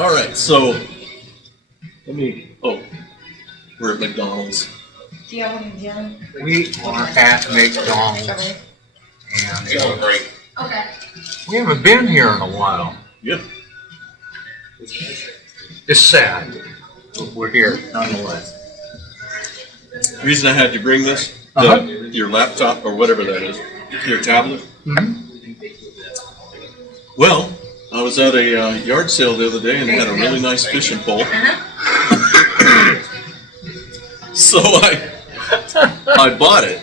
All right, so let me. Oh, we're at McDonald's. Do you have one in Jim? We are at McDonald's, and Okay. we haven't been here in a while. Yep. It's sad, but we're here nonetheless. The reason I had you bring this, your laptop or whatever that is, your tablet. Mm-hmm. Well, I was at a yard sale the other day and they had a really nice fishing pole. So I bought it.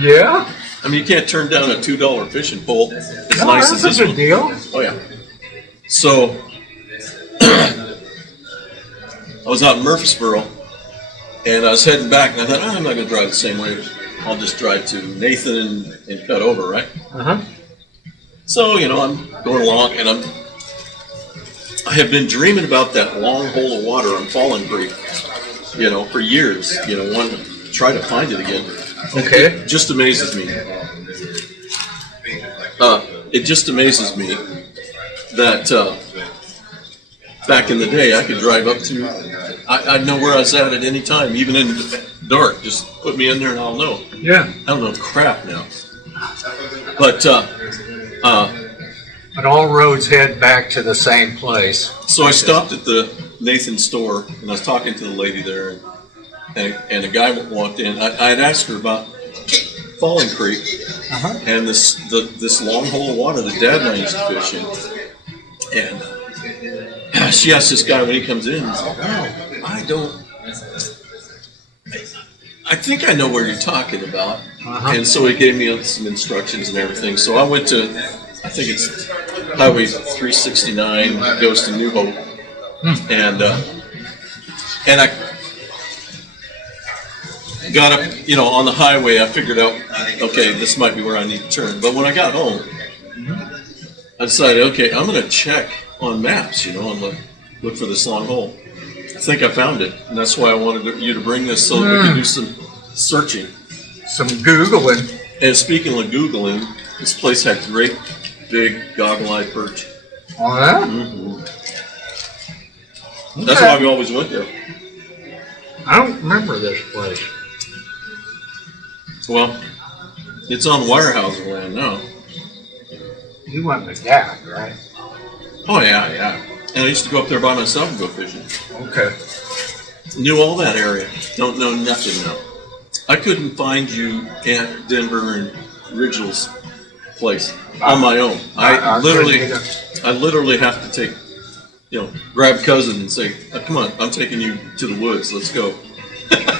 Yeah? I mean, you can't turn down a $2 fishing pole as nice as that's this a good one. deal. Oh yeah. So I was out in Murfreesboro and I was heading back and I thought, I'm not going to drive the same way. I'll just drive to Nathan and cut over, right? Uh-huh. So, I'm going along and I have been dreaming about that long hole of water on Fallen Creek, for years, wanting to try to find it again. Okay. It just amazes me. It just amazes me that back in the day I could drive up to, I'd know where I was at any time, even in dark. Just put me in there and I'll know. Yeah. I don't know crap now. But all roads head back to the same place. so I stopped at the Nathan store and I was talking to the lady there, and a guy walked in. I had asked her about Falling Creek and this long hole of water that Dad and I used to fish in. And she asked this guy when he comes in, he's like, I think I know where you're talking about. And so he gave me some instructions and everything. So I went to, I think it's Highway 369, goes to New Hope. And I got up, on the highway, I figured out, okay, this might be where I need to turn. But when I got home, I decided, okay, I'm going to check on maps, and look for this long hole. I think I found it, and that's why I wanted you to bring this so that we could do some searching. Some Googling. And speaking of Googling, this place had great, big, goggle-eyed perch. Oh, yeah? Mm-hmm. That's why we always went there. I don't remember this place. Well, it's on Weyerhaeuser land now. You went with Dad, right? Oh, yeah. And I used to go up there by myself and go fishing. Okay. Knew all that area. Don't know nothing now. I couldn't find you at Denver and Ridgel's place on my own. I literally have to take, grab cousin and say, come on, I'm taking you to the woods. Let's go.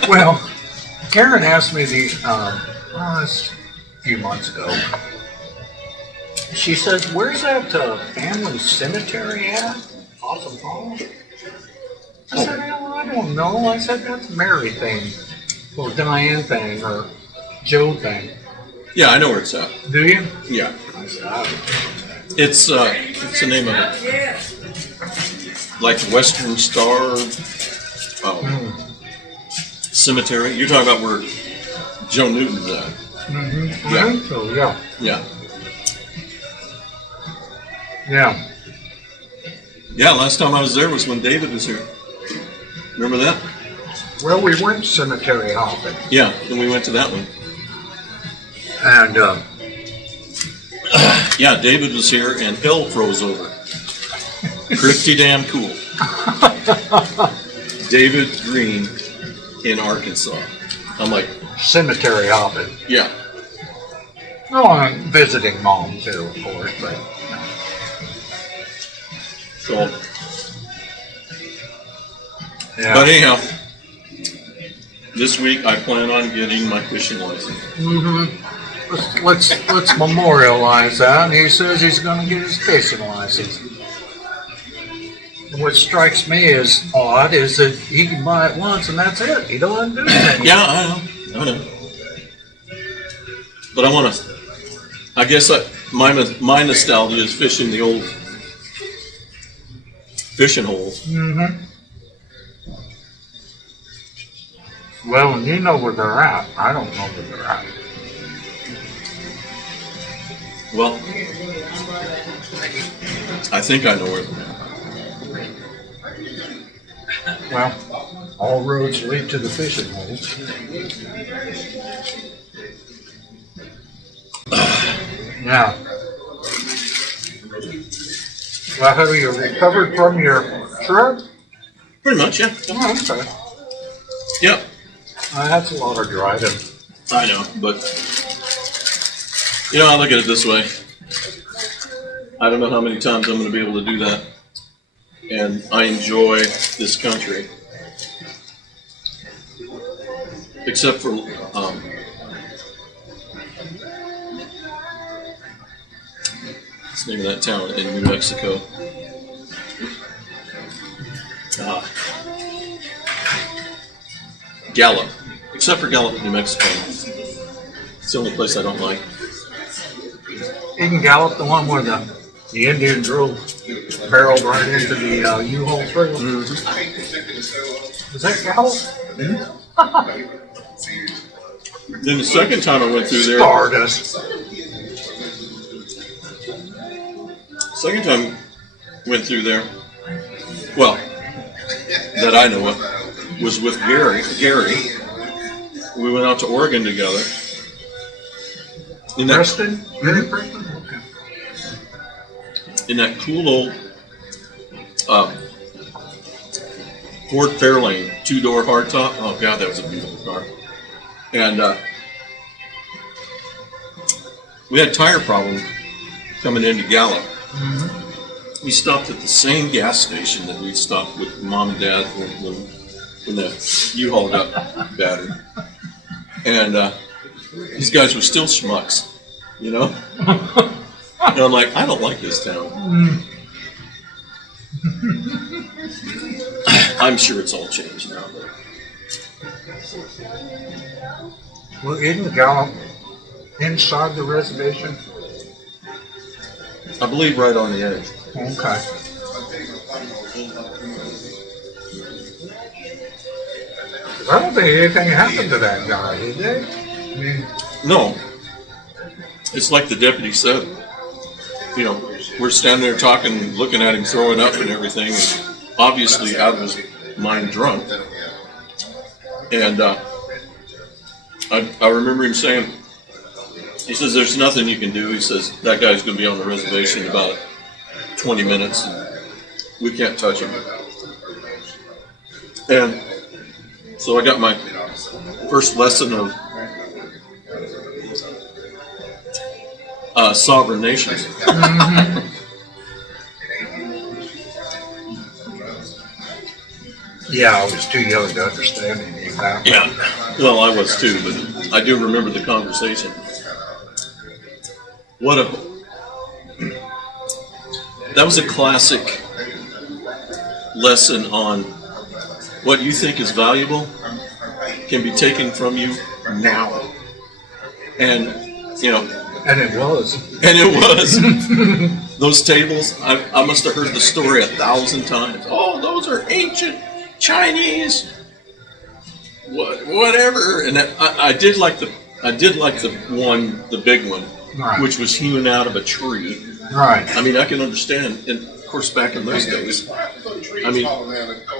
Well, Karen asked me a few months ago. She says, "Where's that family cemetery at? Awesome Falls?" I said, "Oh, I don't know." I said, "That's a Mary thing, or Diane thing, or Joe thing." Yeah, I know where it's at. Do you? Yeah. I said, "I don't know." It's the name of it. Like Western Star Cemetery. You're talking about where Joe Newton's at. Mm-hmm. Yeah. I think so, yeah. Yeah. Yeah. Yeah, last time I was there was when David was here. Remember that? Well, we went cemetery hopping. Yeah, then we went to that one. And, yeah, David was here and hell froze over. Pretty damn cool. David Green in Arkansas. I'm like, cemetery hopping. yeah. Oh, I'm visiting Mom, too, of course, but... So, Yeah. but anyhow, this week I plan on getting my fishing license. Mm-hmm. Let's memorialize that. He says he's going to get his fishing license. And what strikes me as odd is that he can buy it once and that's it. He don't have to do anything. Yeah, I know. But I want to. I guess my nostalgia is fishing the old fishing holes. Mm-hmm. Well, you know where they're at. I don't know where they're at. Well, I think I know where they're at. Well, all roads lead to the fishing hole. Now, well, have you recovered from your trip? Pretty much, yeah. Oh, okay. Yep. That's a lot of driving. I know, but I look at it this way. I don't know how many times I'm going to be able to do that, and I enjoy this country, except for what's the name of that town in New Mexico? Gallup. Except for Gallup, New Mexico. It's the only place I don't like. Even Gallup, the one where the Indian drove barreled right into the U-Haul trailer. Mm-hmm. Was that Gallup? Then the second time I went through there, Stardust. second time went through there, well, that I know of, was with Gary. We went out to Oregon together. Preston? Gary Preston? Okay. In that cool old Ford Fairlane 2-door hardtop. Oh God, that was a beautiful car. And we had a tire problem coming into Gallup. Mm-hmm. We stopped at the same gas station that we stopped with Mom and Dad when the U-Haul got battered. And these guys were still schmucks, And I'm like, I don't like this town. I'm sure it's all changed now. But Well, isn't Gallup inside the reservation? I believe right on the edge. Okay. I don't think anything happened to that guy, did they? I mean, No. It's like the deputy said. We're standing there talking, looking at him throwing up and everything, and obviously out of his mind drunk. And I remember him saying, he says, there's nothing you can do. He says, that guy's going to be on the reservation in about 20 minutes. And we can't touch him. And so I got my first lesson of sovereign nations. mm-hmm. Yeah, I was too young to understand any of that. Yeah, well, I was too, but I do remember the conversation. That was a classic lesson on what you think is valuable can be taken from you now. And, And it was. And it was. Those tables, I must have heard the story 1,000 times. Oh, those are ancient Chinese, whatever. And I did like the big one, Right. which was hewn out of a tree. Right. I mean, I can understand. And of course, back in those days,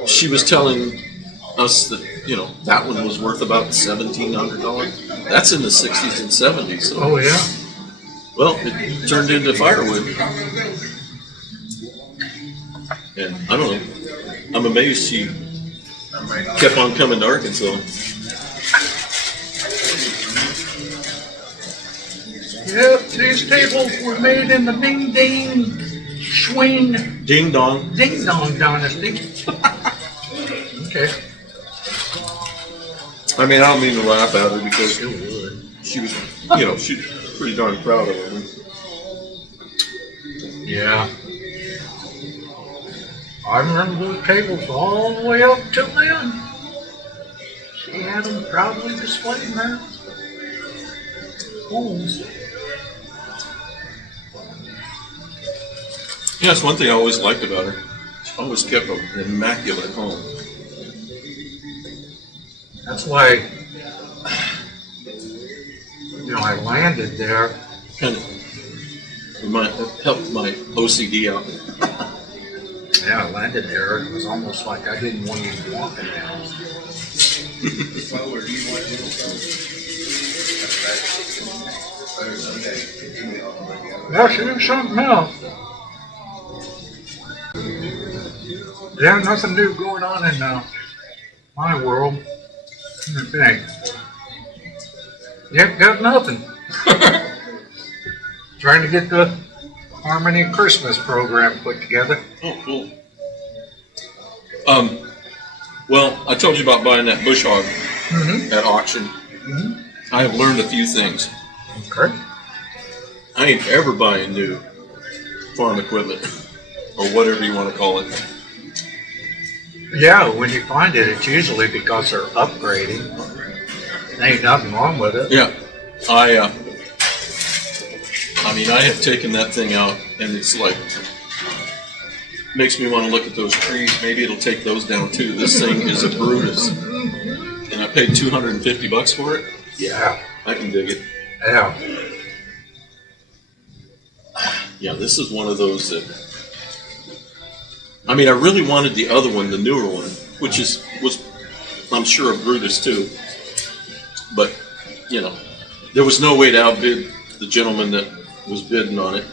she was telling us that that one was worth about $1,700. That's in the 60s and 70s. So. Oh yeah. Well, it turned into firewood. And I don't know. I'm amazed she kept on coming to Arkansas. Yep, these tables were made in the Ding Ding Schwing Ding dong. Ding Dong Dynasty. Okay. I mean, I don't mean to laugh at her because she was, she's pretty darn proud of it. Yeah. I remember those tables all the way up till then. She had them proudly displayed in her homes. Yeah, that's one thing I always liked about her. She always kept an immaculate home. That's why, I landed there. Kind of helped my OCD out. Yeah, I landed there. It was almost like I didn't want to even walk in now. Yeah, she did something else. Yeah, nothing new going on in my world. Let me think. Yep, got nothing. Trying to get the Harmony Christmas program put together. Oh, cool. Well, I told you about buying that bush hog at auction. I have learned a few things. Okay. I ain't ever buying new farm equipment, or whatever you want to call it. Yeah, when you find it, it's usually because they're upgrading. There ain't nothing wrong with it. Yeah, I mean, I have taken that thing out, and it's like, makes me want to look at those trees. Maybe it'll take those down too. This thing is a Brutus, and I paid $250 for it. Yeah. I can dig it. Yeah. Yeah, this is one of those that. I mean, I really wanted the other one, the newer one, which was I'm sure a Brutus too. But there was no way to outbid the gentleman that was bidding on it.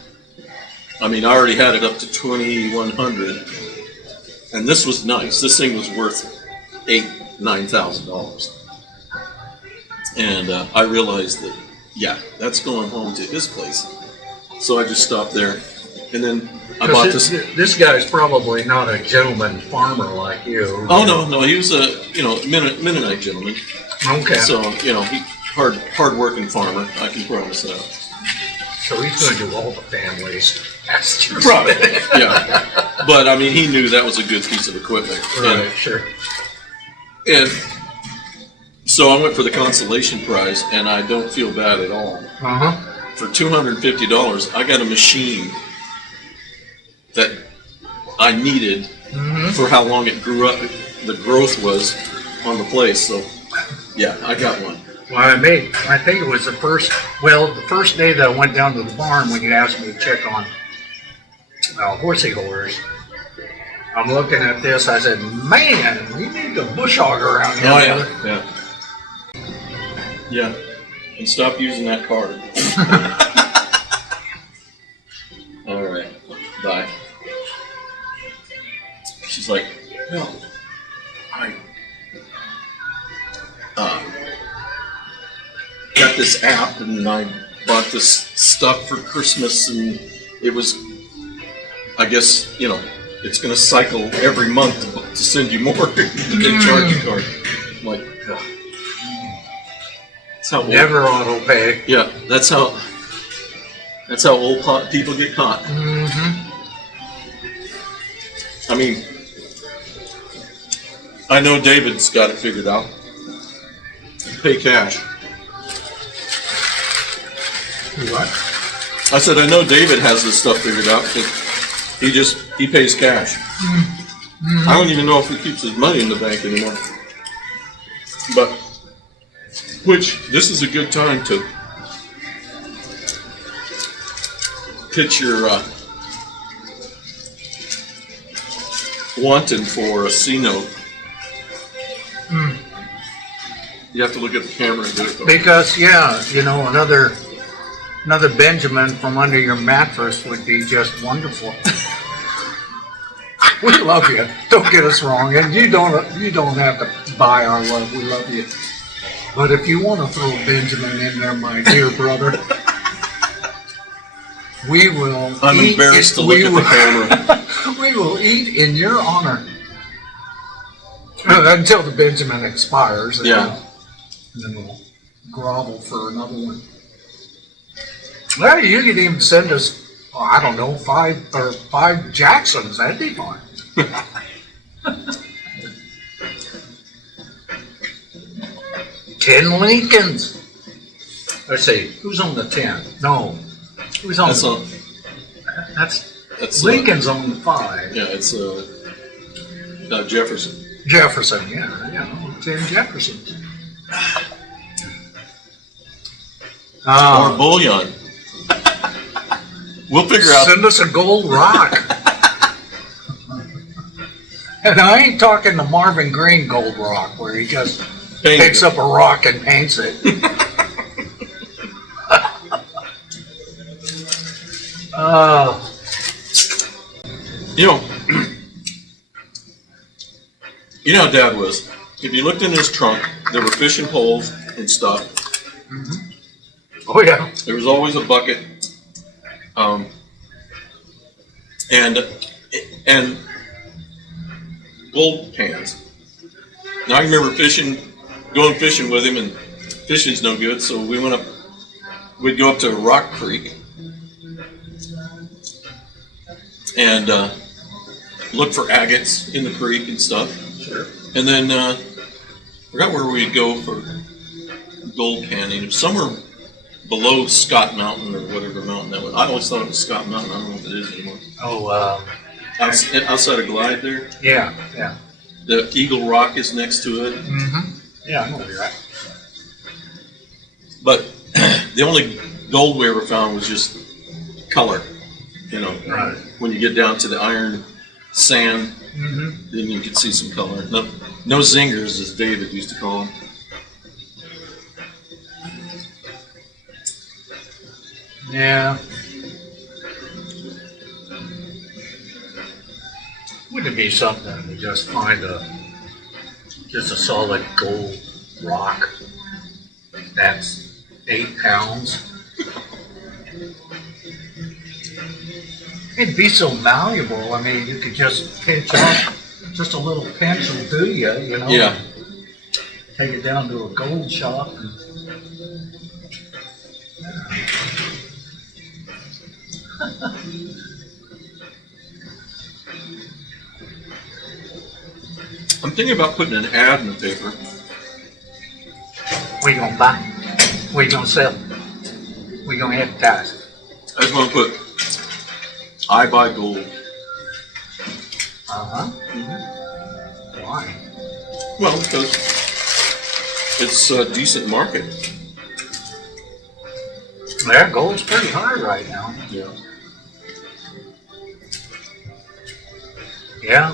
I mean, I already had it up to $2,100, and this was nice. This thing was worth $9,000, and I realized that that's going home to his place. So I just stopped there, and then I bought this. This guy's probably not a gentleman farmer like you. Oh no, he was a Mennonite gentleman. Okay. So he hard working farmer. I can promise that. So he's going to do all the families. That's just Probably. Yeah. But I mean, he knew that was a good piece of equipment. Right. Sure. And so I went for the consolation prize, and I don't feel bad at all. For $250, I got a machine that I needed for how long it grew up. The growth was on the place. So yeah, I got one. Well, I think it was the first day that I went down to the barn when you asked me to check on horsey horrors. I'm looking at this, I said, man, we need the bush hog around here. Oh, yeah. Yeah. And stop using that card. All right. Bye. She's like, well, I got this app, and I bought this stuff for Christmas, and it was, I guess, it's going to cycle every month to send you more than charge your card. I'm like, ugh. That's how Never auto pay. Yeah, that's how old people get caught. I mean, I know David's got it figured out. Pay cash. What? I said, I know David has this stuff figured out because he pays cash. I don't even know if he keeps his money in the bank anymore. But, this is a good time to pitch your wanting for a C note. You have to look at the camera and do it though. Because, another Benjamin from under your mattress would be just wonderful. We love you. Don't get us wrong, and you don't have to buy our love. We love you. But if you want to throw Benjamin in there, my dear brother, we will. I'm embarrassed to look at the camera. We will eat in your honor until the Benjamin expires. Yeah. And then we'll grovel for another one. Well, you could even send us, I don't know, five Jacksons. That'd be fine. 10 Lincolns. Let's see, who's on the 10? No. Who's on That's Lincoln's on the 5. Yeah, it's Jefferson. Jefferson, yeah, 10 Jeffersons. Or bullion. We'll figure out. Send us a gold rock. And I ain't talking the Marvin Green gold rock where he just Painted picks it. up a rock and paints it. Oh, You know, you know how Dad was. If you looked in his trunk, there were fishing poles and stuff. oh yeah. There was always a bucket, and gold pans. Now I remember going fishing with him, and fishing's no good, so we'd go up to Rock Creek and look for agates in the creek and stuff. Sure. And then forgot where we'd go for gold panning. It was somewhere below Scott Mountain or whatever mountain that was. I always thought it was Scott Mountain. I don't know if it is anymore. Oh, Outside of Glide there, yeah, yeah. the Eagle Rock is next to it. Mm-hmm. Yeah, I know where you're at. But the only gold we ever found was just color. You know, Right. when you get down to the iron sand, Mm-hmm. then you could see some color. No zingers, as David used to call them. Yeah. Wouldn't it be something to just find just a solid gold rock that's 8 pounds? It'd be so malleable. I mean, you could just pinch off, just a little pinch will do you, you know? Yeah. Take it down to a gold shop. And, I'm thinking about putting an ad in the paper. what you gonna buy? What you gonna sell? What you gonna advertise? I just want to put, I buy gold. Uh-huh. Why? Well, because it's a decent market. Yeah, gold's pretty high right now. Yeah. Yeah,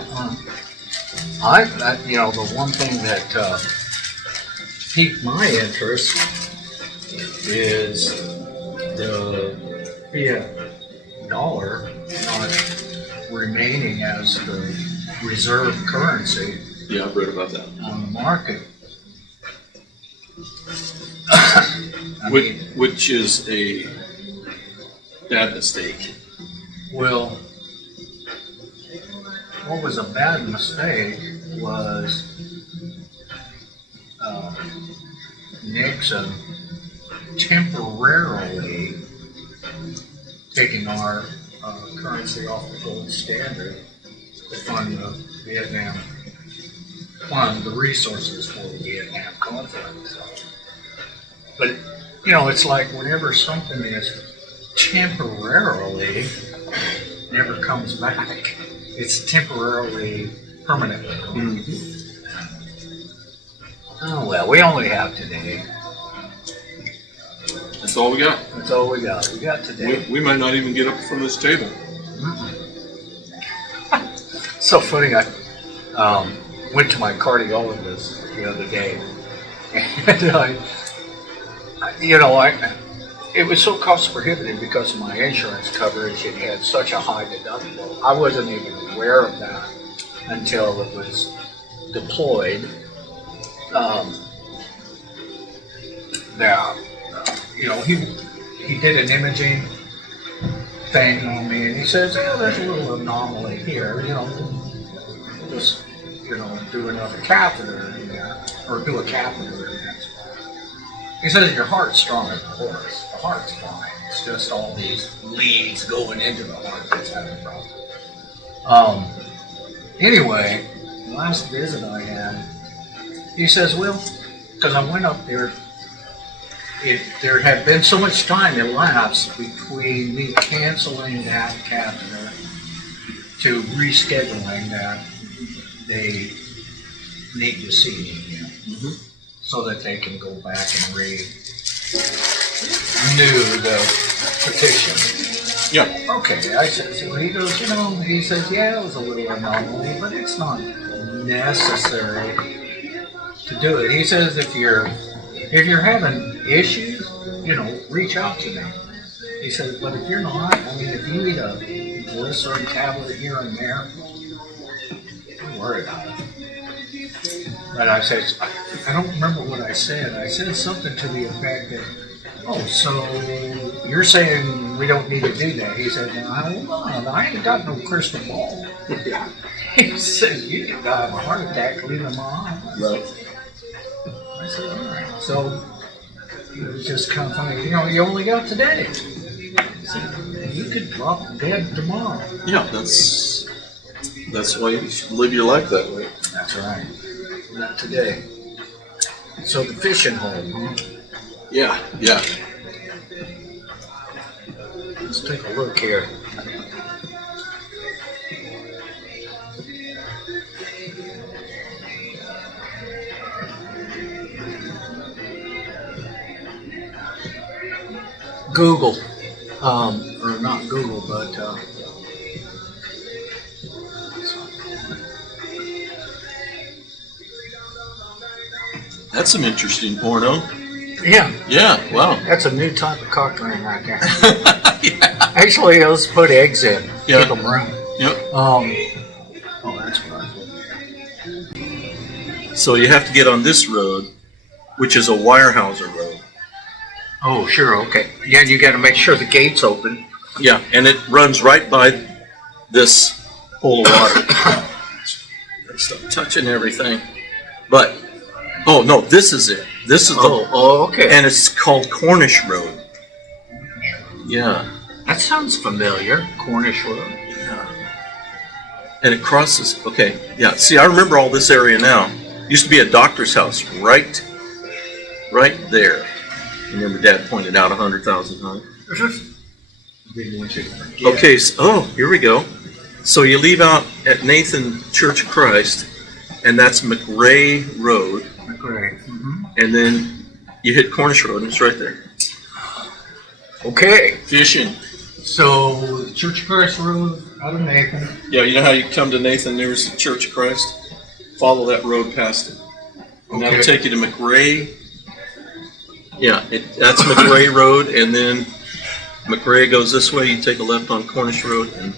you know, the one thing that piqued my interest is the fiat dollar not remaining as the reserve currency Yeah, I've read about that. on the market. I mean, Which is a bad mistake. well, what was a bad mistake was Nixon temporarily taking our currency off the gold standard to fund the resources for the Vietnam conflict. So, but, you know, it's like whenever something is temporarily, never comes back. It's temporarily, permanently gone. Oh well, we only have today. That's all we got. That's all we got. We got today. We might not even get up from this table. So funny, I went to my cardiologist the other day, and it was so cost prohibitive because of my insurance coverage. It had such a high deductible. I wasn't even aware of that until it was deployed. He did an imaging thing on me, and he says, "Yeah, there's a little anomaly here. Just do another catheter in that, or do a catheter in that." He says your heart's strong as a horse. The heart's fine. It's just all these leads going into the heart that's having problems. Anyway, the last visit I had, he says, well, because I went up there, there had been so much time elapsed between me canceling that catheter to rescheduling that they need to see me again. So that they can go back and renew the petition. Yeah. Okay, I said, so he goes, he says, yeah, it was a little anomaly, but it's not necessary to do it. He says, if you're having issues, reach out to me. He said, but if you're not, I mean, if you eat a glycerin tablet here and there, don't worry about it. But I said, I don't remember what I said. I said something to the effect that, oh, so you're saying we don't need to do that? He said, no, hold on, I ain't got no crystal ball. He said, you could die of a heart attack leaving my eye. Right. I said, all right. So it was just kind of funny. You only got today. He said, you could drop dead tomorrow. Yeah, that's why you should live your life that way. That's right. Not today. So the fishing hole, huh? Yeah, yeah. Let's take a look here. Google, or not Google, but That's some interesting porno. yeah, Yeah, wow. that's a new type of cock ring right there. Yeah. Actually, let's put eggs in, Yeah. keep them round. Yep. Oh, that's what I thought. So you have to get on this road, which is a Weyerhaeuser road. Oh, sure, okay. Yeah, you got to make sure the gate's open. Yeah, and it runs right by this pool of water. Stop touching everything. But, oh no, this is it. This is the, okay. and it's called Cornish Road. Yeah. That sounds familiar, Cornish Road. Yeah. And it crosses, okay, yeah. See, I remember all this area now. Used to be a doctor's house right there. Remember Dad pointed out 100,000 times. Didn't want you to forget. Okay, so, here we go. So you leave out at Nathan Church of Christ, and that's McRae Road, Great. and then you hit Cornish Road, and it's right there. Okay, Fishing. so Church of Christ Road out of Nathan. Yeah, you know how you come to Nathan, there's the Church of Christ? Follow that road past it. And that'll take you to McRae. Yeah, that's McRae Road, and then McRae goes this way, you take a left on Cornish Road, and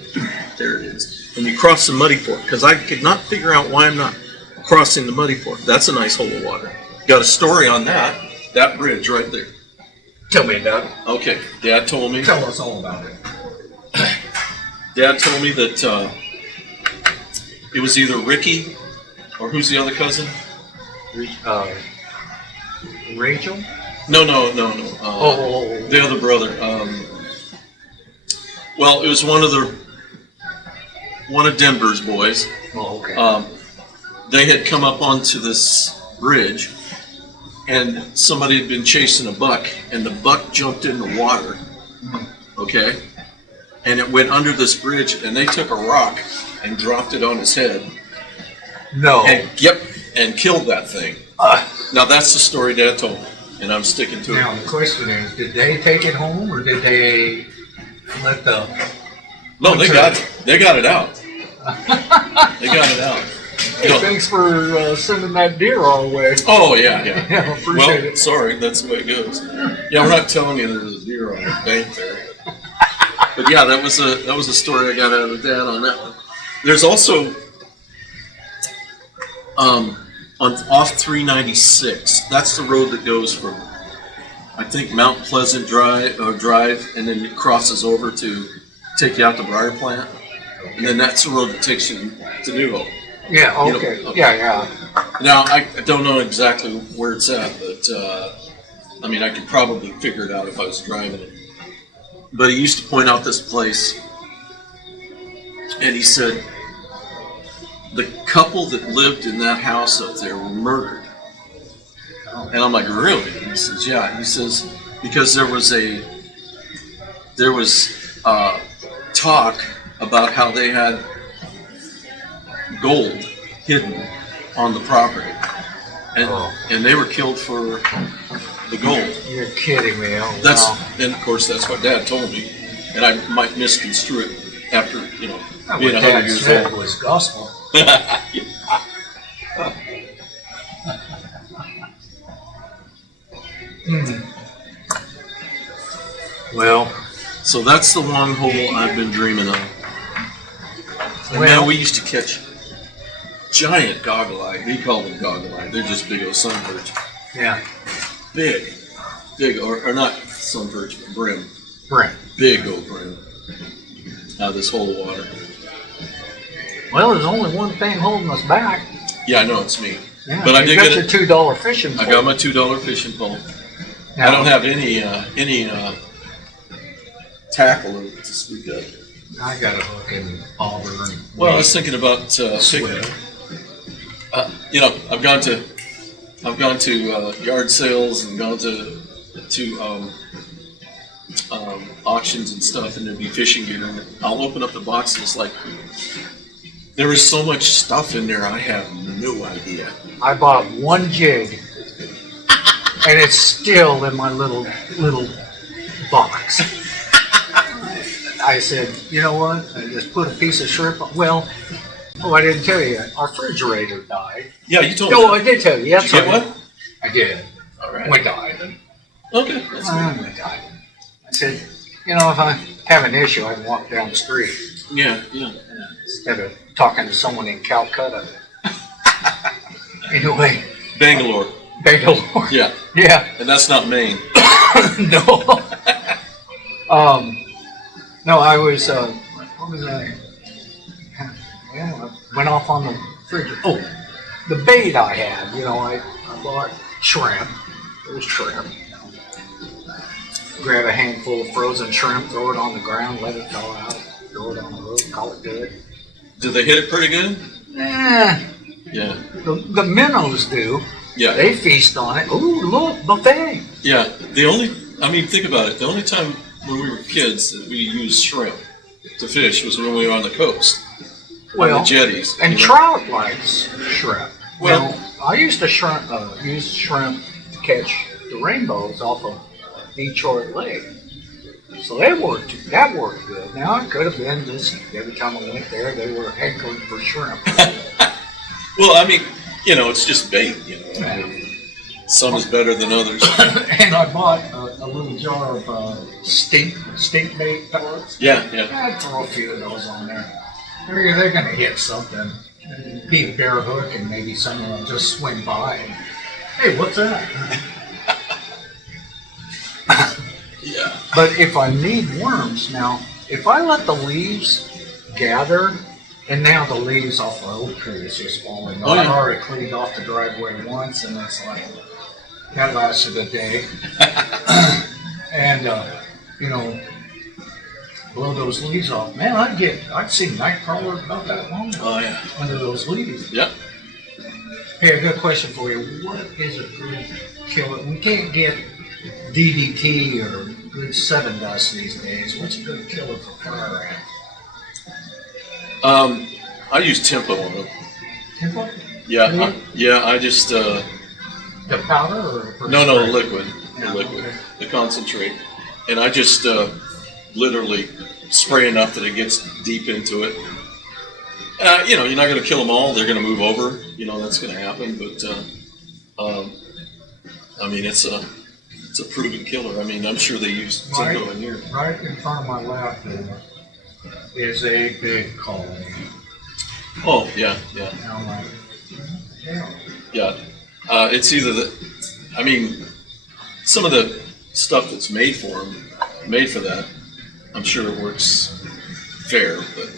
there it is. And you cross the Muddy Fork, because I could not figure out why I'm not crossing the Muddy Fork. That's a nice hole of water. Got a story on that bridge right there. Tell me about it. Okay, Dad told me. Tell us all about it. Dad told me that it was either Ricky, or who's the other cousin? Rachel? No. Oh. The other brother. Well, it was one of Denver's boys. Oh, okay. They had come up onto this bridge, and somebody had been chasing a buck, and the buck jumped in the water. Okay, and it went under this bridge, and they took a rock and dropped it on his head. No. And killed that thing. Now that's the story Dad told me, and I'm sticking to Now it. the question is, did they take it home or did they let the? No, they got it. They got it out. They got it out. Hey, No. thanks for sending that deer our way. Oh yeah. Yeah, appreciate Well, it. sorry, that's the way it goes. Yeah, we're not telling you there's a deer on the bank there. But yeah, that was a story I got out of Dad on that one. There's also off 396. That's the road that goes from, I think, Mount Pleasant Drive, and then it crosses over to take you out to Briar Plant, and then that's the road that takes you to New Hope. Yeah, okay. Yeah. Now I don't know exactly where it's at, but I mean I could probably figure it out if I was driving it. But he used to point out this place, and he said the couple that lived in that house up there were murdered. And I'm like, really? And he says, yeah. He says, because there was talk about how they had gold hidden on the property. And they were killed for the gold. You're kidding me. Oh, That's wow. and of course that's what Dad told me. and I might misconstrue it after being What 100 Dad years said old. was gospel. Hmm. Well, So that's the long hole I've been dreaming of. And Well- man, we used to catch giant goggle-eye. We call them goggle-eye. They're just big old sunbirds. yeah, Big, or not sunbirds, but brim. Brent. Big old brim. Out of this hole of water. Well, there's only one thing holding us back. Yeah, I know it's me. Yeah, But I you did got get your it. $2 fishing pole. I got my $2 fishing pole. Now, I don't have any tackle to speak of. I got a hook in Auburn. Well, I was thinking about Swift. I've gone to yard sales and gone to auctions and stuff, and there'd be fishing gear, and I'll open up the box and it's like there is so much stuff in there. I have no idea. I bought one jig, and it's still in my little box. I said, you know what? I just put a piece of shrimp on. Well, I didn't tell you. Our refrigerator died. Yeah, you told me. No, I did tell you. Did Yes, you get one? I did. All right. We died. Okay. That's good. We died. I said, if I have an issue, I can walk down the street Yeah. instead of talking to someone in Calcutta. Anyway, Bangalore. Bangalore. Yeah, Yeah. and that's not Maine. No. No, I was, what was I? Yeah, I went off on the fridge. Oh, the bait I had, I bought shrimp. It was shrimp. Grab a handful of frozen shrimp, throw it on the ground, let it thaw out, throw it on the hook, call it good. Did they hit it pretty good? Eh, Yeah. the minnows do. Yeah. They feast on it. Ooh, look, buffet. Yeah. Think about it. The only time when we were kids that we used shrimp to fish was when we were on the coast, on the jetties. And trout likes shrimp. Well- I used to use shrimp to catch the rainbows off of Detroit Lake. So that worked good. Now it could have been just every time I went there, they were hankering for shrimp. Well, it's just bait. Some is better than others. And I bought a little jar of stink bait pellets. Yeah. I'd throw a few of those on there. They're going to hit something. Be a bare hook, and maybe someone will just swing by and, hey, what's that? Yeah. But if I need worms, now, if I let the leaves gather, and now the leaves off the oak tree is just falling off. Oh, yeah. I already cleaned off the driveway once, and it's like, that lasted a day. And, blow those leaves off. Man, I'd see night crawlers about that long Oh yeah. under those leaves. Yep. Hey, a good question for you. What is a good killer? We can't get DDT or good 7 dust these days. What's a good killer for fire ants? I use tempo on them. Tempo? Yeah. I just The powder or no liquid, Yeah, the liquid, okay. the concentrate, and I just literally spray enough that it gets deep into it. You're not going to kill them all. They're going to move over. That's going to happen. But it's a proven killer. I'm sure they use tempo in here. Right in front of my lap there is a big colony. Oh yeah. And I'm like, yeah. Yeah. It's either some of the stuff that's made for that, I'm sure it works fair, but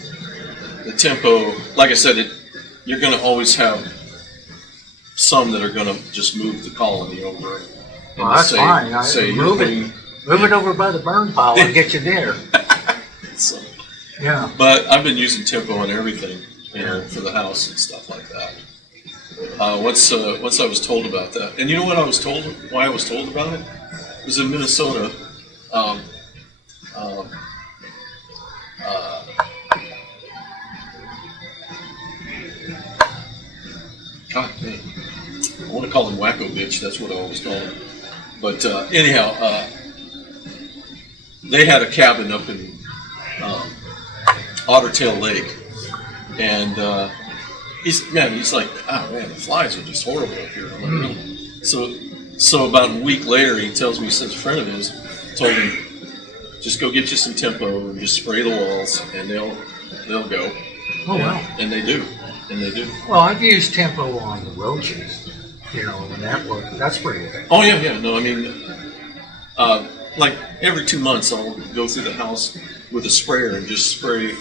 the tempo, like I said, you're going to always have some that are going to just move the colony over. And Well, that's fine. Move it over by the burn pile and get you there. So, Yeah. but I've been using tempo on everything, for the house and stuff like that. Once I was told about that, and you know what I was told? Why I was told about it? It was in Minnesota. God dang. I want to call him Wacko Bitch. That's what I always call him. But anyhow, they had a cabin up in Otter Tail Lake, and he's like, oh man, the flies are just horrible up here. I'm like, really? So about a week later, he tells me, he says a friend of his told him, just go get you some Tempo and just spray the walls, and they'll go. Oh wow! And they do. Well, I've used Tempo on the roaches, and that's pretty effective. Oh yeah. No, I mean, like every 2 months, I'll go through the house with a sprayer and just spray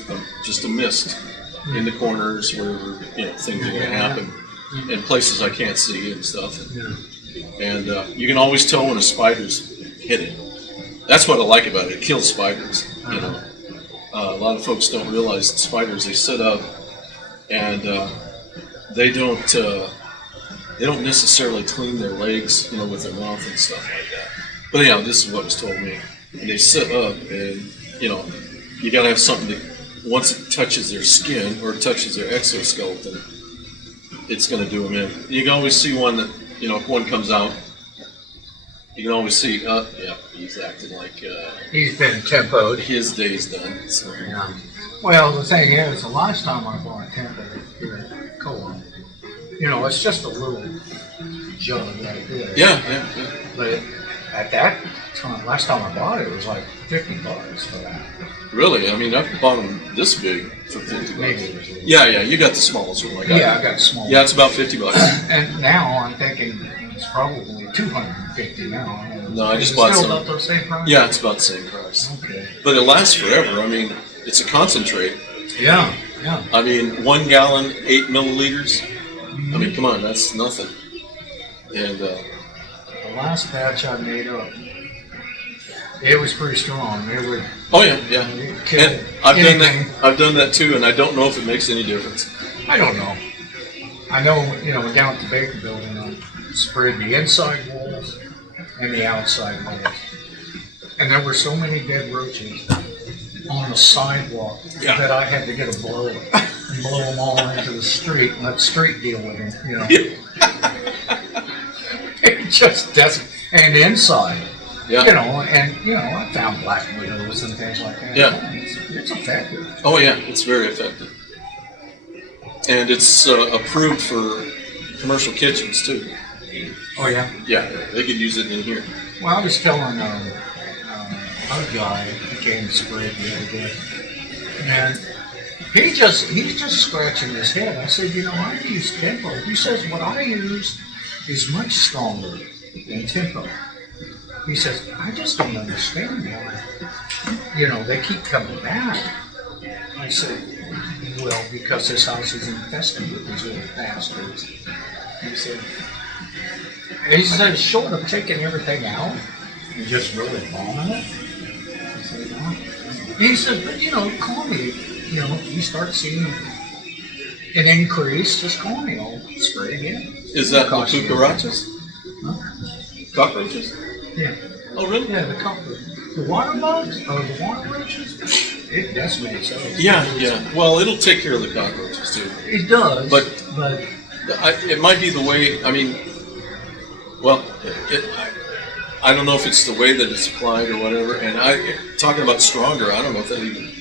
just a mist in the corners where things are going to happen, and places I can't see and stuff. And you can always tell when a spider's hit it. That's what I like about it. It kills spiders. A lot of folks don't realize that spiders, they sit up and they don't necessarily clean their legs, with their mouth and stuff like that. But anyhow, this is what was told me. And they sit up, and you got to have something that once it touches their skin or it touches their exoskeleton, it's going to do them in. You can always see one that if one comes out, you can always see, he's acting like he's been tempoed. His day's done. So. Yeah. Well, the thing is, the last time I bought Tempo here at Co-op, it's just a little jug like this. Yeah. But at that time, last time I bought it, it was like $50 for that. Really? I mean, I've bought them this big for $50. Maybe. Yeah. You got the smallest one. Like I got the small. Yeah, it's about $50. And now I'm thinking it's probably $250 now. No, I just bought still some. About the same price? Yeah, it's about the same price. Okay. But it lasts forever. I mean, it's a concentrate. Yeah. I mean, 1 gallon, 8 milliliters. I mean, come on, that's nothing. And the last batch I made up, it was pretty strong. It would. Oh yeah. Kill And I've anything. done that too, and I don't know if it makes any difference. I don't know. I know, down at the Baker Building, I sprayed the inside walls and the outside walls. And there were so many dead roaches on the sidewalk that I had to get a blower and blow them all into the street and let the street deal with them, It just doesn't. And inside, Yeah. I found black widows and things like that. Yeah. It's effective. Oh yeah, it's very effective. And it's approved for commercial kitchens too. Oh yeah. Yeah, they could use it in here. Well, I was telling our guy who came to spray it the other day, and he's just scratching his head. I said, I use Tempo. He says, what I use is much stronger than Tempo. He says, I just don't understand why, they keep coming back. I said, well, because this house is infested with these little bastards. He said, short of taking everything out and just really bombing it. I said, no. He said, but call me. If you start seeing an increase, just call me. I'll spray again. Is that the cucarachas? Huh? Cockroaches? Yeah. Oh really? Yeah, the water bugs or the water roaches. It decimates those. Yeah. Well, it'll take care of the cockroaches too. It does. But it might be the way. I mean, well, I don't know if it's the way that it's applied or whatever. And talking about stronger, I don't know if that even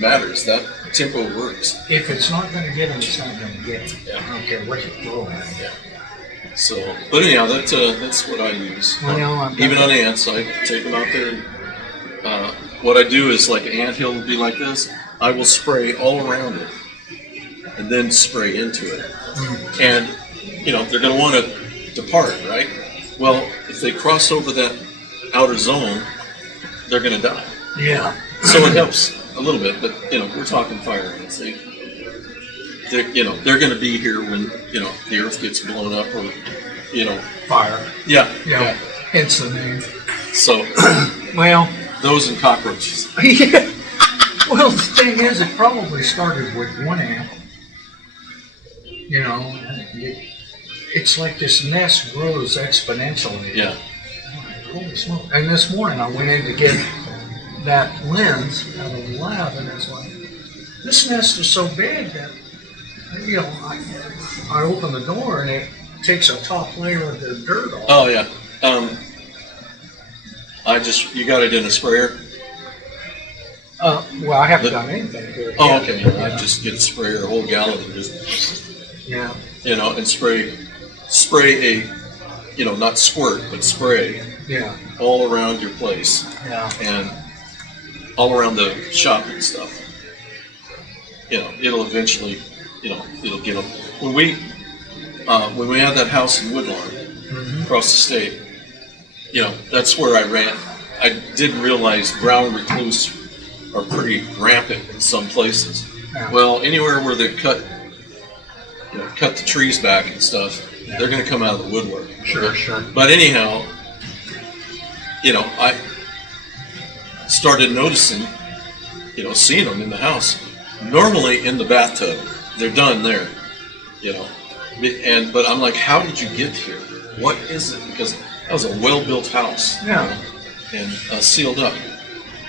matters. That Tempo works. If it's not going to get them, it's not going to get them. Yeah. I don't care what you throw at them. Yeah. So, but anyhow, that's what I use. Well, even on ants, I take them out there. And, what I do is, like an anthill will be like this. I will spray all around it, and then spray into it. Mm-hmm. And they're going to want to depart, right? Well, if they cross over that outer zone, they're going to die. Yeah. So it helps a little bit, but we're talking fire ants. They're going to be here when the earth gets blown up, or Fire. Yeah. Hence the name. So Well. Those and cockroaches. Yeah. Well, the thing is, it probably started with one ant. It's like this nest grows exponentially. Yeah. Holy smoke. And this morning I went in to get that lens out of the lab, and it's like, this nest is so big that, I open the door and it takes a top layer of the dirt off. Oh, yeah. You got it in a sprayer? Well, I haven't done anything to it. Oh, yet. okay. I just get a sprayer, a whole gallon, and just, Yeah. and spray a, not squirt, but spray Yeah. all around your place Yeah. and all around the shop and stuff. It'll eventually, it'll get them. When we had that house in Woodlawn across the state, that's where I ran. I didn't realize brown recluse are pretty rampant in some places. Yeah. Well, anywhere where they cut the trees back and stuff, they're going to come out of the woodwork. Sure, sure. But anyhow, I started noticing, seeing them in the house. Normally in the bathtub, they're done there, but I'm like, how did you get here? What is it? Because that was a well-built house. Yeah. And sealed up.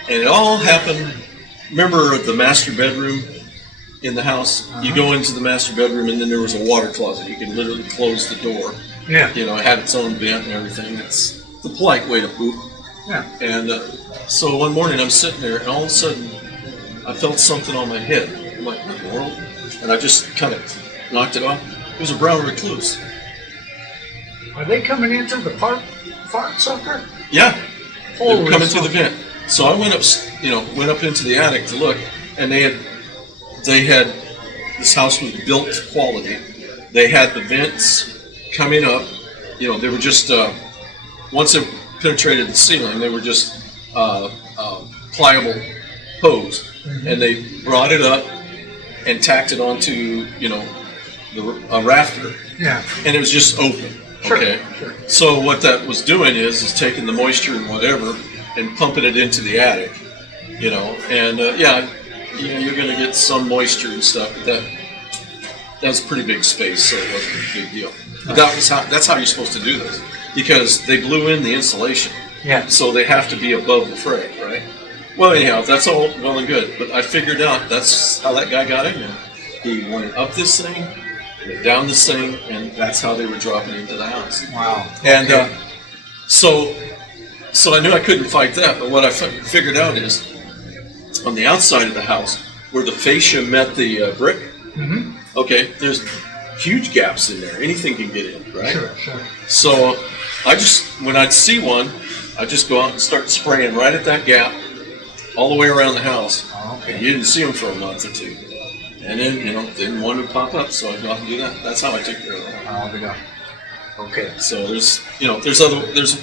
And it all happened, remember the master bedroom in the house? You go into the master bedroom and then there was a water closet. You could literally close the door. Yeah. It had its own vent and everything. It's the polite way to poop. Yeah. And so one morning I'm sitting there and all of a sudden I felt something on my head. I'm like, what in the world? And I just kind of knocked it off. It was a brown recluse. Are they coming into the fart sucker? Yeah. They were Holy coming through the smokes. vent. So I went up into the attic to look, and they had this house was built to quality. They had the vents coming up. They were just once it penetrated the ceiling, they were just pliable hose, and they brought it up and tacked it onto a rafter, Yeah. and it was just open. Sure. Okay. Sure. So what that was doing is taking the moisture and whatever and pumping it into the attic, and you're going to get some moisture and stuff, but that was a pretty big space, so it wasn't a big deal. But that's how you're supposed to do this, because they blew in the insulation, Yeah. so they have to be above the fray, right? Well, anyhow, that's all well and good, but I figured out that's how that guy got in there. He went up this thing, went down this thing, and that's how they were dropping into the house. Wow. And Okay. so I knew I couldn't fight that, but what I figured out is on the outside of the house, where the fascia met the brick, okay, there's huge gaps in there. Anything can get in, right? Sure, sure. So when I'd see one, I'd just go out and start spraying right at that gap all the way around the house. Oh, okay. And you didn't see them for a month or two. And then, then one would pop up, so I'd go out and do that. That's how I took care of it. Oh, we go. Okay. So there's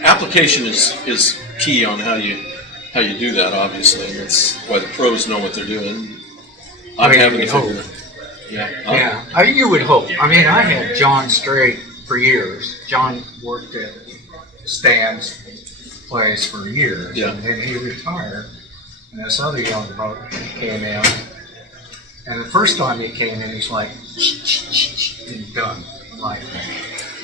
application is key on how you do that, obviously, and that's why the pros know what they're doing. I'm Well, having to you figure hope. it. Yeah. Yeah. You would hope. I mean, I had John Strait for years. John worked at Stan's place for years. Yeah. And then he retired. And this other young buck came in. And the first time he came in, he's like, and done. I'm like,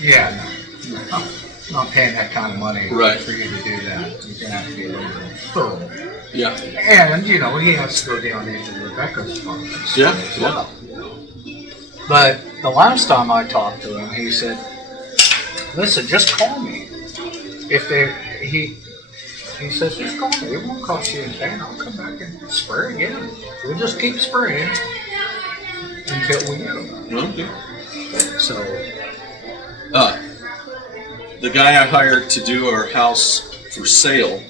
yeah, no, I'm not paying that kind of money Right. for you to do that. You're going to have to be a little bit thorough. Yeah. And, he has to go down into Rebecca's office Yeah, as well. But the last time I talked to him, he said, listen, just call me. He says, just call me. It won't cost you anything. I'll come back and spray again. We'll just keep spraying until we get them. Okay. So, The guy I hired to do our house for sale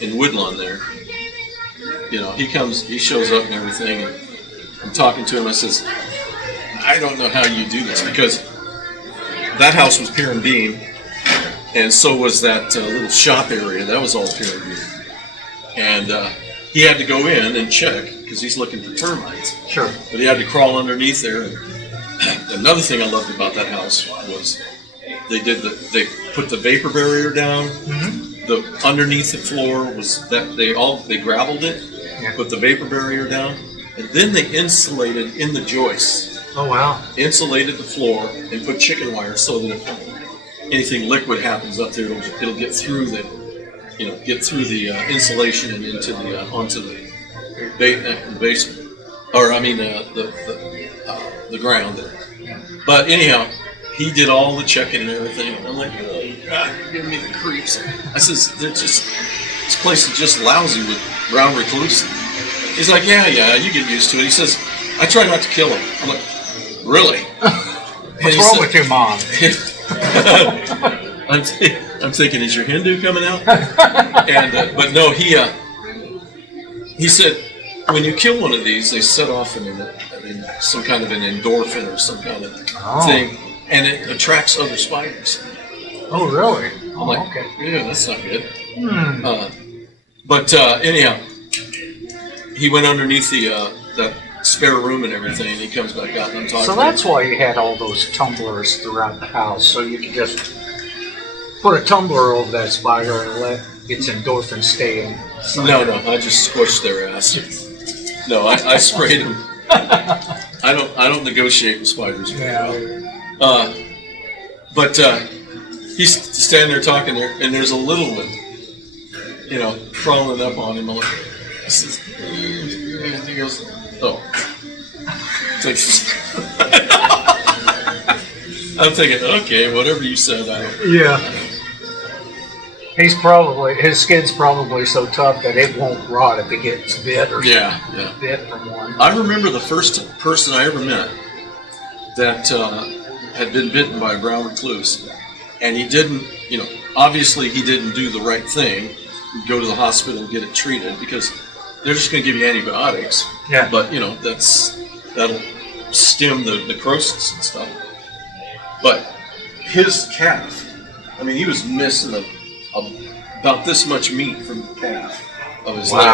in Woodlawn there, he shows up and everything, and I'm talking to him. I says, I don't know how you do this, because that house was pier and beam, and so was that little shop area. That was all pier and beam. And he had to go in and check, because he's looking for termites. sure. But he had to crawl underneath there. And another thing I loved about that house was they put the vapor barrier down. The underneath the floor was that they gravelled it, put the vapor barrier down, and then they insulated in the joists. Oh, wow. Insulated the floor and put chicken wire so that if anything liquid happens up there, it'll get through the insulation and into onto the basement, or the ground there. But anyhow, he did all the checking and everything, and I'm like, oh God, you're giving me the creeps. I says, this place is just lousy with brown recluse? He's like, yeah, you get used to it. He says, I try not to kill him. I'm like, really? What's wrong with you, Mom? I'm thinking, is your Hindu coming out? And but no, he said, when you kill one of these, they set off some kind of an endorphin or some kind of thing, and it attracts other spiders. Oh, really? I'm like, okay. Yeah, that's not good. But anyhow, he went underneath that spare room and everything, and he comes back out and I'm talking. So that's why you had all those tumblers throughout the house, so you could just put a tumbler over that spider and let its endorphin stay in. No, I just squished their ass. No, I sprayed them. I don't negotiate with spiders. Yeah. But he's standing there talking there, and there's a little one, crawling up on him. I'm like, he goes, oh. I'm thinking, okay, whatever you said, I don't. Yeah. His skin's probably so tough that it won't rot if it gets bit or bit from one. I remember the first person I ever met that had been bitten by a brown recluse, and he didn't, obviously he didn't do the right thing, go to the hospital and get it treated, because they're just going to give you antibiotics. Yeah. But, that'll stem the necrosis and stuff. But his calf, he was missing about this much meat from the calf of his leg.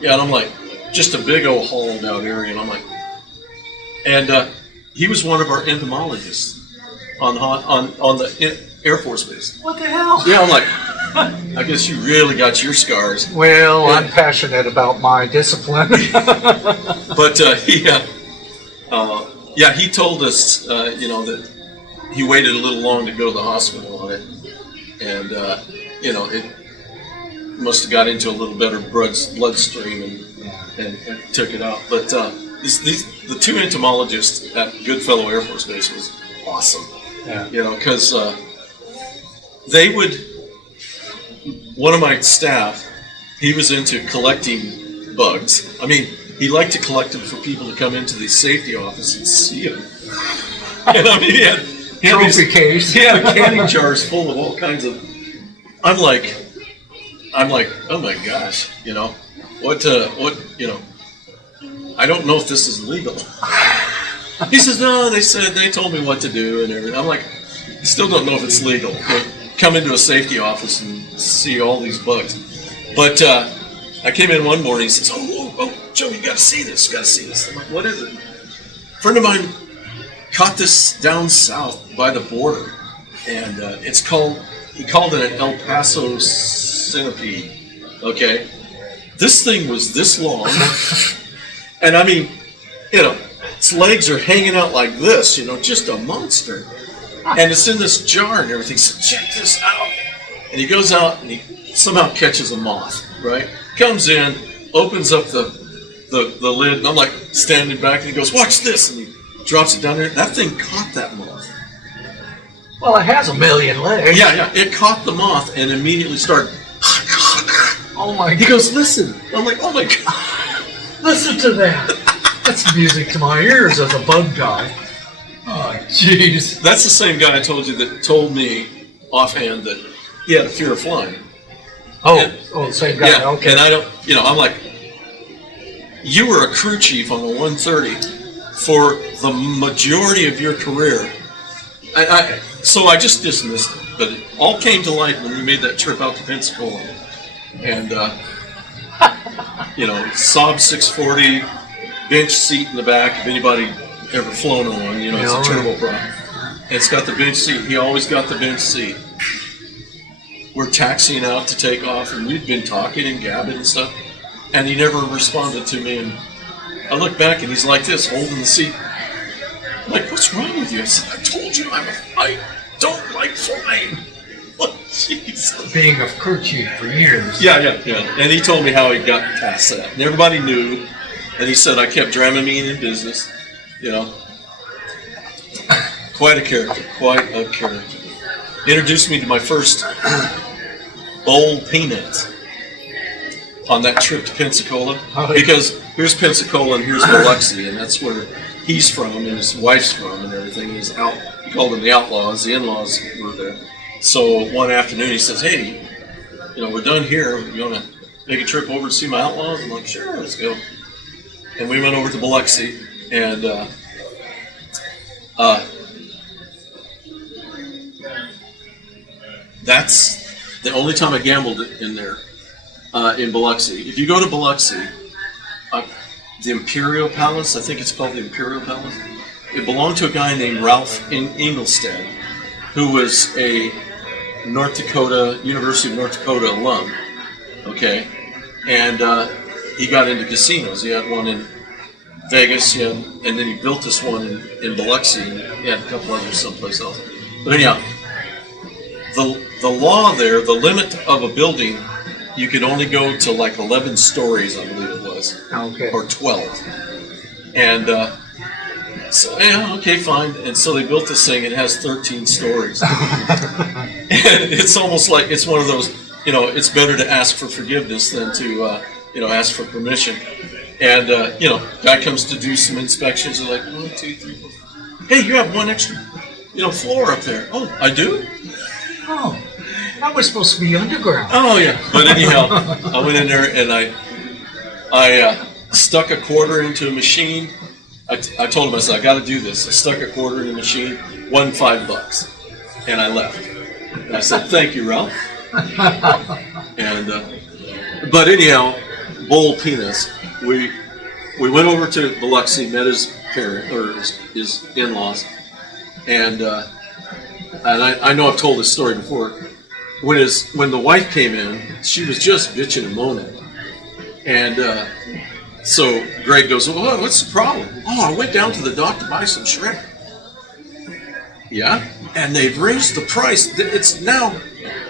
Yeah, and I'm like, just a big old hollowed out area, and I'm like, and he was one of our entomologists on the Air Force Base. What the hell? Yeah, I'm like, I guess you really got your scars. Well, I'm passionate about my discipline. But he told us, that he waited a little long to go to the hospital on it, and it must have got into a little better bloodstream and took it out. But the two entomologists at Goodfellow Air Force Base was awesome. Yeah. Because they would. One of my staff, he was into collecting bugs. He liked to collect them for people to come into the safety office and see them. And he had Trophy case. Yeah, candy jars full of all kinds of. I'm like, oh my gosh, what, I don't know if this is legal. He says, no, they told me what to do and everything. I'm like, I still don't know if it's legal. Come into a safety office and see all these bugs. But I came in one morning, he says, oh, Joe, you got to see this. I'm like, what is it? A friend of mine caught this down south by the border, and he called it an El Paso centipede, okay? This thing was this long, and its legs are hanging out like this, just a monster. And it's in this jar and everything, so check this out. And he goes out and he somehow catches a moth, right? Comes in, opens up the lid, and I'm like standing back, and he goes, watch this, and he drops it down there. That thing caught that moth. Well, it has a million legs. Yeah, it caught the moth and immediately started. Oh my God. He goes, listen. I'm like, oh my God. Listen to that. That's music to my ears as a bug guy. Oh, jeez. That's the same guy I told you that told me offhand that he had a fear of flying. The same guy. Yeah, okay. and I don't, I'm like, you were a crew chief on the 130 for the majority of your career. So I just dismissed it, but it all came to light when we made that trip out to Pensacola. And, Saab 640, bench seat in the back, if anybody ever flown on one, it's a turboprop. And it's got the bench seat. He always got the bench seat. We're taxiing out to take off, and we'd been talking and gabbing and stuff, and he never responded to me. And I look back, and he's like this, holding the seat. I'm like, what's wrong with you? I said, I told you I don't like flying. Oh, jeez. Being a crew chief for years. Yeah. And he told me how he got past that. And everybody knew. And he said I kept Dramamine in business. Quite a character. Introduced me to my first bowl peanuts. on that trip to Pensacola, Oh, yeah. because here's Pensacola and here's Biloxi, and that's where he's from and his wife's from and everything. He's out. He called them the Outlaws. The in-laws were there. So one afternoon he says, "Hey, we're done here. You want to make a trip over to see my outlaws?" I'm like, "Sure, let's go." And we went over to Biloxi, and that's the only time I gambled in there, in Biloxi. If you go to Biloxi, the Imperial Palace, I think it's called the Imperial Palace, it belonged to a guy named Ralph Engelstad, who was a University of North Dakota alum, okay? And he got into casinos. He had one in Vegas, and then he built this one in Biloxi, and he had a couple others someplace else. But anyhow, the law there, the limit of a building, you could only go to like 11 stories, I believe it was, Okay. or 12. And so, yeah, okay, fine. And so they built this thing. It has 13 stories. And it's almost like it's one of those, it's better to ask for forgiveness than to, ask for permission. And, guy comes to do some inspections. They're like, 1, 2, 3, 4. Hey, you have one extra, floor up there. Oh, I do? Oh, that was supposed to be underground. Oh, yeah. But anyhow, I went in there and I stuck a quarter into a machine. I told him, I said, I got to do this. I stuck a quarter in the machine, won $5, and I left. And I said, thank you, Ralph. And but anyhow, bowl peanuts. We went over to Biloxi, met his parent or his in-laws, and I know I've told this story before. When the wife came in, she was just bitching and moaning, and so Greg goes, "Well, what's the problem?" "Oh, I went down to the dock to buy some shrimp." "Yeah, and they've raised the price. It's now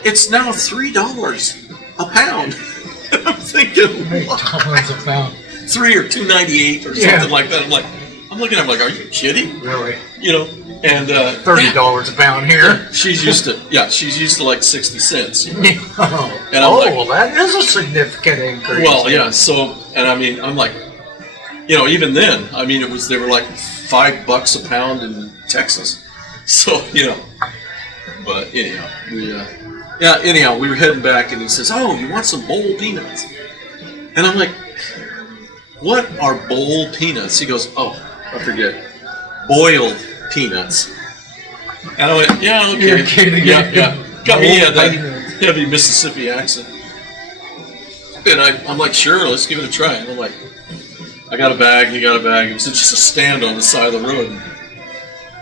$3 a pound." And I'm thinking, what? $8 a pound. $3 or $2.98 or something like that. I'm looking at him like, are you kidding? Really? And $30 a pound here. she's used to like 60 cents. Oh, And I'm like, well, that is a significant increase. well, yeah. So, and I mean, I'm like, even then, I mean, they were like $5 a pound in Texas. So, but anyhow, we were heading back, and he says, "Oh, you want some bowl peanuts?" And I'm like, "What are bowl peanuts?" He goes, "Oh, I forget, boiled peanuts." And I went, "Yeah, okay." You're kidding. Yeah. Got me, Boiled that peanuts. heavy Mississippi accent. And I'm like, "Sure, let's give it a try." And I'm like, I got a bag, he got a bag. It was just a stand on the side of the road.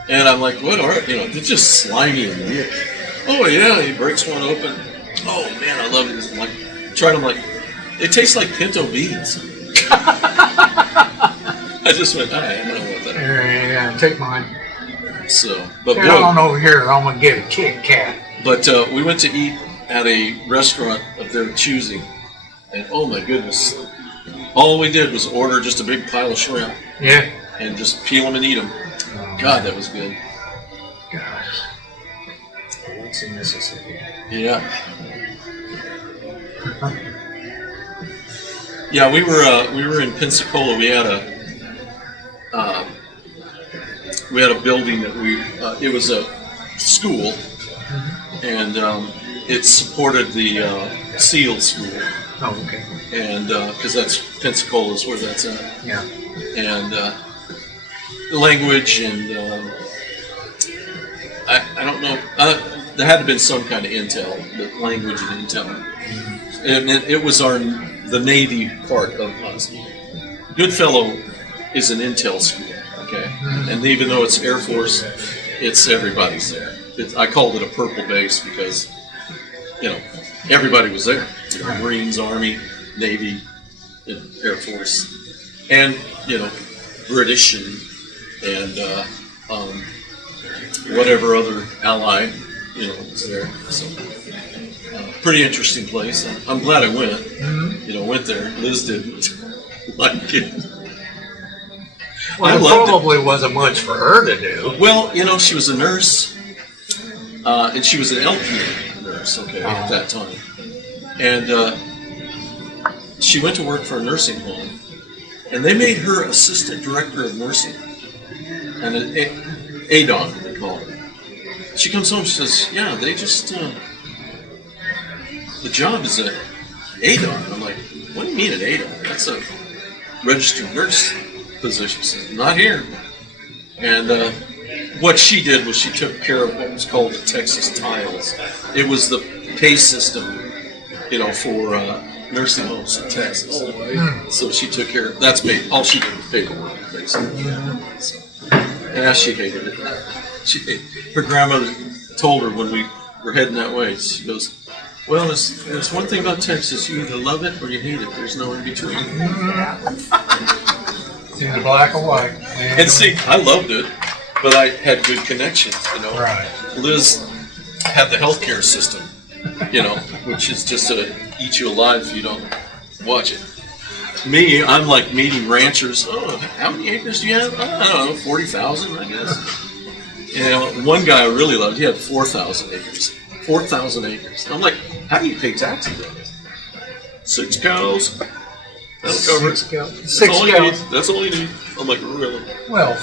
And I'm like, what are, they're just slimy and weird. "Oh, yeah," he breaks one open. "Oh, man, I love it." I'm like, tried them, like, they taste like pinto beans. I just went, I don't know what that is. Yeah, take mine. So, but Get on over here, I'm going to get a Kit Kat. But we went to eat at a restaurant of their choosing. And oh my goodness, all we did was order just a big pile of shrimp. Yeah. And just peel them and eat them. Oh, God, that was good. gosh. It's in Mississippi. Yeah. Yeah, we were in Pensacola. We had a building that it was a school, and it supported the SEAL school. Oh, okay. And because that's Pensacola is where that's at. Yeah. And language and I don't know. There had to have been some kind of intel, but language and intel. And it was the Navy part of us. Goodfellow is an intel school, okay? And even though it's Air Force, it's everybody's there. I called it a purple base because, everybody was there. Marines, Army, Navy, Air Force, and, British and whatever other ally, was there. So, pretty interesting place. I'm glad I went. Went there. Liz didn't like it. Well, it probably wasn't much for her to do. Well, she was a nurse, and she was an LPN nurse, okay, at that time. And she went to work for a nursing home, and they made her assistant director of nursing, and an ADON they call it. She comes home. She says, "Yeah, they just the job is a ADON." I'm like, "What do you mean an ADON? That's a registered nurse position." She says, "Not here." And what she did was she took care of what was called the Texas Tiles. It was the pay system, for nursing homes in Texas. So she took care of that's all she did was paperwork, basically. So, yeah, she hated it. Her grandmother told her when we were heading that way, she goes, "Well, there's one thing about Texas, you either love it or you hate it. There's no in between." It's either black or white. And see, I loved it, but I had good connections, Right. Liz had the healthcare system, which is just to eat you alive if you don't watch it. Me, I'm like meeting ranchers. "Oh, how many acres do you have?" "I don't know, 40,000, I guess." One guy I really loved, he had 4,000 acres. 4,000 acres. And I'm like, "How do you pay taxes on this?" 6 cows. That'll cover it. 6 cows. That's 6 all you cows. need. That's all you need. I'm like, "Really?" Well,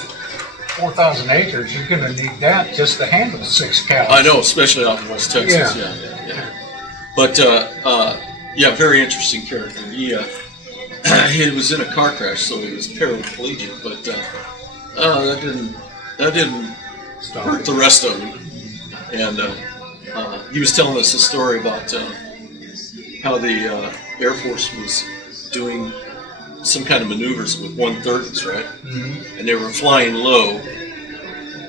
4,000 acres, you're going to need that just to handle 6 cows. I know, especially out in West Texas. Yeah. Yeah. But very interesting character. He was in a car crash, so he was paraplegic. But that didn't hurt the rest of him. And he was telling us a story about how the Air Force was doing some kind of maneuvers with 130s, right? Mm-hmm. And they were flying low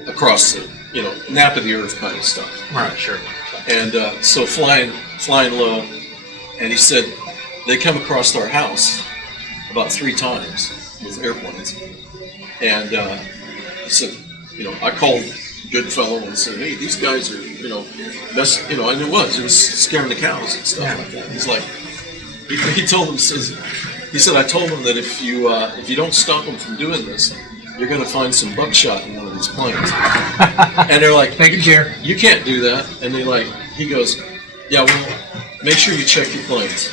across the, nap of the earth kind of stuff. Right, sure. And so flying low, and he said they come across our house about 3 times with airplanes. And he said, I called Goodfellow and said, "Hey, these guys are, and it was scaring the cows and stuff like that." He's like, he told them, he said, "I told them that if you don't stop them from doing this, you're going to find some buckshot in one of these planes." And they're like, Thank you, Chair. "You can't do that." And he goes, "Yeah, well, make sure you check your planes."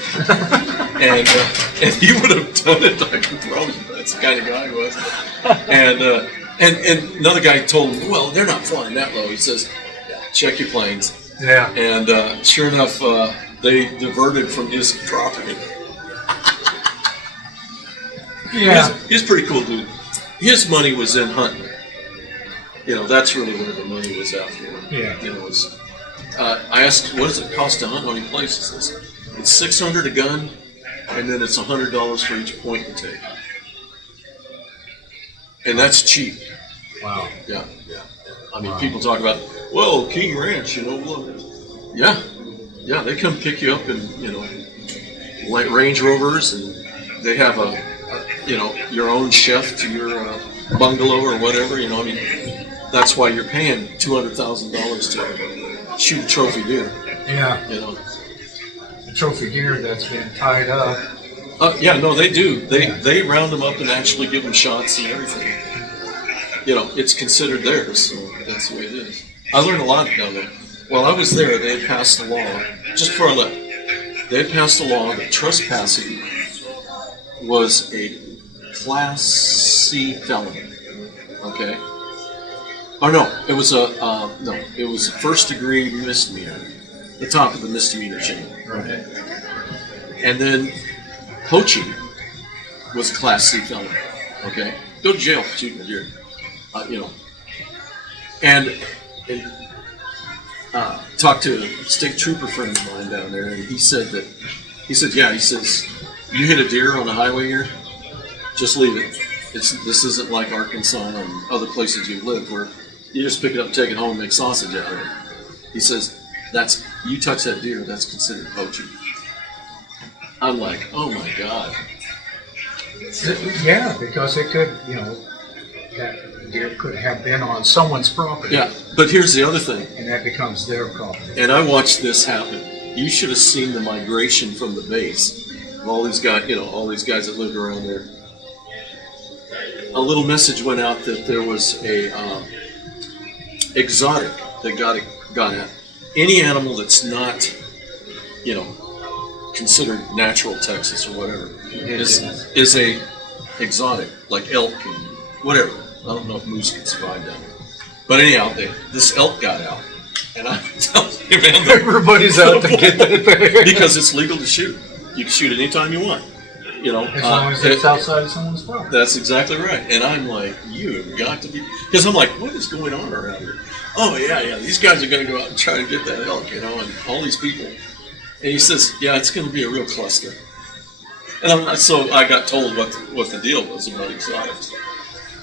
And he would have done it. I can probably, that's the kind of guy he was. And another guy told him, "Well, they're not flying that low." He says, "Yeah, check your planes." Yeah. And sure enough, they diverted from his property. Yeah. He's a pretty cool dude. His money was in hunting. That's really where the money was after. Yeah. I asked, "What does it cost to hunt on any places?" He says, "It's $600 a gun, and then it's $100 for each point you take." And that's cheap. Wow. Yeah. I mean, people talk about, "Well, King Ranch, look." Yeah, they come pick you up in, light Range Rovers, and they have your own chef to your bungalow or whatever. That's why you're paying $200,000 to shoot a trophy deer. Yeah. The trophy deer that's been tied up. No, they do. They round them up and actually give them shots and everything. It's considered theirs, so that's the way it is. I learned a lot down there. While I was there, they had passed a law, just before I left, they had passed a law that trespassing was a Class C felony. Okay? Oh no, it was a first-degree misdemeanor, the top of the misdemeanor chain. Right. And then poaching was a Class C felony. Okay? Go to jail for shooting a deer. And talked to a state trooper friend of mine down there, and he said, "You hit a deer on the highway here, just leave it. This isn't like Arkansas and other places you've lived where you just pick it up, take it home, and make sausage out of it." He says, "You touch that deer, that's considered poaching." I'm like, "Oh my God." Yeah, because it could, that deer could have been on someone's property. Yeah, but here's the other thing. And that becomes their property. And I watched this happen. You should have seen the migration from the base of all these guys, that lived around there. A little message went out that there was a exotic that got at any animal that's not, considered natural Texas or whatever is a exotic, like elk and whatever. I don't know if moose can survive down there. But anyhow, this elk got out. And I'm telling you, man, everybody's out to get that because it's legal to shoot. You can shoot anytime you want. You know, as long as it's outside of someone's property. That's exactly right. And I'm like, you have got to be, because I'm like, what is going on around here? Oh yeah, these guys are going to go out and try to get that elk, you know, and all these people. And he says, yeah, it's going to be a real cluster. And so I got told what the deal was about exotics.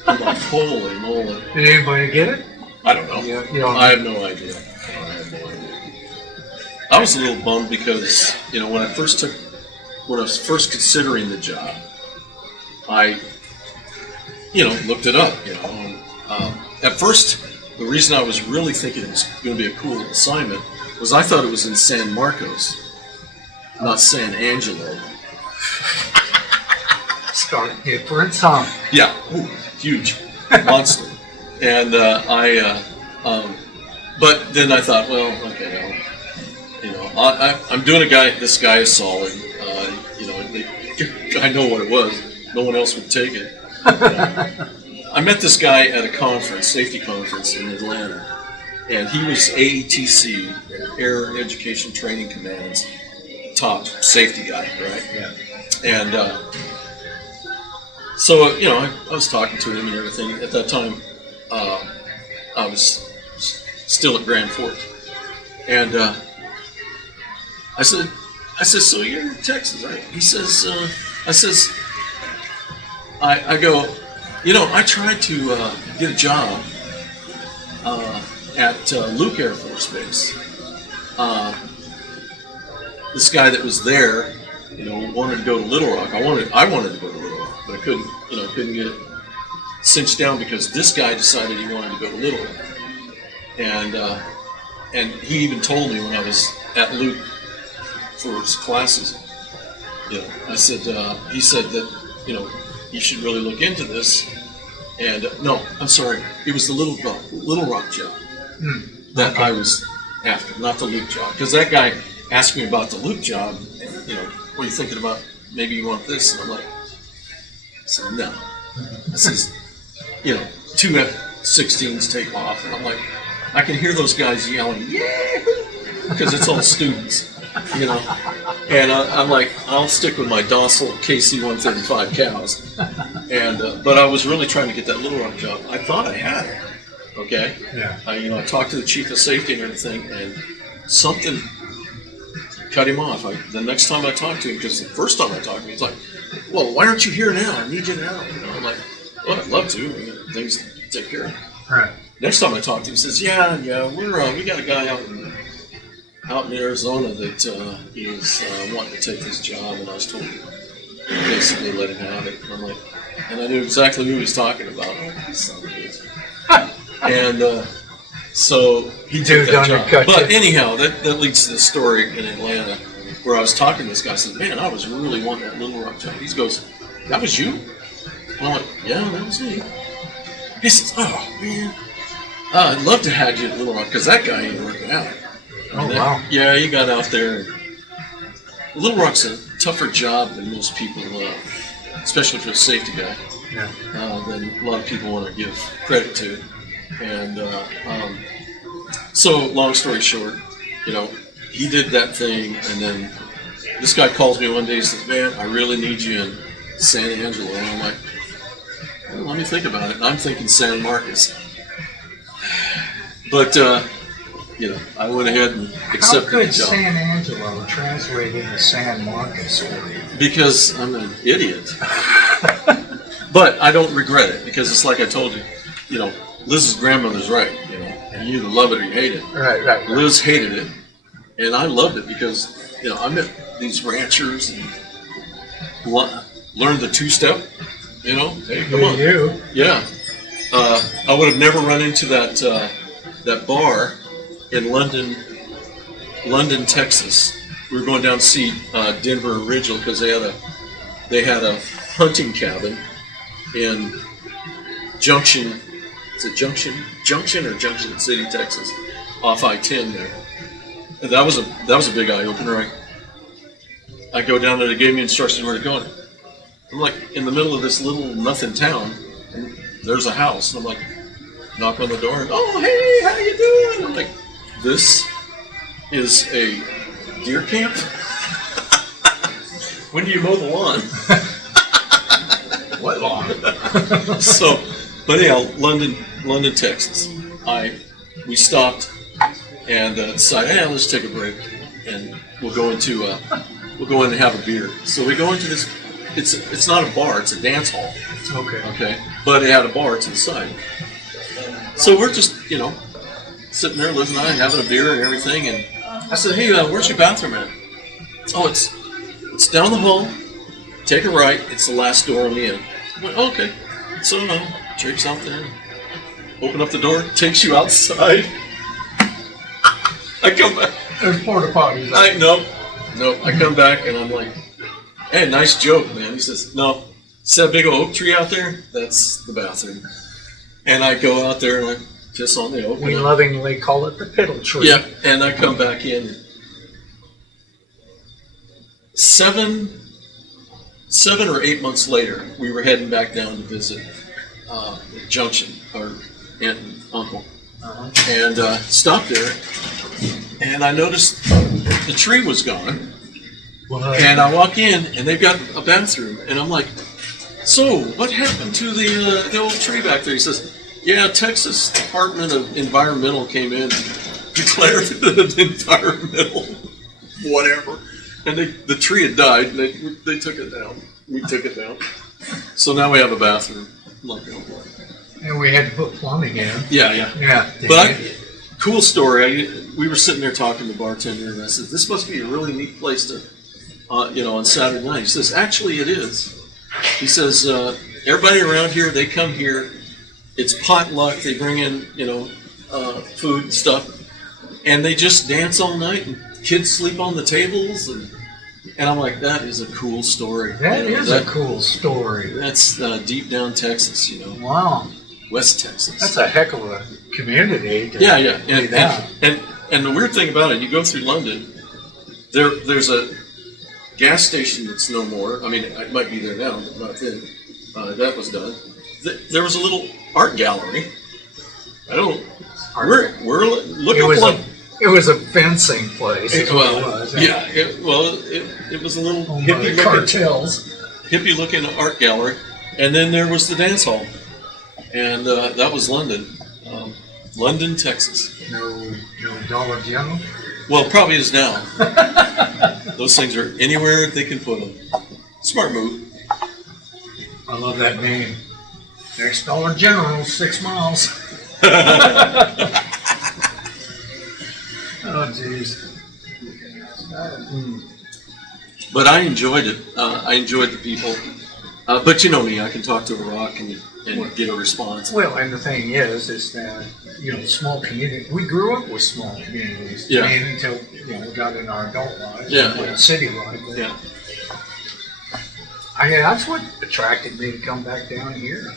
I'm like, holy moly! Did anybody get it? I don't know. Yeah, I have no idea. I was a little bummed because, you know, when I was first considering the job, I, you know, looked it up, you know. And, at first, the reason I was really thinking it was going to be a cool assignment was I thought it was in San Marcos, not San Angelo. Starting different, huh? Yeah, ooh, huge, monster. And but then I thought, well, okay, well, you know, I'm doing this guy is solid. You know, I know what it was. No one else would take it. I met this guy at a conference, safety conference in Atlanta, and he was AETC, Air Education Training Command's top safety guy, right? Yeah. And so, you know, I was talking to him and everything. At that time, I was still at Grand Forks. And I said, so you're in Texas, right? He says, I go, you know, I tried to get a job at Luke Air Force Base. This guy that was there, you know, wanted to go to Little Rock. I wanted to go to Little Rock, but I couldn't get it cinched down because this guy decided he wanted to go to Little Rock. And he even told me when I was at Luke for his classes, you know, he said that, you know, you should really look into this. And no, I'm sorry, it was the Little Rock job that I was after, not the Luke job. Because that guy asked me about the Luke job, and, you know, what are you thinking about? Maybe you want this? And I'm like, I said, no. I says, you know, 2 F-16s take off, and I'm like, I can hear those guys yelling, yeah, because it's all students, you know. And I'm like, I'll stick with my docile KC-135 cows. And but I was really trying to get that Little Rock job. I thought I had it, okay? Yeah. You know, I talked to the chief of safety and everything, and something cut him off. The next time I talked to him, because the first time I talked to him, he's like, well, why aren't you here now? I need you now. You know, I'm like, well, I'd love to. We got things to take care of. Right. Next time I talked to him, he says, yeah, we got a guy out in Arizona that is wanting to take this job, and I was told to basically let him have it. And I'm like, and I knew exactly who he was talking about. Oh, son of a bitch. And so he took that job. But anyhow, that leads to the story in Atlanta where I was talking to this guy. I said, man, I was really wanting that Little Rock job. He goes, that was you? And I'm like, yeah, that was me. He says, oh, man, I'd love to have you at Little Rock because that guy ain't working out. Oh, wow. Yeah, he got out there. Little Rock's a tougher job than most people, especially for a safety guy, than a lot of people want to give credit to. And so, long story short, you know, he did that thing, and then this guy calls me one day and says, man, I really need you in San Angelo. And I'm like, well, let me think about it. And I'm thinking San Marcos. But, you know, I went ahead and accepted the job. How could San Angelo translate into San Marcos for you? Because I'm an idiot. But I don't regret it, because it's like I told you, you know, Liz's grandmother's right, you know, you either love it or you hate it. Right. Liz hated it, and I loved it because, you know, I met these ranchers and learned the two-step, you know, hey, come on. You. Yeah. I would have never run into that bar in London, Texas. We were going down to see Denver Original because they had a hunting cabin in Junction. Is it Junction or Junction City, Texas, off I-10 there. And that was a big eye opener. I go down there. They gave me instructions where to go. I'm like in the middle of this little nothing town, and there's a house. And I'm like, knock on the door, and oh hey, how you doing? I'm like, this is a deer camp. When do you mow the lawn? What lawn? So, but anyhow, London, Texas. We stopped and decided, hey, let's take a break, and we'll go in and have a beer. So we go into this. It's not a bar; it's a dance hall. Okay. Okay, but it had a bar to the side. So we're just sitting there, Liz and I, having a beer and everything. And I said, hey, where's your bathroom at? Oh, it's down the hall. Take a right. It's the last door on the end. I went, okay. So Drake's out there. Open up the door. Takes you outside. I come back. There's porta potties. Nope. I come back and I'm like, hey, nice joke, man. He says, no. See that big oak tree out there? That's the bathroom. And I go out there and I piss on the oak. We lovingly call it the piddle tree. Yeah, and I come back in. 7 or 8 months later, we were heading back down to visit Junction, our aunt and uncle, and stopped there. And I noticed the tree was gone. What? And I walk in, and they've got a bathroom, and I'm like, so what happened to the old tree back there? He says, yeah, Texas Department of Environmental came in, declared it an environmental whatever, and the tree had died, and they took it down. We took it down. So now we have a bathroom. I'm like, oh boy. And we had to put plumbing in. Yeah. But cool story. We were sitting there talking to the bartender, and I said, this must be a really neat place to, on Saturday night. He says, actually, it is. He says, everybody around here, they come here. It's potluck. They bring in, food and stuff, and they just dance all night. And kids sleep on the tables, and I'm like, that is a cool story. That is a cool story. That's deep down Texas, Wow. West Texas. That's a heck of a community. Yeah. And the weird thing about it, you go through London, there's a gas station that's no more. I mean, it might be there now, but not then. That was done. There was a little art gallery. We're looking for. It was a fencing place. It was a little hippie looking art gallery, and then there was the dance hall, and that was London, London, Texas. No Dollar General. Well, probably is now. Those things are anywhere they can put them. Smart move. I love that name. Next Dollar General, 6 miles. Oh, jeez. But I enjoyed it. I enjoyed the people. But you know me, I can talk to a rock and get a response. Well, and the thing is that, small community, we grew up with small communities. Yeah. And until, we got in our adult lives. Yeah. City life. Yeah. That's what attracted me to come back down here,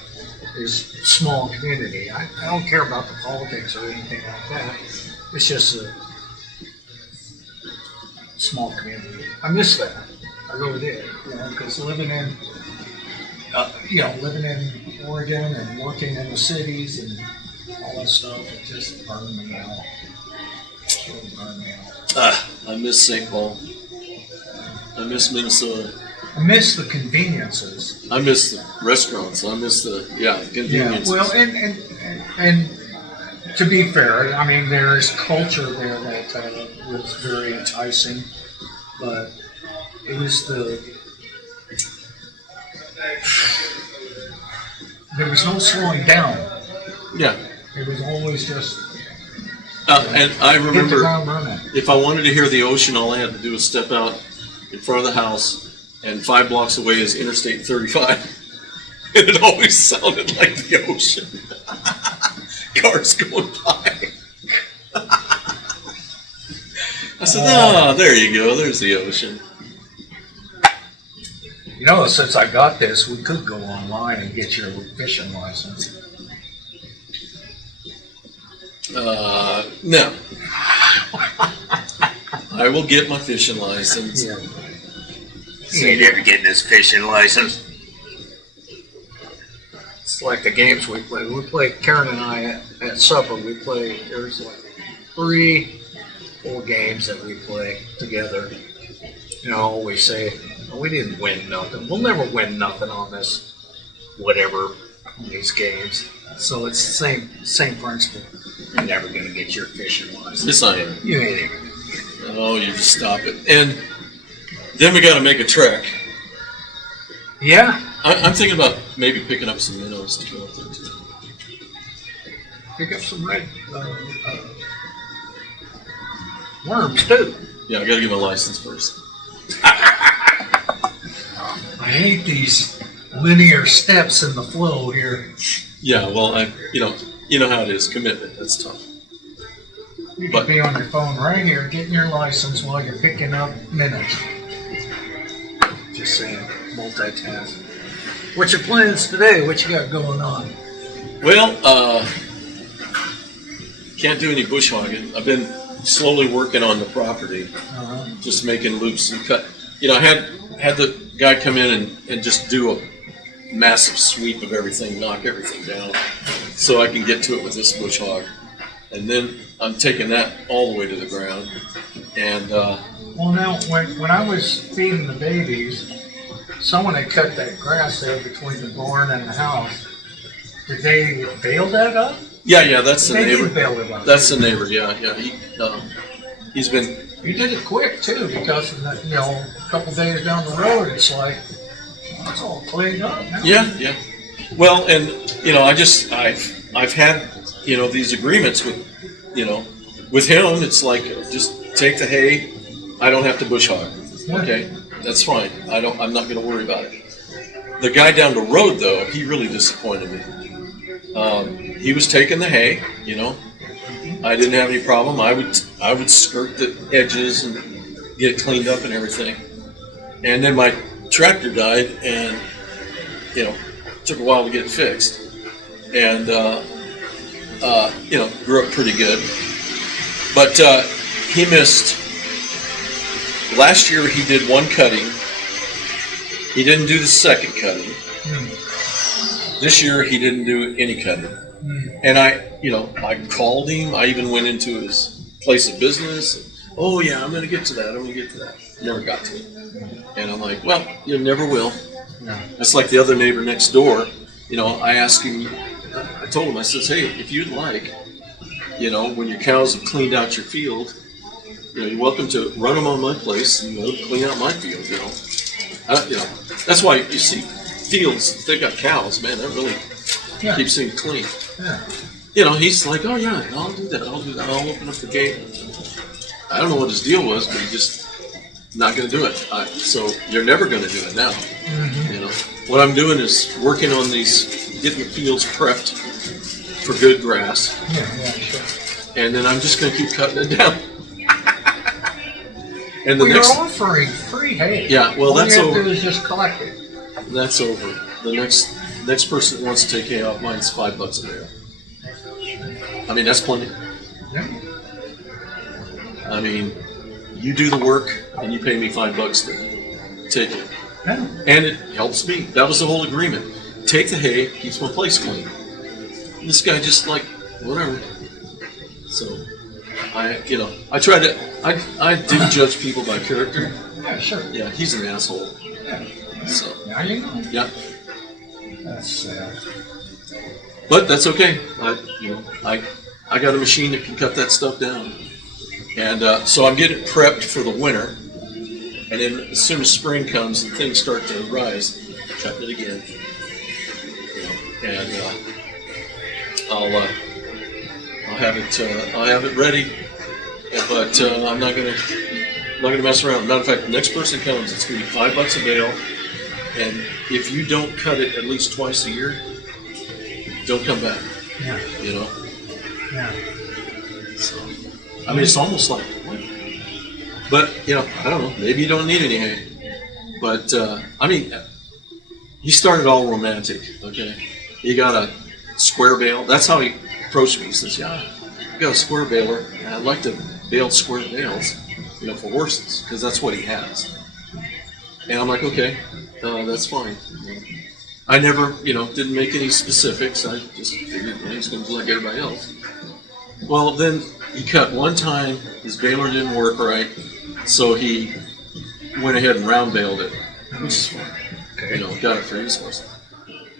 is small community. I don't care about the politics or anything like that. It's just a small community. I miss that. I really did. Because living in Oregon and working in the cities and all that stuff, it just burned me out. It really burned me out. I miss St. Paul. I miss Minnesota. I miss the conveniences. I miss the restaurants. I miss the conveniences. Yeah, well, and to be fair, I mean, there is culture there that was very enticing, but it was there was no slowing down. Yeah. It was always just and I hit the remember ground running. if I wanted to hear the ocean, all I had to do was step out in front of the house, and 5 blocks away is Interstate 35. And it always sounded like the ocean. Cars going by. I said, there you go. There's the ocean. Since I got this, we could go online and get your fishing license. No. I will get my fishing license. Yeah. He ain't ever getting his fishing license. It's like the games we play. We play, Karen and I at supper, there's like 3-4 games that we play together. You know, we say, we didn't win nothing. We'll never win nothing on this, whatever, on these games. So it's the same principle. You're never going to get your fishing license. Yes, I am. You ain't even going to get it. Oh, you just stop it. And then we got to make a trek. Yeah. I'm thinking about maybe picking up some minnows to go up there too. Pick up some red worms too. Yeah, I got to get my license first. I hate these linear steps in the flow here. Yeah, well, you know how it is. Commitment. That's tough. You could be on your phone right here getting your license while you're picking up minutes. Just saying, multitask. What's your plans today? What you got going on? Well, can't do any bush hogging. I've been slowly working on the property, just making loops and cut. You know, I had the guy come in and just do a massive sweep of everything, knock everything down, so I can get to it with this bush hog. And then I'm taking that all the way to the ground. And well, now when I was feeding the babies, someone had cut that grass there between the barn and the house. Did they bale that up? Yeah, that's the They neighbor. did bale it up. That's the neighbor. Yeah. He's been. You did it quick too, because a couple days down the road, it's like it's all cleaned up now. Yeah. Well, and I've had these agreements with him. It's like, just take the hay. I don't have to bush hog. Okay, that's fine. I'm not going to worry about it. The guy down the road, though, he really disappointed me. He was taking the hay. I didn't have any problem. I would skirt the edges and get it cleaned up and everything. And then my tractor died, and took a while to get it fixed. And grew up pretty good. But he missed. Last year he did one cutting. He didn't do the second cutting. This year he didn't do any cutting. And I called him. I even went into his place of business. Oh yeah, I'm going to get to that. Never got to it. And I'm like, well, you never will. That's like the other neighbor next door. I asked him. I told him. I says, hey, if you'd like, when your cows have cleaned out your field, you're welcome to run them on my place and clean out my field. That's why you see fields. They got cows, man. That really keeps things clean. He's like, oh yeah, I'll do that. I'll open up the gate. I don't know what his deal was, but he just not going to do it. So you're never going to do it now. What I'm doing is working on getting the fields prepped for good grass. Yeah, sure. And then I'm just going to keep cutting it down. And You're offering free hay. Yeah, well, that's over. All you have over. to do is just collect it. That's over. The next person that wants to take hay off mine's $5 a bale. I mean, that's plenty. Yeah. I mean, you do the work and you pay me $5 to take it. Yeah. And it helps me. That was the whole agreement. Take the hay, keeps my place clean. And this guy just like, whatever. So, I do judge people by character. Yeah, sure. Yeah, he's an asshole. Yeah. So. Now you know. Yeah. That's sad. But that's okay. I got a machine that can cut that stuff down. And so I'm getting it prepped for the winter. And then as soon as spring comes and things start to rise, cutting it again. And I'll have it ready. But I'm not gonna mess around. Matter of fact, the next person comes, it's gonna be $5 a bale. And if you don't cut it at least twice a year, don't come back. Yeah. Yeah. So, I mean, it's almost like, what? But, I don't know. Maybe you don't need any hay. But, I mean, he started all romantic, okay? He got a square bale. That's how he approached me. He says, yeah, I got a square baler, and I'd like to bale square bales, for horses, because that's what he has. And I'm like, okay, that's fine. I never, didn't make any specifics. I just figured he's going to be like everybody else. Well, then he cut one time. His baler didn't work right, so he went ahead and round baled it, which is fine. Okay. Got it for his horse.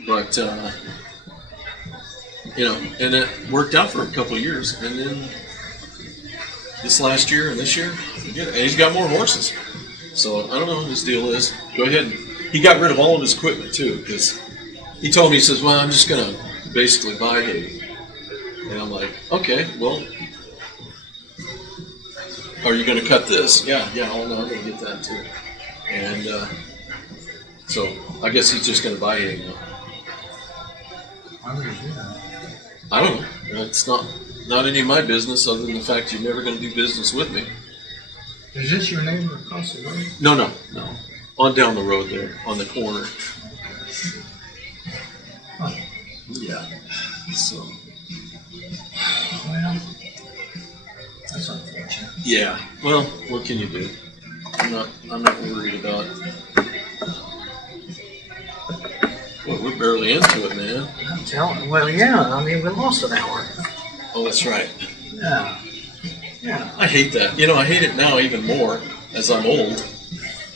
But, and it worked out for a couple of years. And then this last year and this year, and he's got more horses. So I don't know what his deal is. Go ahead. He got rid of all of his equipment too, because he told me, he says, well, I'm just going to basically buy hay. And I'm like, okay, well, are you going to cut this? Yeah, oh no, I'm going to get that too. And so I guess he's just going to buy hay now. Why would you do that? I don't know. It's not any of my business other than the fact you're never going to do business with me. Is this your neighbor across the road? No. On down the road there, on the corner. Huh. Yeah. So. Well, that's unfortunate. Yeah. Well, what can you do? I'm not worried about. Well, we're barely into it, man. I'm telling. Well, yeah. I mean, we lost an hour. Oh, that's right. Yeah. Yeah. I hate that. I hate it now even more as I'm old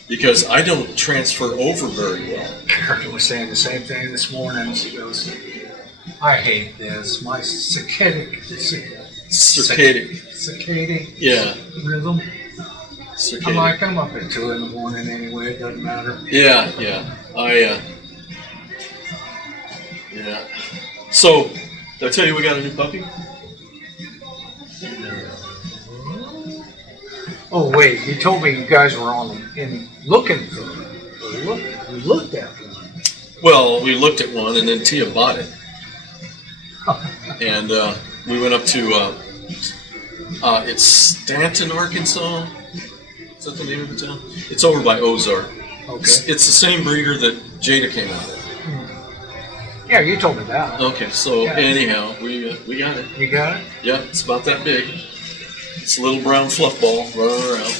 because I don't transfer over very well. Karen was saying the same thing this morning. She goes, I hate this. My circadian Yeah. rhythm. Circadian. I'm like, I'm up at 2 in the morning anyway. It doesn't matter. Yeah. Yeah. So, did I tell you we got a new puppy? Oh wait, you told me you guys were looking for one. We looked at one. Well, we looked at one and then Tia bought it. And we went up to, it's Stanton, Arkansas. Is that the name of the town? It's over by Ozark. Okay. It's the same breeder that Jada came out of. Yeah, you told me that. Okay, so Yeah. anyhow, we got it. You got it? Yeah, it's about that big. It's a little brown fluff ball running around.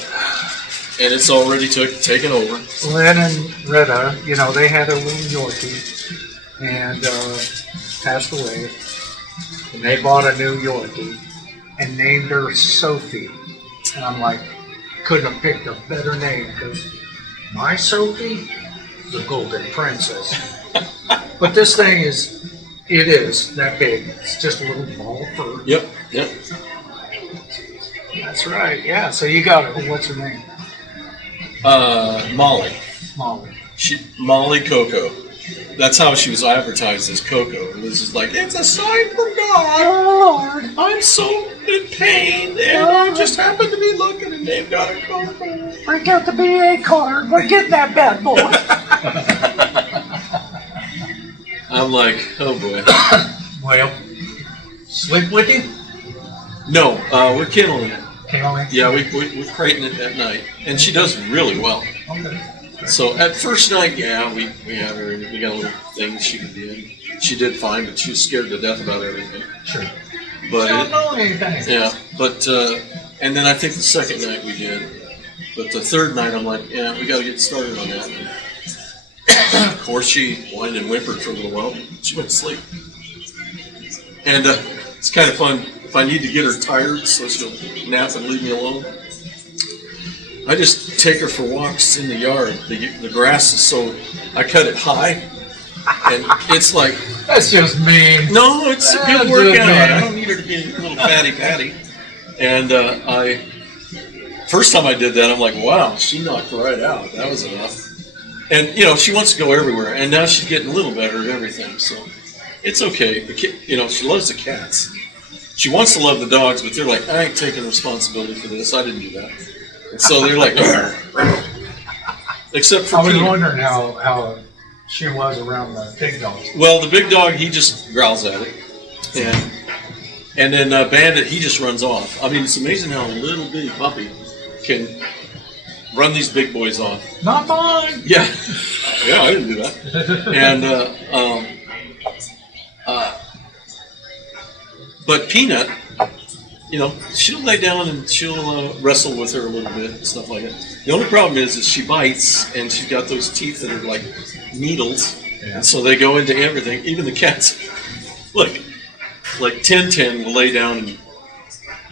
And it's already taken over. Lynn and Retta, they had a little Yorkie and passed away. And they bought a new Yorkie and named her Sophie. And I'm like, couldn't have picked a better name because my Sophie is a golden princess. But this thing is that big. It's just a little ball of fur. Yep. That's right. Yeah. So you got it. What's her name? Molly. Molly. Molly Coco. That's how she was advertised as Coco. It was just like, it's a sign from God. Oh Lord. I'm so in pain, and I just happened to be looking, and they've got a Coco. Break out the BA card. We're getting that bad boy. I'm like, oh boy. Well, sleep with you? No, we're killing it. Kelly? Yeah, we're crating it at night, and she does really well. Okay. So at first night, yeah, we had her, and we got a little thing she could do. She did fine, but she was scared to death about everything. Sure. But Don't know anything. yeah, but and then I think the second night we did, but the third night I'm like, yeah, we got to get started on that. And of course, she whined and whimpered for a little while. She went to sleep, and it's kind of fun. If I need to get her tired so she'll nap and leave me alone, I just take her for walks in the yard. The grass is so, I cut it high, and it's like, That's just mean. no, it's a That's good just workout. mean. I don't need her to be a little fatty patty. And first time I did that, I'm like, wow, she knocked right out. That was enough. And she wants to go everywhere, and now she's getting a little better at everything. So it's okay. The kid, she loves the cats. She wants to love the dogs, but they're like, I ain't taking responsibility for this. I didn't do that. And so they're like, except for I was Peanut. wondering how she was around the big dogs. Well, the big dog, he just growls at it. And then Bandit, he just runs off. I mean, it's amazing how a little bitty puppy can run these big boys off. Not mine. Yeah. Yeah, I didn't do that. And, but Peanut, she'll lay down and she'll wrestle with her a little bit and stuff like that. The only problem is she bites and she's got those teeth that are like needles, and so they go into everything. Even the cats, look, like 10 will lay down and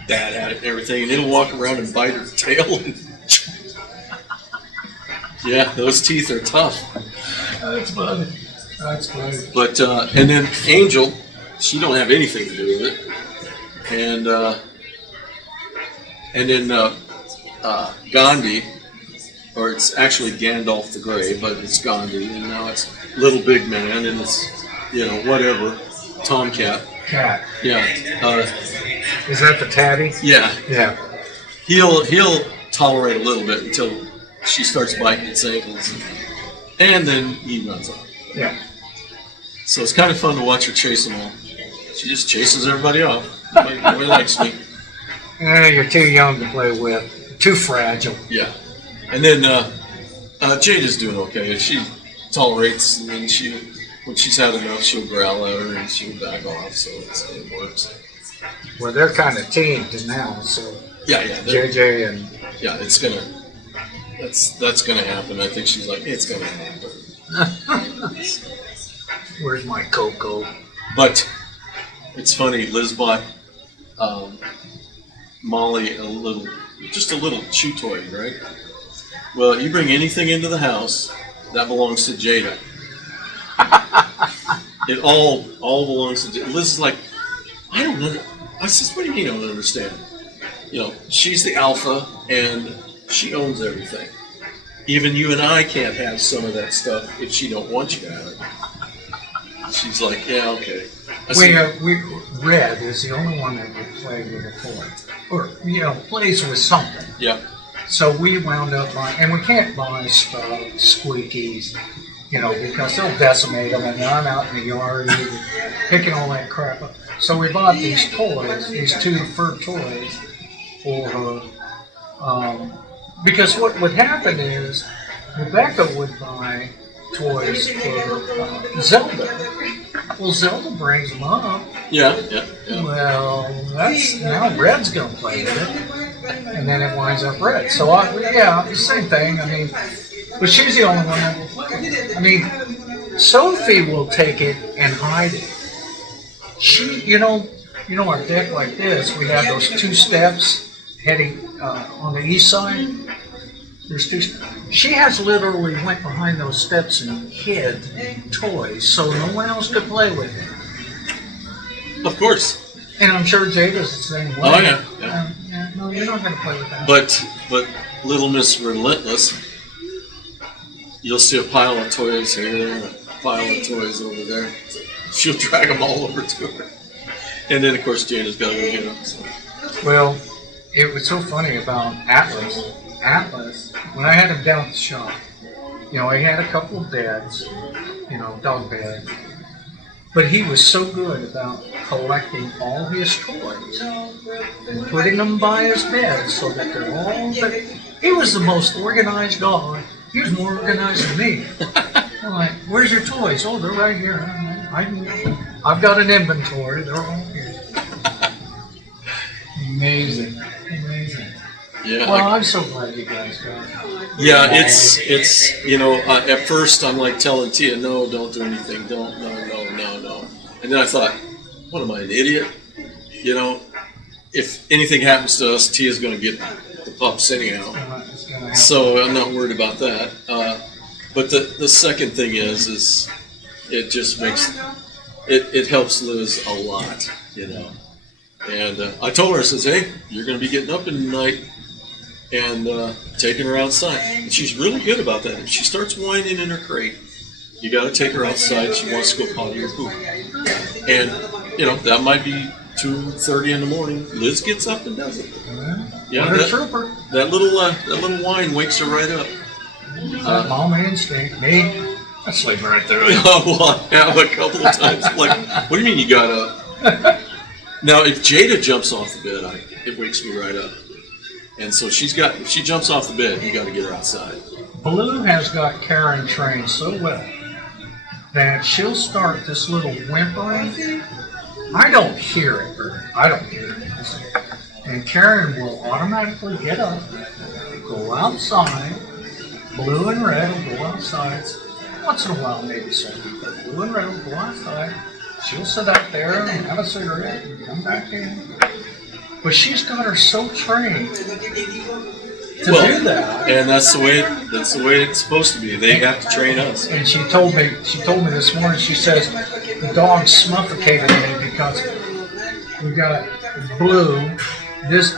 bat at it and everything, and it'll walk around and bite her tail. Yeah, those teeth are tough. That's funny. That's funny. But and then Angel, she don't have anything to do with it, and then Gandhi, or it's actually Gandalf the Grey, but it's Gandhi, and now it's Little Big Man, and it's whatever, Tomcat. Cat. Yeah. Is that the tatty? Yeah. Yeah. He'll tolerate a little bit until she starts biting its ankles, and then he runs off. Yeah. So it's kind of fun to watch her chase them all. She just chases everybody off. Nobody likes me. You're too young to play with. Too fragile. Yeah. And then Jade is doing okay. She tolerates, and then when she's had enough, she'll growl at her and she'll back off. So it works. Well, they're kind of teamed now, so Yeah. JJ and Yeah, it's gonna. That's gonna happen. I think she's like, it's gonna happen. where's my Coco? But it's funny. Liz bought Molly just a little chew toy, right? Well, you bring anything into the house that belongs to Jada. It all belongs to Jada. Liz is like, I don't know. I says, what do you mean I don't understand? She's the alpha and she owns everything. Even you and I can't have some of that stuff if she don't want you to have it. She's like, yeah, okay. Red is the only one that would play with a toy, or plays with something. Yeah. So we wound up buying, and we can't buy stuff, squeakies, because they'll decimate them, and I'm out in the yard picking all that crap up. So we bought these toys, these 2 fur toys for her, because what would happen is Rebecca would buy toys for Zelda. Well, Zelda brings them up. Yeah. Well, now Red's going to play with it, and then it winds up Red. So, the same thing. I mean, but she's the only one that will play. I mean, Sophie will take it and hide it. She, our deck like this, we have those 2 steps heading on the east side. There's 2 steps. She has literally went behind those steps and hid toys so no one else could play with it. Of course. And I'm sure Jada's the same way. Oh, yeah. No, you're not going to play with that. But Little Miss Relentless, you'll see a pile of toys here, a pile of toys over there. She'll drag them all over to her. And then, of course, Jada's got to go get them. So. Well, it was so funny about Atlas, when I had him down at the shop, he had a couple of beds, dog beds, but he was so good about collecting all his toys and putting them by his bed so that they're all, he was the most organized dog. He was more organized than me. I'm like, where's your toys? Oh, they're right here. I've got an inventory. They're all here. Amazing. Yeah. Well, I'm so glad you guys got it. Yeah, it's at first I'm like telling Tia, no, don't do anything, no. And then I thought, what am I, an idiot? If anything happens to us, Tia's going to get the pups anyhow. So I'm not worried about that. But the second thing is it just makes, it helps Liz a lot, And I told her, I says, hey, you're going to be getting up in the night and taking her outside. And she's really good about that. If she starts whining in her crate, you got to take her outside. She wants to go potty or poop. And, that might be 2:30 in the morning. Liz gets up and does it. Yeah, that little whine wakes her right up. Mom instinct. Me, I sleep right through it. Well, I have a couple of times. Like, what do you mean you got up? Now, if Jada jumps off the bed, it wakes me right up. And so if she jumps off the bed, you got to get her outside. Blue has got Karen trained so well that she'll start this little whimpering. I don't hear it. And Karen will automatically get up, go outside. Blue and red will go outside. Once in a while, maybe something, but blue and red will go outside. She'll sit out there and have a cigarette and come back in. But she's got her so trained to do that. And that's the way it's supposed to be. They have to train us. And she told me this morning, she says, the dog suffocated me because we got blue, here's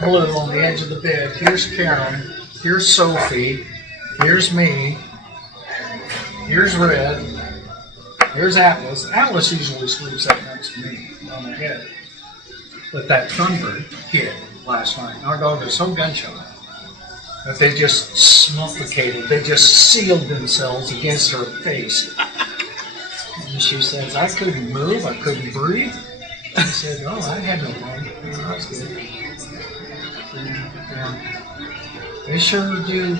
blue on the edge of the bed, here's Karen, here's Sophie, here's me, here's red, here's Atlas. Atlas usually sleeps up next to me on the head. But that Thunbird hit last night. Our dog is so gun shy that they just suffocated. They just sealed themselves against her face. And she says, I couldn't move, I couldn't breathe. I said, oh, I had no problem. Oh, that's good. Yeah. They sure do.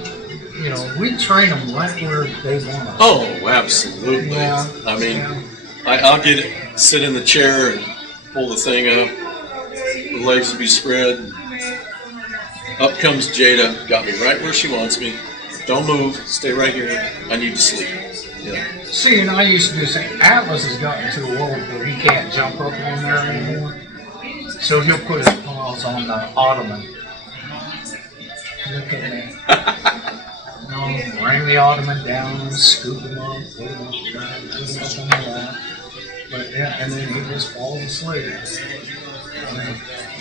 You know, we train them right where they want us. Oh, absolutely. Yeah. I mean, I'll sit in the chair and pull the thing up. The legs will be spread. Up comes Jada. Got me right where she wants me. Don't move. Stay right here. I need to sleep. Yeah. See, and I used to do say, Atlas has gotten to a world where he can't jump up on there anymore. So he'll put his paws on the ottoman. Look at me. Bring the ottoman down, scoop him up, put him up on the lap. But yeah, and then he just falls asleep.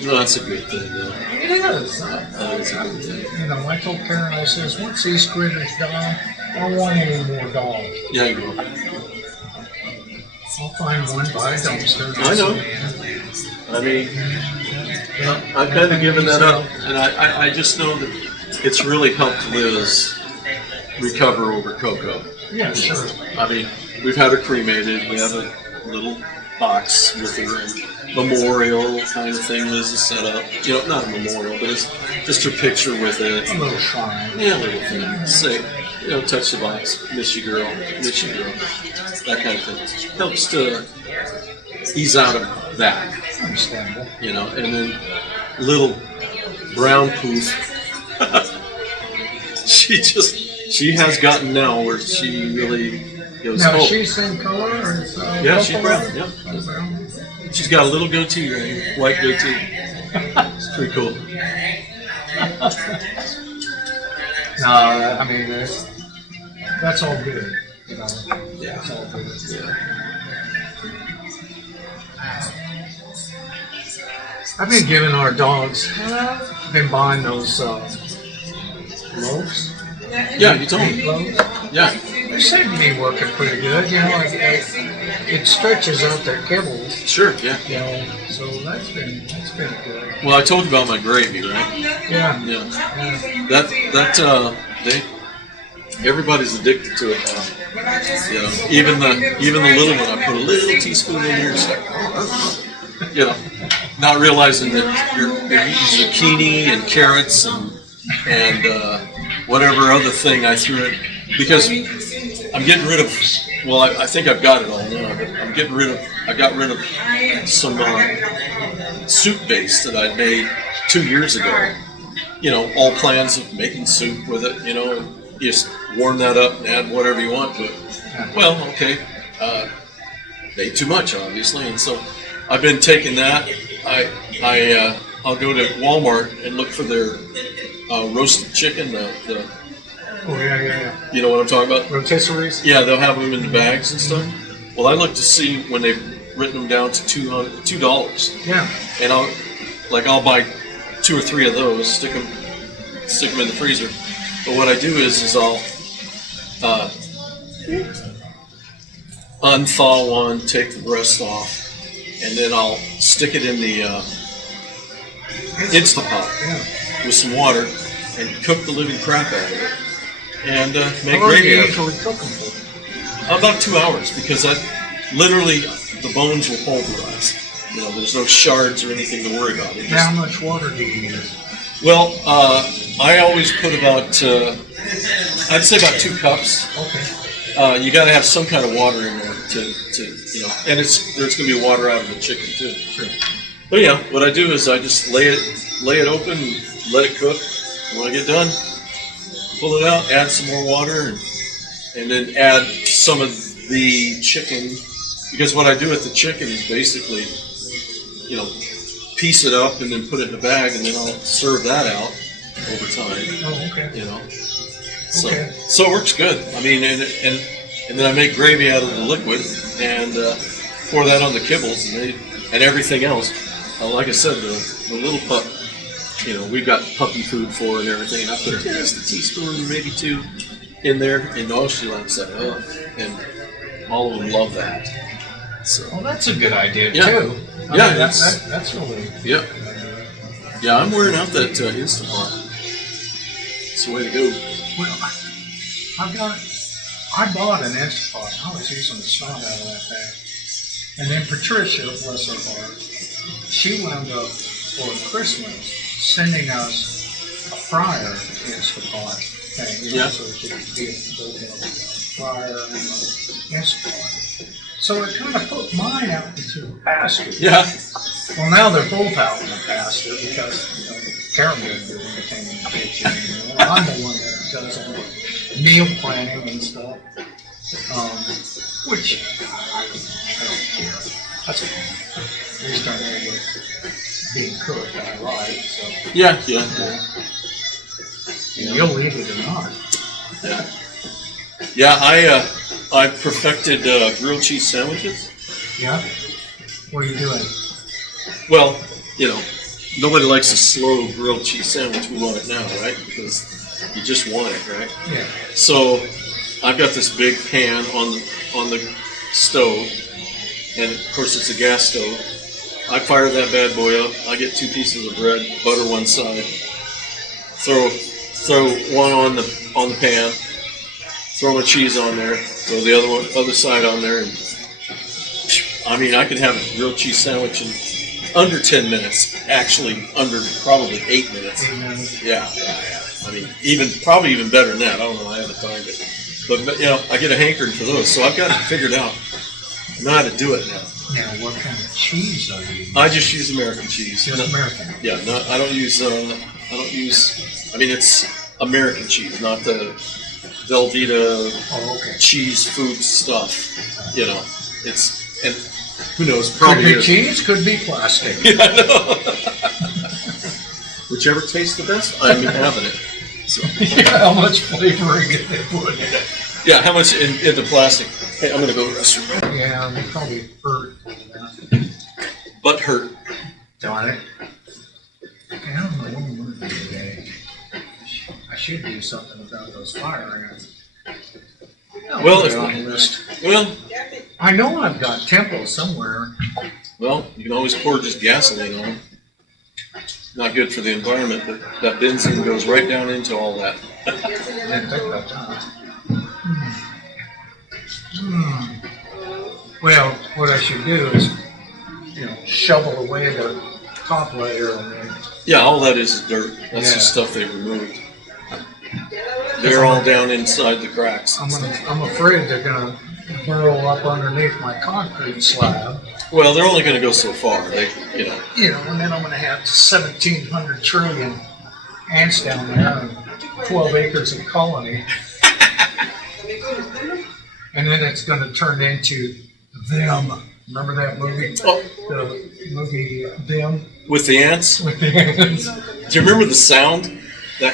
No, that's a good thing, though. It is. That is a good thing. You know, I told Karen, I says, once these critters die, I don't want any more dogs. Yeah, you will. I'll find one by a dumpster. I know. I mean, I've kind of given that up, and I just know that it's really helped Liz recover over Coco. Yeah, sure. I mean, we've had her cremated. We have a little box with her memorial kind of thing Liz has set up. You know, not a memorial, but it's just her picture with it. A little shrine. Yeah, a little thing. Say, you know, touch the box. Miss you, girl. Miss you, girl. That kind of thing. Helps to ease out of that. Understandable. You know, and then little brown poof. She has gotten now where she really goes, Now, oh. is she same color or is Yeah, she's brown. color? Yeah. Brown. She's got a little goatee right here, white goatee. It's pretty cool. No, I mean, that's all good. You know, Yeah. that's all good. Yeah. I've been giving our dogs, I've been buying those loaves. Yeah, you told Meat me. loaves. Yeah. They seem to be working pretty good. You know, it stretches out their kibbles. Sure, yeah. You know, so that's been good. Well, I told you about my gravy, right? Yeah. Yeah. Everybody's addicted to it now. You know, even the little one, I put a little teaspoon in here, it's like, you know, not realizing that you're eating zucchini and carrots and whatever other thing I threw in, because I'm getting rid of. Well, I think I've got it all now, but I got rid of some soup base that I made 2 years ago. You know, all plans of making soup with it. You know, and you just warm that up and add whatever you want to it. Well, okay, made too much obviously, and so I've been taking that. I'll go to Walmart and look for their roasted chicken. Oh, yeah. You know what I'm talking about? Rotisseries? Yeah, they'll have them in the bags and stuff. Well, I look to see when they've written them down to $2. Yeah. And I'll buy 2 or 3 of those, stick them in the freezer. But what I do is I'll unthaw one, take the rest off, and then I'll stick it in the Instant Pot with some water and cook the living crap out of it. And make How long do gravy you out of usually cook them for? it. About 2 hours, because literally the bones will pulverize. You know, there's no shards or anything to worry about. Now, how much water do you use? Well, I always put about, I'd say about 2 cups. Okay. You got to have some kind of water in there to you know, and there's going to be water out of the chicken too. Sure. But yeah, what I do is I just lay it open, and let it cook. When I get done, pull it out, add some more water, and then add some of the chicken. Because what I do with the chicken is basically, piece it up and then put it in a bag, and then I'll serve that out over time. Oh, okay. So Okay. so it works good. I mean, and then I make gravy out of the liquid and pour that on the kibbles and everything else. Like I said, the little pup, we've got puppy food for and everything. And I put just a teaspoon, maybe 2, in there, and she likes that. And all of them love that. So Well, that's a good idea Yeah. too. I Yeah, mean, it's- that's really. yeah, yeah, I'm wearing out that Instapot. It's the way to go. Well, I bought an Instapot. I was using the snot out of that thing. And then Patricia, bless her heart, she wound up for Christmas sending us a fryer Instapot thing. Yeah. So it could be both a fryer and an Instapot. So I kind of put mine out into the basket. Yeah, Well, now they're both out in the pasture because Karen didn't do anything in the kitchen anymore. I'm the one that does all the meal planning and stuff, which I don't care. That's okay. At least I know what's being cooked all right. So yeah. you'll eat it or not. Yeah, I perfected grilled cheese sandwiches. Yeah. What are you doing? Well, nobody likes a slow grilled cheese sandwich. We want it now, right? Because you just want it, right? Yeah. So I've got this big pan on the stove, and of course it's a gas stove. I fire that bad boy up. I get 2 pieces of bread, butter one side, throw one on the pan, throw my cheese on there, throw the other side on there, and I mean I could have a grilled cheese sandwich in under 10 minutes. Actually, under probably 8 minutes. Yeah. I mean, probably even better than that. I don't know. I haven't timed it, but I get a hankering for those, so I've got it figured out. I know how to do it now. Now, what kind of cheese are you using? I just use American cheese. Just American. Yeah, no, I don't use. I mean, it's American cheese, not the Velveeta Oh, okay. cheese food stuff. It's and who knows? Could Probably be is. cheese, could be plastic. Yeah, I know. Whichever tastes the best, I'm having it. So How much flavoring did they put in it? yeah, how much in the plastic? Hey, I'm gonna go to the restroom. Yeah, they probably hurt. Butt hurt. Darn it. I don't know what I'm going to do today. I should do something about those fire ants. Well, They're on the list. Well, I know I've got Tempo somewhere. you can always pour just gasoline on them. Not good for the environment, but that benzene goes right down into all that. I didn't think about that. Well, what I should do is, shovel away the top layer and then. Yeah, all that is dirt. That's Yeah. the stuff they removed. They're all down inside the cracks. I'm afraid they're gonna burrow up underneath my concrete slab. Well, they're only going to go so far. And And then I'm gonna have 1,700 trillion ants down there and 12 acres of colony. And then it's gonna turn into Them. Remember that movie? Oh, The movie Them with the ants. with the ants. Do you remember the sound? That.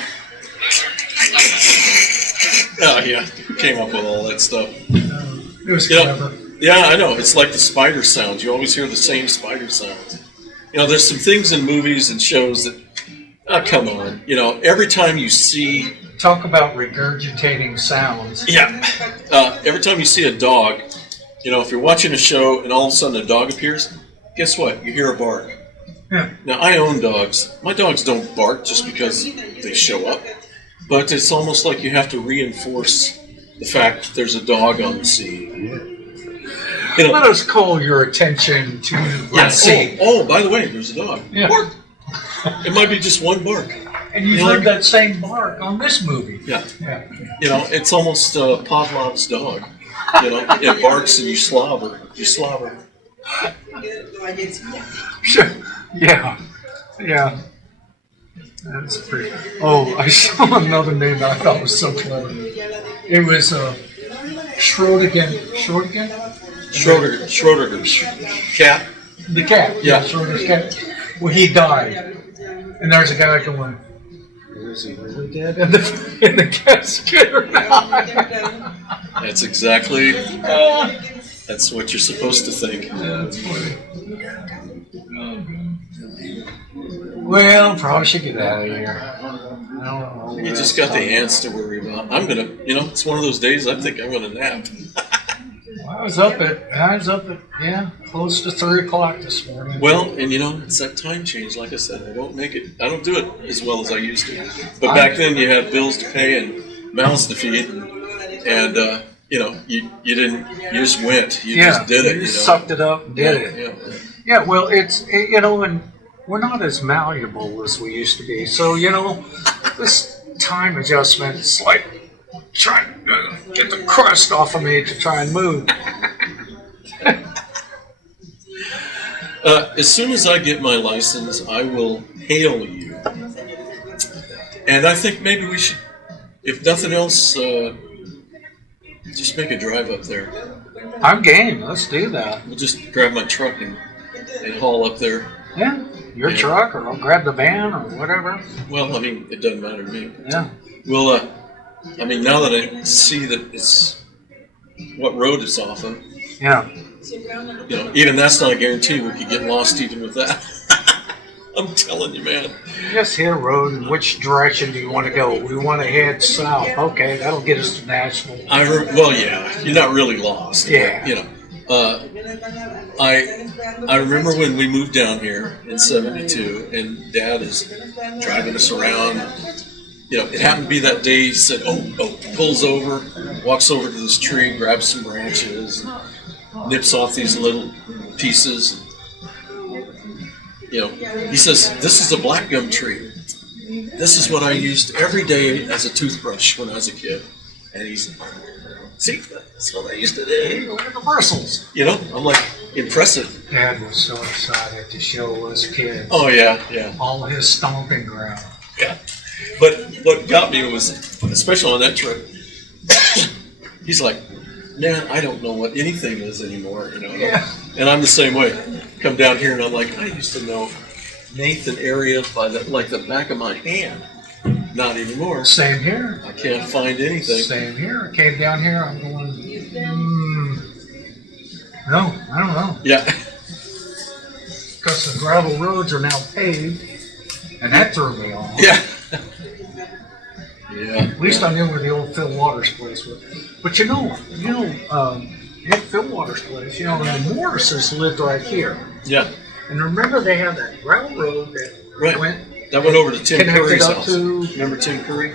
Oh yeah, who came up with all that stuff? It was Yeah. clever. Yeah, I know. It's like the spider sounds. You always hear the same spider sounds. There's some things in movies and shows that, come on. Every time you see, Talk about regurgitating sounds. every time you see a dog, if you're watching a show and all of a sudden a dog appears, guess what? You hear a bark. Yeah. Now, I own dogs. My dogs don't bark just because they show up, but it's almost like you have to reinforce the fact that there's a dog on the scene. Let us call your attention to the scene. Oh, by the way, there's a dog. Yeah. Bark. It might be just one bark. And you've heard that same bark on this movie. Yeah. Yeah. It's almost Pavlov's dog. It barks and you slobber. Sure. Yeah, yeah. That's pretty. Oh, I saw another name that I thought was so clever. It was Schrodigan. Schrodigan? Schrodinger's cat. The cat. Yeah. Schrodinger's cat. Well, he died. And there's a guy going, is he really dead? And the cat's scared or not. That's exactly. That's what you're supposed to think. Yeah, that's funny. Well, probably should get out of here. I don't know. You just got the ants to worry about. I'm gonna, it's one of those days. I think I'm gonna nap. I was up at close to 3 o'clock this morning. Well, and it's that time change. Like I said, I don't do it as well as I used to. But back then, you had bills to pay and mouths to feed, and you didn't. You just went. You just did it. You sucked it up and did it. Yeah. Well, it's and we're not as malleable as we used to be. So this time adjustment, it's like trying to get the crust off of me to try and move. As soon as I get my license, I will hail you. And I think maybe we should, if nothing else, just make a drive up there. I'm game. Let's do that. We'll just grab my truck and haul up there. Yeah, your truck, or I'll grab the van or whatever. Well, it doesn't matter to me. Yeah. Well, now that I see that it's what road it's off of, Yeah. Even that's not a guarantee. We could get lost even with that. I'm telling you, man. Just hit a road, and which direction do you want to go? We want to head south. Okay, that'll get us to Nashville. Well, yeah, you're not really lost. Yeah. I remember when we moved down here in '72, and Dad is driving us around. It happened to be that day. He said, pulls over, walks over to this tree, grabs some branches, nips off these little pieces. He says, this is a black gum tree. This is what I used every day as a toothbrush when I was a kid. And he's, see, that's what I used to do. Look at the bristles. I'm like, impressive. Dad was so excited to show us kids. Oh, yeah. All his stomping ground. Yeah. But what got me was, especially on that trip, he's like, man, I don't know what anything is anymore, Yeah. And I'm the same way. Come down here and I'm like, I used to know Nathan area by the back of my hand. Not anymore. Same here. I can't find anything. Same here. I came down here, I'm going, no, I don't know. Yeah. Because the gravel roads are now paved, and that threw me off. Yeah. Yeah. At least I knew where the old Phil Waters place was. But at Phil Waters' place, the Morrises lived right here. Yeah. And remember they had that gravel road that went over to Tim Curry's up house. to, remember Tim Curry?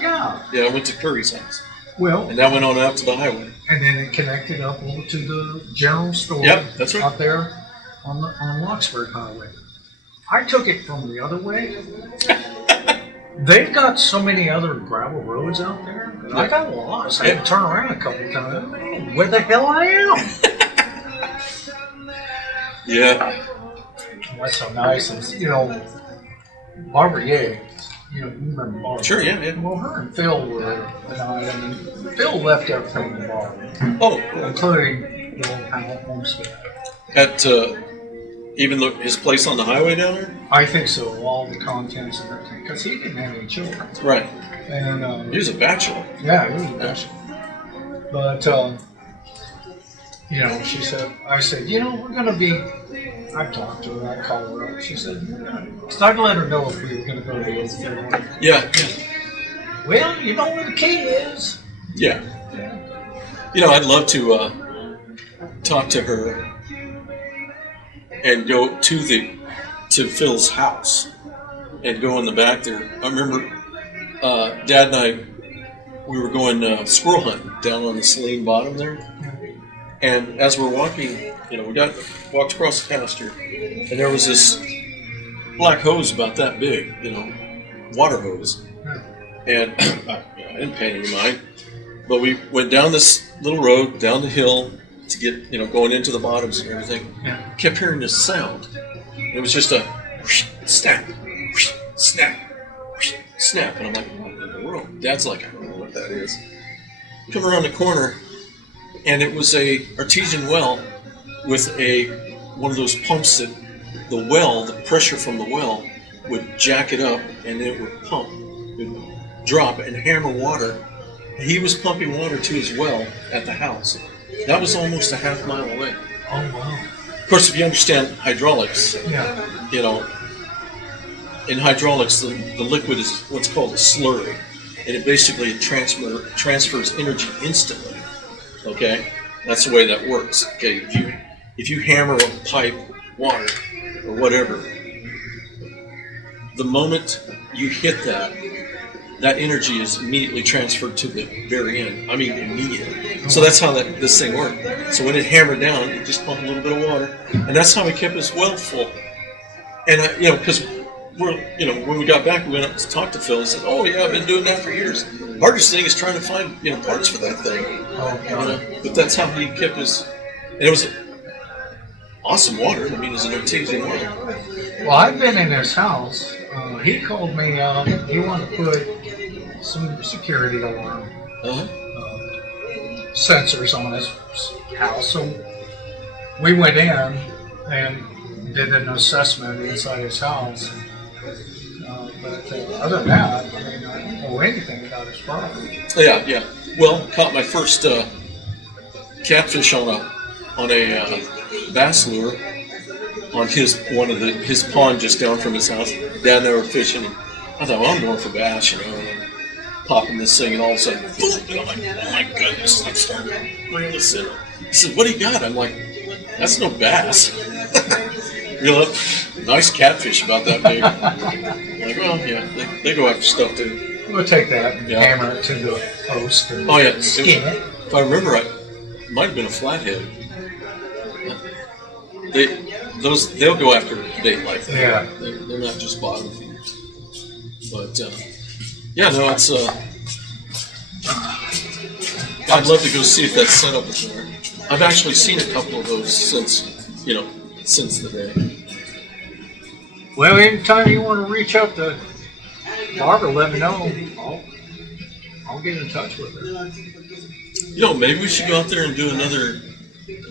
Yeah. Yeah, I went to Curry's house. Well, and that went on out to the highway. And then it connected up over to the general store. Yep, that's right. Out there on Locksburg Highway. I took it from the other way. They've got so many other gravel roads out there that I got lost. I had to turn around a couple of times. I don't know where the hell I am. Yeah. That's so nice. And, Barbara Ye, you remember Barbara? Sure, yeah. Well, her and Phil were Phil left everything to Barbara. Oh. Including the old homestead. At even his place on the highway down there? I think so, all the contents and everything, because he didn't have any children. Right. And he was a bachelor. Yeah, he was a bachelor. But, she said, I said, we're going to be, I talked to her, I called her up. She said, because I'd let her know if we were going to go to the old field. Yeah. Well, you know where the key is. Yeah. I'd love to talk to her and go to Phil's house and go in the back there. I remember Dad and I, we were going squirrel hunting down on the Saline Bottom there. And as we're walking, we walked across the pasture, and there was this black hose about that big, water hose. And I didn't pay any mind, but we went down this little road, down the hill to get, going into the bottoms and everything. Yeah. Kept hearing this sound. It was just a snap, snap, snap. And I'm like, what in the world? Dad's like, I don't know what that is. Come around the corner, and it was a artesian well with one of those pumps that the pressure from the well would jack it up, and it would pump, it would drop and hammer water. He was pumping water to his well at the house. That was almost a half mile away. Oh, wow. Of course, if you understand hydraulics, Yeah. you know, in hydraulics, the liquid is what's called a slurry, and it basically transfers energy instantly. Okay, that's the way that works. Okay, if you hammer a pipe, water, or whatever, the moment you hit that energy is immediately transferred to the very end. I mean, immediately. So that's how this thing worked. So when it hammered down, it just pumped a little bit of water, and that's how we kept his well full. And because when we got back, we went up to talk to Phil and said, "Oh yeah, I've been doing that for years. Hardest thing is trying to find parts for that thing." But that's how he kept his. And it was awesome water. I mean, it was an artesian water. Well, I've been in his house. He called me out. He wanted to put some security alarm sensors on his house. So we went in and did an assessment inside his house. But other than that, I mean, I don't know anything about his property. Yeah. Well, caught my first catfish on a bass lure on his pond just down from his house. Dad and I were fishing. And I thought, well, I'm going for bass, and I'm popping this thing, and all of a sudden, boom! And I'm like, oh my goodness! I started bringing this in. He said, "What do you got?" I'm like, "That's no bass." Nice catfish about that big. I'm like, well, yeah, they go after stuff too. We'll take that and hammer it to the post and skin it. If I remember right, it might have been a flathead. They'll go after bait like that. Yeah. They're not just bottom feeders. But it's I'd love to go see if that setup is there. I've actually seen a couple of those since the day. Well, anytime you want to reach out to Barbara, let me know. I'll get in touch with her. Maybe we should go out there and do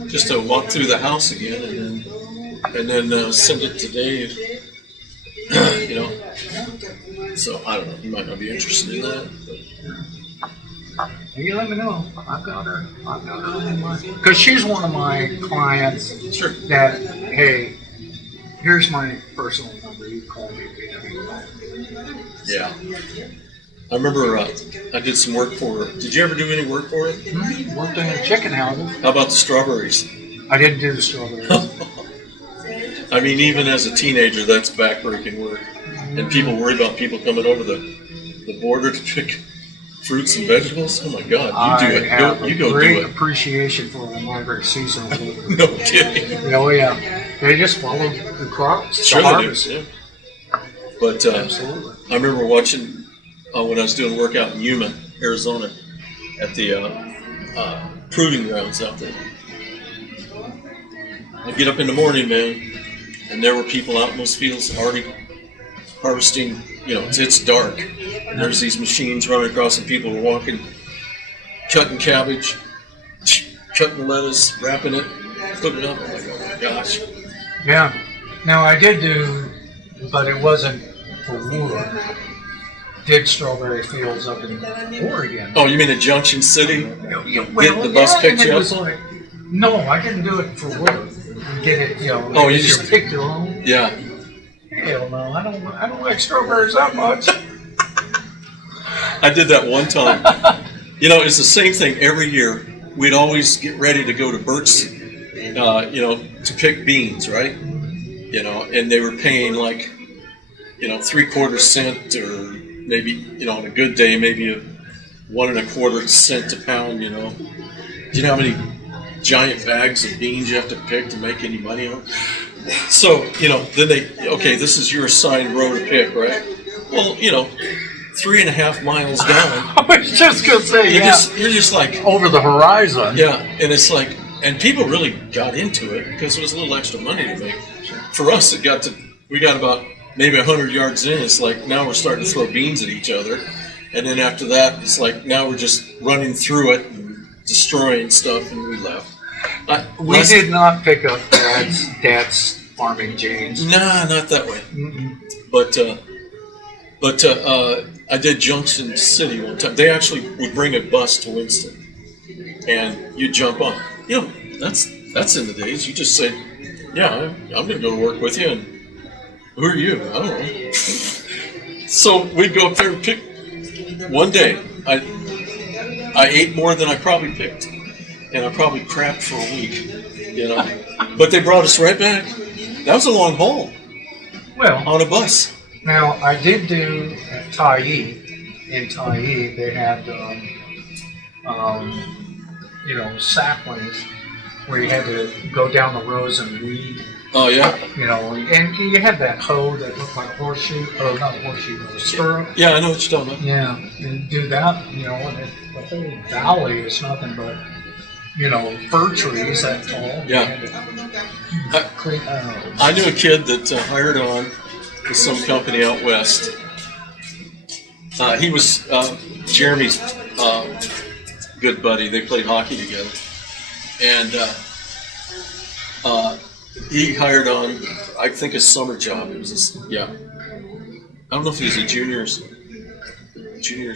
just a walk through the house again, and then send it to Dave. So I don't know. He might not be interested in that. But. You let me know. I've got her in mind. Because she's one of my clients. Sure. That, hey, here's my personal number. You call me if you have any questions. Yeah. I remember I did some work for her. Did you ever do any work for her? Mm-hmm. Worked in the chicken houses. How about the strawberries? I didn't do the strawberries. I mean, even as a teenager, that's backbreaking work. And people worry about people coming over the border to pick fruits and vegetables. Oh my God, you do it. You go do it. Great appreciation for the migrant seasonal workers. No kidding. Oh yeah, they just follow the crops. Sure the they harvest. do. Yeah. But Absolutely. I remember watching when I was doing work out in Yuma, Arizona, at the proving grounds out there. I get up in the morning, man, and there were people out in those fields already harvesting. It's dark. And there's these machines running across, and people were walking, cutting cabbage, cutting lettuce, wrapping it, putting it up. I'm like, oh my gosh. Yeah. Now I did do, but it wasn't for wood. Did strawberry fields up in Oregon. Oh, you mean at Junction City? The bus picked you up? No, I didn't do it for wood. Get it, you just pick your own. Yeah. Hell no, I don't like strawberries that much. I did that one time. It's the same thing every year. We'd always get ready to go to Burt's, to pick beans, right? And they were paying like, 3/4 cent, or maybe, on a good day, maybe a 1 1/4 cent a pound. Do you know how many giant bags of beans you have to pick to make any money on? So, then this is your assigned row to pick, right? Well, 3.5 miles down. I was just going to say, you're just like... over the horizon. Yeah, and it's like... And people really got into it because it was a little extra money to make. for us, we got about maybe 100 yards in. It's like now we're starting to throw beans at each other. And then after that, it's like now we're just running through it and destroying stuff, and we left. We did not pick up Dad's farming jeans. Nah, not that way. Mm-mm. But I did Junction City one time. They actually would bring a bus to Winston, and you jump on. You know, that's in the days. You just say, "Yeah, I'm going to go to work with you." And who are you? I don't know. So we'd go up there and pick. One day, I ate more than I probably picked, and I probably crapped for a week. You know, but they brought us right back. That was a long haul Well, on a bus. now I did do at Tyee. In Tyee, they had saplings where you had to go down the rows and weed. Oh yeah. You know, and you had that hoe that looked like a horseshoe, or not a horseshoe, but a stirrup. Yeah, I know what you're talking about. Yeah, and do that, and the whole valley is nothing but, fir trees that tall. Yeah. I knew a kid that hired on with some company out west. He was Jeremy's good buddy. They played hockey together, and he hired on, I think, a summer job. It was I don't know if he was a junior, senior.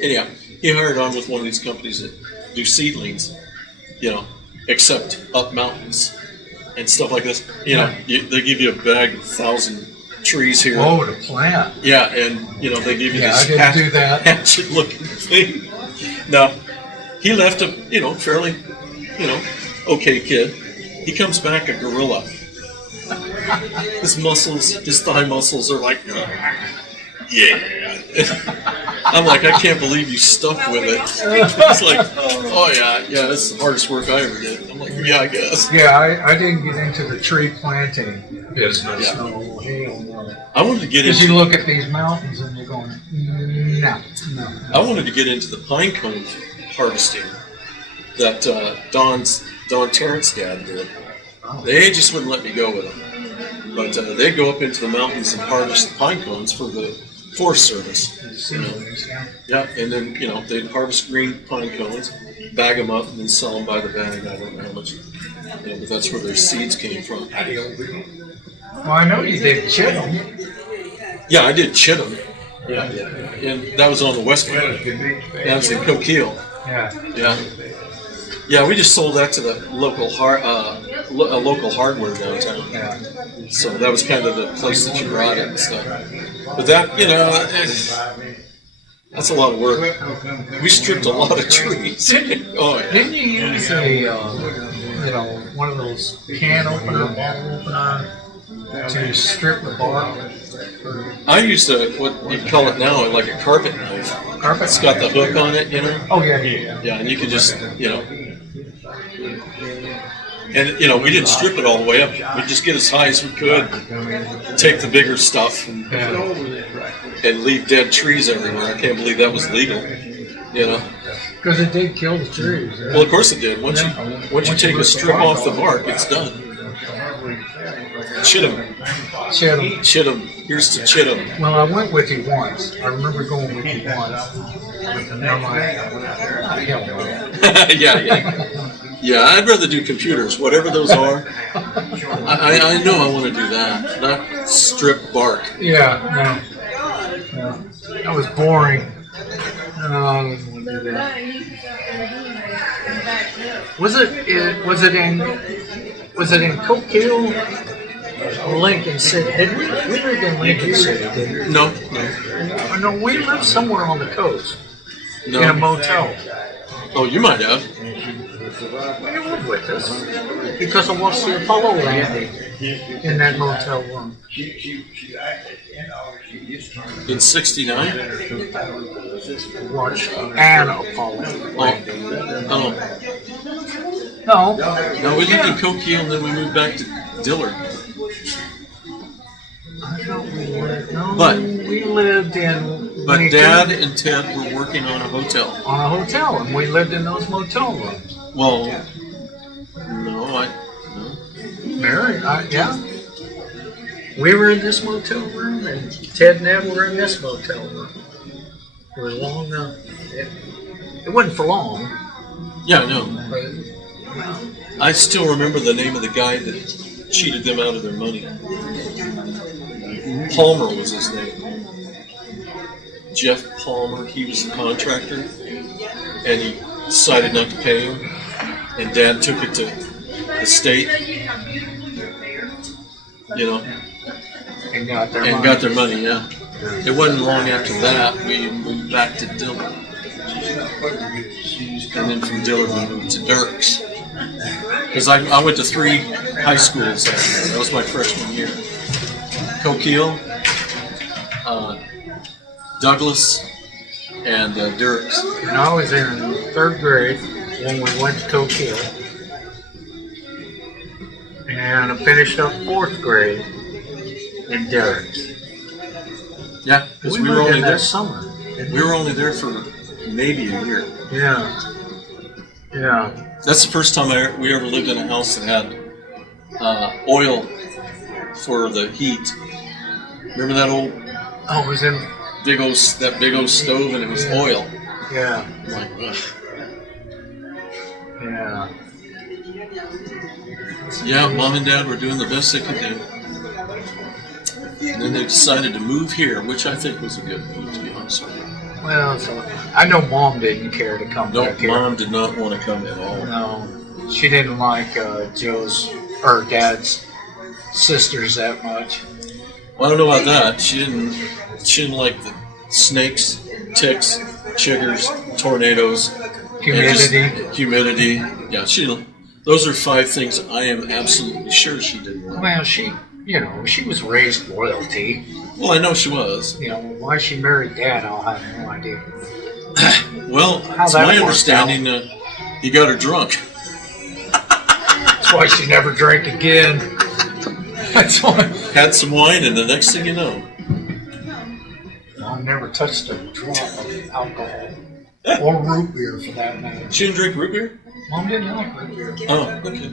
Anyhow, he hired on with one of these companies that do seedlings, except up mountains and stuff like this. They give you a bag of 1,000 trees here. Oh, to plant. Yeah, and they give you this I didn't do that. hatchet-looking thing. Now, he left a fairly okay kid. He comes back a gorilla. His thigh muscles are like, yeah. I'm like, I can't believe you stuck with it. It's like, oh yeah, this is the hardest work I ever did. I'm like, yeah, I guess. Yeah, I didn't get into the tree planting business. Yeah. No, hell no. I wanted to get Because into. you look at these mountains and you're going, no. I wanted to get into the pine cone harvesting that Don Terrence's dad did. They just wouldn't let me go with them. But they'd go up into the mountains and harvest the pine cones for the Forest Service. Yeah, and then, they'd harvest green pine cones, bag them up, and then sell them by the bag. I don't know how much, but that's where their seeds came from. Well, I know you did Chitham. Yeah, I did Chitham. Yeah. And that was on the west coast. That was in Coquille. Yeah. Yeah, we just sold that to the local local hardware downtown. Yeah. So that was kind of the place that you brought it and stuff. But that, that's a lot of work. We stripped a lot of trees. Oh yeah. Didn't you use one of those can opener, bottle opener to strip the bark? I used what you call it now, like a carpet knife. Carpet? It's got the hook on it, Oh, yeah. Yeah, and you could just, and, we didn't strip it all the way up. We'd just get as high as we could, take the bigger stuff, and leave dead trees everywhere. I can't believe that was legal, Because it did kill the trees. Yeah. Well, of course it did. Once you take a strip off the bark, it's done. Chitham. Here's to Chitham. Well, I went with you once. I remember going with you once. And I'm like, hell no. Yeah, I'd rather do computers, whatever those are. I know I want to do that, not strip bark. Yeah. That was boring. No, I didn't want to do that. Was it in Coquille? Lincoln City. We lived in Lincoln City, didn't we? No. No, we lived somewhere on the coast. No. In a motel. Oh, you might have. You lived with us. Because I watched the Apollo landing in that motel room. In '69? Watched an Apollo. Oh. No. No, we lived in Coquille and then we moved back to Dillard. We lived in. But Dad and Ted were working on a hotel. On a hotel, and we lived in those motel rooms. Well, no. Mary, yeah. We were in this motel room, and Ted and Ed were in this motel room. It was long. It wasn't for long. Yeah, I know. But I still remember the name of the guy that cheated them out of their money. Palmer was his name. Jeff Palmer. He was the contractor, and he decided not to pay him. And Dad took it to the state, you know, and got their and money. got their money. Yeah. It wasn't long after that we moved back to Dillon, and then from Dillon we moved to Dirks. Because I went to 3 high schools that year. That was my freshman year. Coquille, Douglas, and Dirks. And I was in 3rd grade when we went to Coquille. And I finished up 4th grade in Derrick's. Yeah, because we were moved only in there. that summer. We were only there for maybe a year. Yeah. Yeah. That's the first time we ever lived in a house that had oil for the heat. Remember that old Oh, it was in. big old stove, and it was oil. Yeah. I'm like, ugh. Yeah. Yeah, Mom and Dad were doing the best they could do. And then they decided to move here, which I think was a good move, to be honest with you. Well, so I know Mom didn't care to come No, back here. Mom did not want to come at all. No, she didn't like Joe's or Dad's sisters that much. Well, I don't know about that. She didn't like the snakes, ticks, chiggers, tornadoes, humidity. Yeah, those are 5 things I am absolutely sure she didn't like. Well, she was raised royalty. Well, I know she was. Why she married Dad, I'll have no idea. Well, How it's that my worked understanding he got her drunk. That's why she never drank again. That's why. Had some wine, and the next thing you know. Mom never touched a drop of alcohol. Or root beer, for that matter. She didn't drink root beer? Mom didn't like root beer. Oh, okay.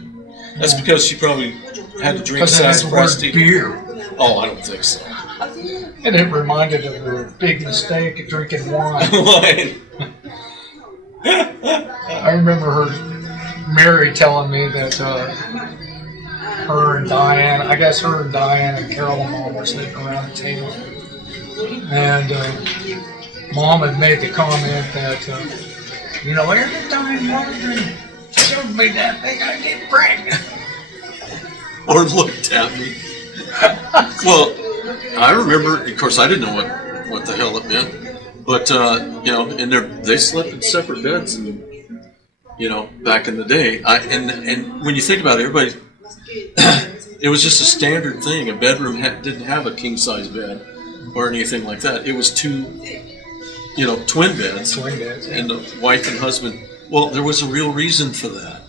That's because she probably had to drink Because it has the word sassafras tea. beer. Oh, I don't think so. And it reminded her of a big mistake of drinking wine. Wine. I remember her, Mary, telling me that her and Diane and Carol and Mom were sitting around the table. And Mom had made the comment that, every time Margaret showed me that thing, I get pregnant. Or looked at me. Well, I remember, of course, I didn't know what the hell it meant. But, and they slept in separate beds, and, back in the day. And when you think about it, everybody, it was just a standard thing. A bedroom didn't have a king-size bed or anything like that. It was 2, twin beds. Twin beds. And the wife and husband. Well, there was a real reason for that,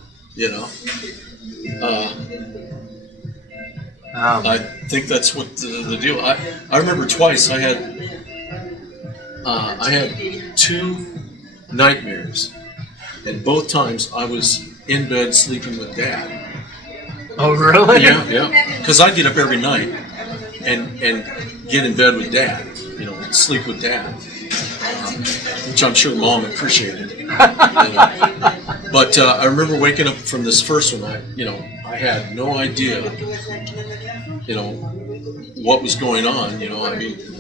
I think that's what the deal. I remember twice I had 2 nightmares, and both times I was in bed sleeping with Dad. Oh, really? Yeah. Because I get up every night and get in bed with Dad, sleep with Dad, which I'm sure Mom appreciated. But I remember waking up from this first one. I had no idea, what was going on. It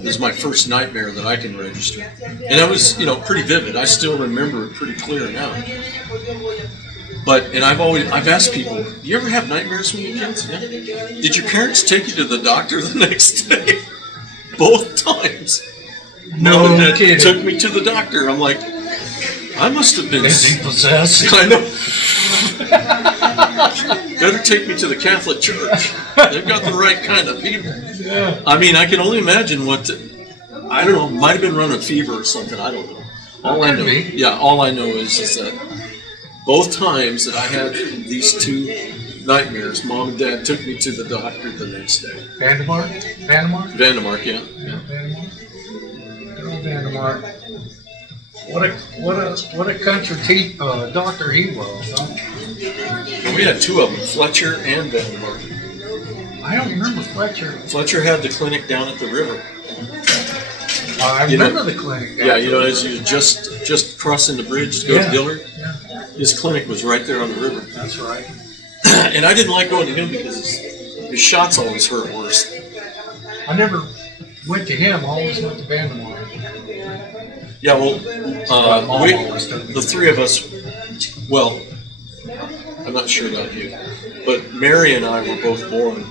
was my first nightmare that I can register, and it was, pretty vivid. I still remember it pretty clear now. And I've asked people, do you ever have nightmares when you were kids? Yeah. Did your parents take you to the doctor the next day? Both times. No Mom and Dad kidding. took me to the doctor. I'm like, I must have been. Is he possessed? I know. Better take me to the Catholic Church. They've got the right kind of people. Yeah. I can only imagine I don't know, might have been running fever or something, I don't know. All I know is that both times that I had these 2 nightmares, Mom and Dad took me to the doctor the next day. Vandermark? Vandermark, yeah. Vandermark. Girl Vandermark. What a country doctor he was, huh? And we had 2 of them, Fletcher and Vandermark. I don't remember Fletcher. Fletcher had the clinic down at the river. I remember the clinic. Yeah, as you just crossing the bridge to go to Dillard, his clinic was right there on the river. That's right. And I didn't like going to him because his shots always hurt worse. I never went to him. I always went to Vandermont. Yeah, well, the three of us, well, I'm not sure about you, but Mary and I were both born,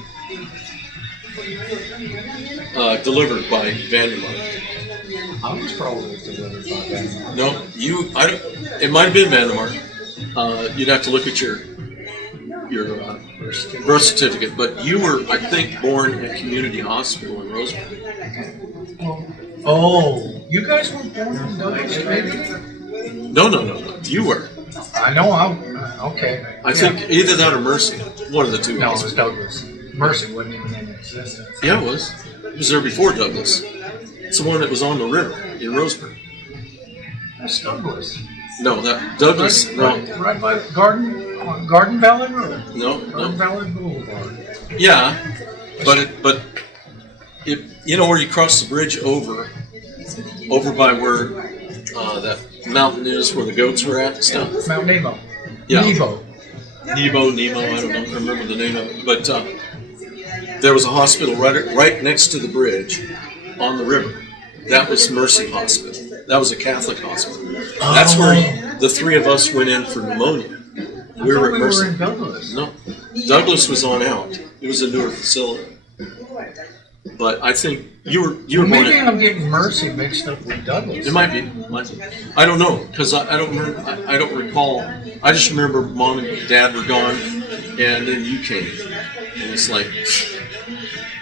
delivered by Vandermont. I was probably delivered by Vandermont. No, it might have been Vandermont. You'd have to look at your birth certificate, but you were, I think, born at Community Hospital in Roseburg. Oh, you guys were born in Douglas, maybe? No, you were. I know. Okay. I think either that or Mercy, one of the two. No, it was Douglas. Mercy wasn't even in existence. Yeah, it was. It was there before Douglas. It's the one that was on the river in Roseburg. That's Douglas. No, that Douglas. Right by Garden Valley Road. No. Garden Valley Boulevard. Yeah, but you know where you cross the bridge over by where that mountain is where the goats were at and stuff. Mount Nebo. Yeah. Nebo. I don't remember the name of it, but there was a hospital right next to the bridge on the river. That was Mercy Hospital. That was a Catholic hospital. That's where the three of us went in for pneumonia. We were at Mercy. We were in Douglas. No, Douglas was on out. It was a newer facility. But I think you were Maybe born I'm getting Mercy mixed up with Douglas. It might be. I don't know because I don't remember. I don't recall. I just remember Mom and Dad were gone, and then you came, and it's like,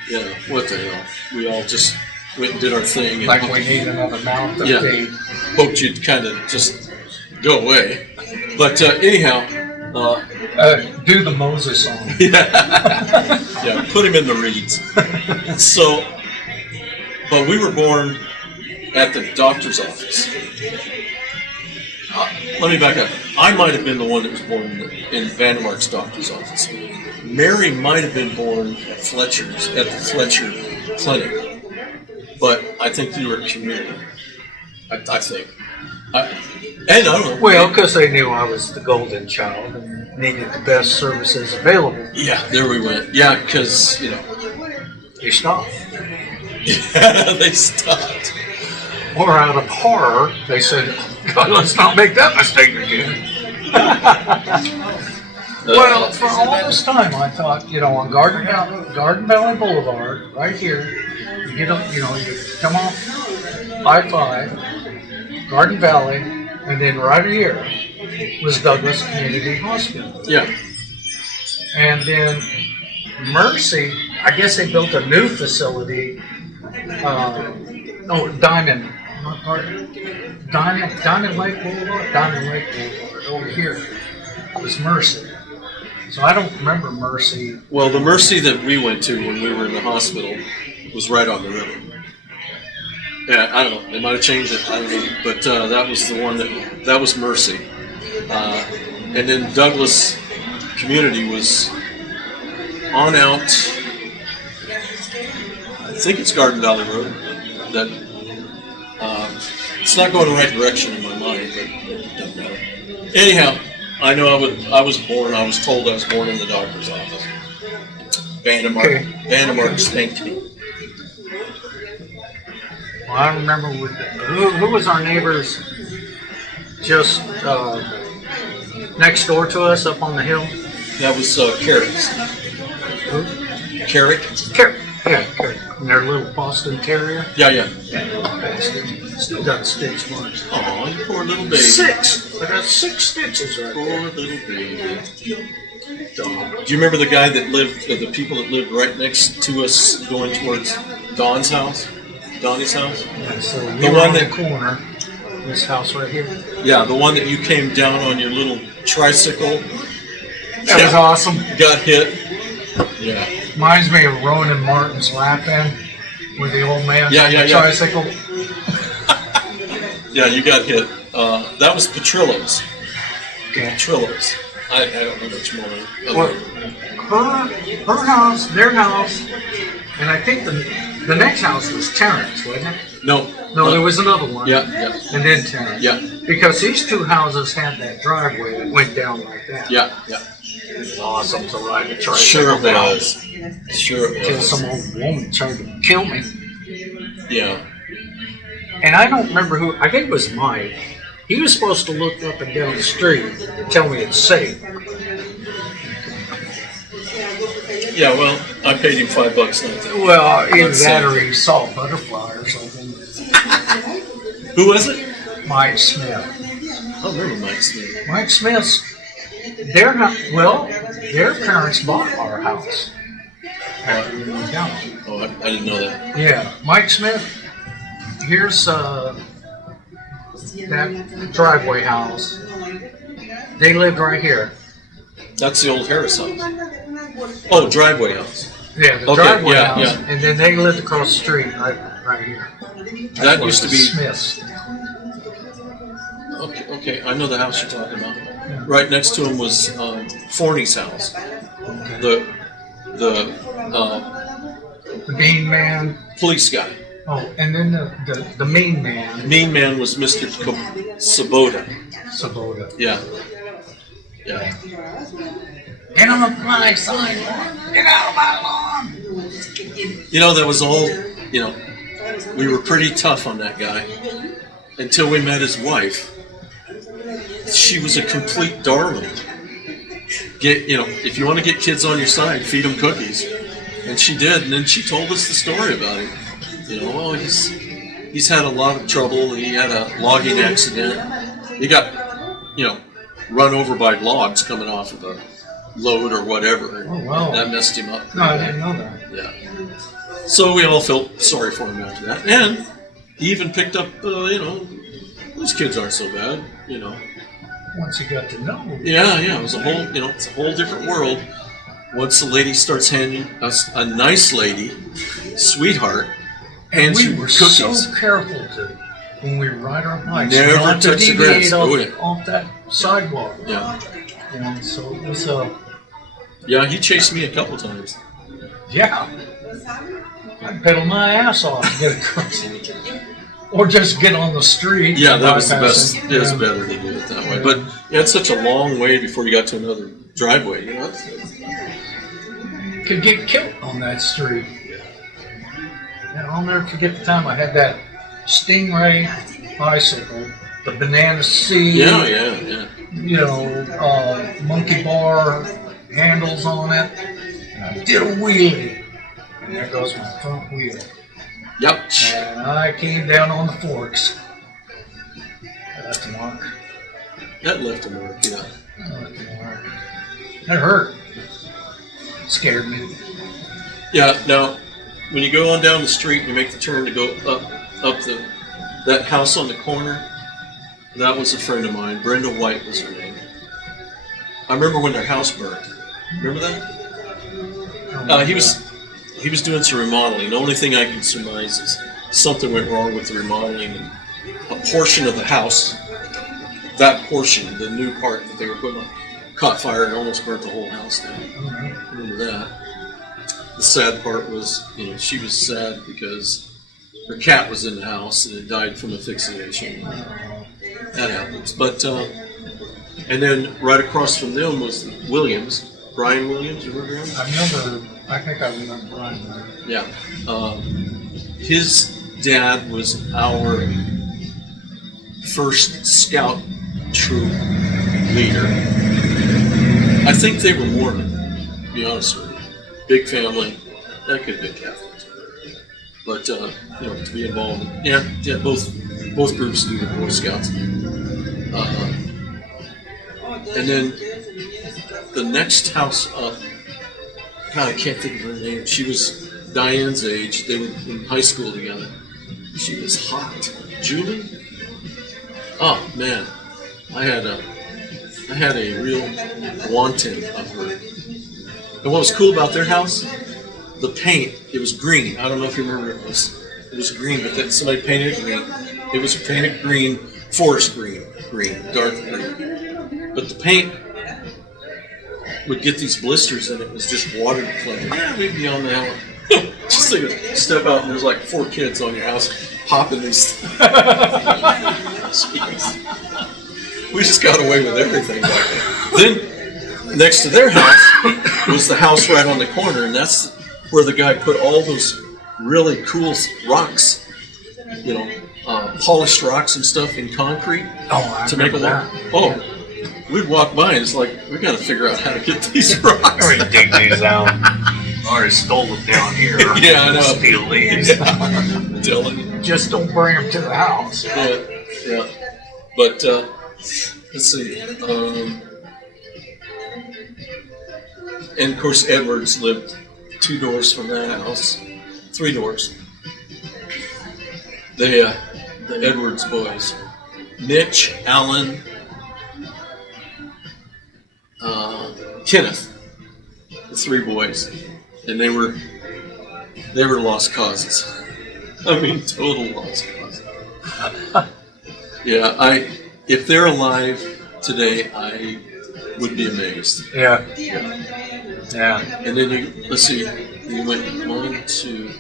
yeah, what the hell? We all just went and did our thing. And Like we need another mouth to feed. Hoped you'd kind of just go away. But anyhow. Do the Moses song. Yeah, put him in the reeds. So, but we were born at the doctor's office. Let me back up. I might have been the one that was born in Vandermark's doctor's office. Mary might have been born at the Fletcher clinic. But I think you were at community. I think. And I don't know. Well, because they knew I was the golden child and needed the best services available. Yeah, there we went. Yeah, because, They stopped. Yeah, they stopped. Or out of horror, they said, God, let's not make that mistake again. Well, for all this time, I thought, on Garden Valley Boulevard, right here, you get up, you come off I-5, Garden Valley, and then right here was Douglas Community Hospital. Yeah. And then Mercy, I guess they built a new facility. Diamond Lake Boulevard. Over here was Mercy. So I don't remember Mercy. Well, the Mercy that we went to when we were in the hospital was right on the river. Yeah, I don't know. They might have changed it. I don't know. But that was the one that was Mercy. And then Douglas Community was on out. I think it's Garden Valley Road. That it's not going the right direction in my mind, but it doesn't matter. Anyhow, I know I was told I was born in the doctor's office. Vandermark Stanky. Well, I remember who was our neighbors just next door to us up on the hill? That was Carrick's. Who? Carrick? Carrick. Yeah, Carrick. And their little Boston Terrier. Yeah. Still got stitch marks. Oh, you poor little baby. 6. I got 6 stitches right there. Poor little baby. Do you remember the guy that lived, the people that lived right next to us going towards Donnie's house? Yeah, so the one on that the corner, this house right here. Yeah, the one that you came down on your little tricycle. That was awesome. Got hit. Yeah. Reminds me of Ronan Martin's Lap-In with the old man on the tricycle. Yeah, you got hit. That was Petrillo's. Okay. Petrillo's. I don't know much more. Well, her house, their house, and I think the next house was Terrence, wasn't it? No. No, there was another one. Yeah, yeah, And then Terrence. yeah, Because these two houses had that driveway that went down like that. yeah, yeah. It was awesome to ride the truck. Sure it was. Sure it Till was. some old woman tried to kill me. Yeah. And I don't remember who, I think it was Mike. He was supposed to look up and down the street and tell me it's safe. Yeah, well, I paid him $5 not to. Well, either Let's that see. or he saw a butterfly or something. Who was it? Mike Smith. I don't remember Mike Smith. Mike Smith's, their parents bought our house. After we moved down. Oh, I didn't know that. Yeah, Mike Smith. Here's that driveway house. They lived right here. That's the old Harris house. Oh, driveway house. Yeah, the Okay, driveway yeah, house, yeah. and then they lived across the street, right here. That was used to the be. Smiths. Okay, I know the house you're talking about. Right next to him was Forney's house. The The main man. police guy. Oh, and then the main man, Mean man was Mr. Sabota. Sabota. Yeah. Yeah. Get on my sidewalk. Get out of my lawn. You know, that was all, we were pretty tough on that guy until we met his wife. She was a complete darling. If you want to get kids on your side, feed them cookies. And she did, and then she told us the story about him. He's had a lot of trouble. He had a logging accident. He got, run over by logs coming off of a load or whatever. Oh, wow. That messed him up. No, I didn't know that. Yeah. So we all felt sorry for him after that. And he even picked up, these kids aren't so bad, Once you got to know. Yeah, it was it's a whole different world. Once the lady starts handing us a nice lady, sweetheart, hands We you were cookies. so careful to, when we ride our bikes, Never not to touch the deviate grass. off, Oh, yeah. off that sidewalk. Yeah. So it was, Yeah, he chased me a couple times. yeah. I'd pedal my ass off to get across. Or just get on the street. Yeah, and that was the bypass best. it. It was Yeah. better to do it that way. But you had such a long way before you got to another driveway, Could get killed on that street. And I'll never forget the time I had that Stingray bicycle, the banana seat, Yeah. monkey bar handles on it. And I did a wheelie. And there goes my front wheel. Yep. And I came down on the forks. That's a mark. That left a mark, yeah. That hurt. Scared me. Yeah, now, when you go on down the street and you make the turn to go up that house on the corner, that was a friend of mine. Brenda White was her name. I remember when their house burned. Remember that? He was doing some remodeling. The only thing I can surmise is something went wrong with the remodeling. And a portion of the house, that portion, the new part that they were putting on, caught fire and almost burnt the whole house down. Remember that? The sad part was, she was sad because her cat was in the house and it died from asphyxiation. That happens. But, and then right across from them was Williams, Brian Williams, you remember him? I think I remember Brian. Yeah. His dad was our first scout troop leader. I think they were Mormon, to be honest with you. Big family. That could have been Catholic too. But, to be involved. Yeah, both groups do the Boy Scouts. And then the next house up, God, I can't think of her name. She was Diane's age. They were in high school together. She was hot. Julie? Oh, man. I had a real wanton of her. And what was cool about their house? The paint, it was green. I don't know if you remember it was green, but somebody painted it green. It was painted green, forest green, dark green. But the paint would get these blisters and it was just water to play. Yeah, we'd be on the hour. Just think of step out and there's like 4 kids on your house popping these. Jeez. We just got away with everything back then. Then next to their house was the house right on the corner, and that's where the guy put all those really cool rocks, polished rocks and stuff in concrete to make a wall. Oh, we'd walk by and it's like, we got to figure out how to get these rocks. We dig these out. Or stole them down here. Yeah, I know. Steal these. Dylan. Just don't bring them to the house. Yeah. But let's see. And of course, Edwards lived 2 doors from that house, 3 doors. The Edwards boys, Mitch, Alan, Kenneth, the 3 boys, and they were lost causes. I mean, total lost causes. Yeah, if they're alive today, I would be amazed. Yeah. And then let's see, you went 1, 2.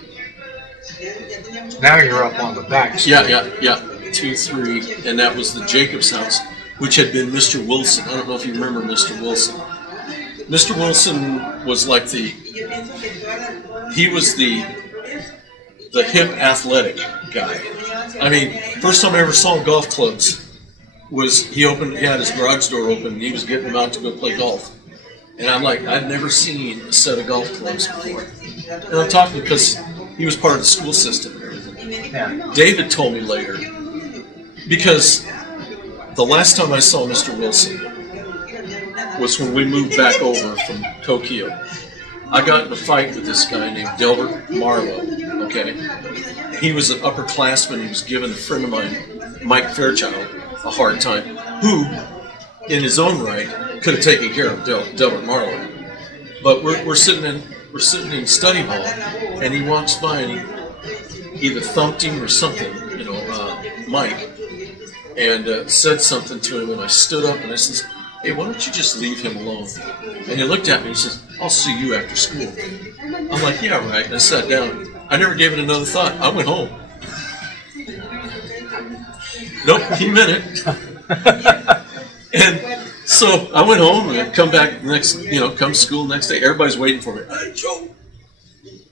Now you're up on the back street. Yeah. 2, 3, and that was the Jacobs house, which had been Mr. Wilson. I don't know if you remember Mr. Wilson. Mr. Wilson was like he was the hip athletic guy. I mean, first time I ever saw golf clubs was he had his garage door open and he was getting them out to go play golf. And I'm like, I'd never seen a set of golf clubs before. And I'm talking because he was part of the school system and everything. Yeah. David told me later, because the last time I saw Mr. Wilson was when we moved back over from Tokyo. I got in a fight with this guy named Delbert Marlowe, okay? He was an upperclassman. He was giving a friend of mine, Mike Fairchild, a hard time, who, in his own right, could have taken care of Delbert Marlowe. But we're sitting in study hall, and he walks by and he either thumped him or something, Mike, and said something to him, and I stood up and I says, hey, why don't you just leave him alone? And he looked at me and he says, I'll see you after school. I'm like, yeah, right. And I sat down. I never gave it another thought. I went home. Nope, he meant it. And so I went home and I come back come to school next day. Everybody's waiting for me. Hey, Joe,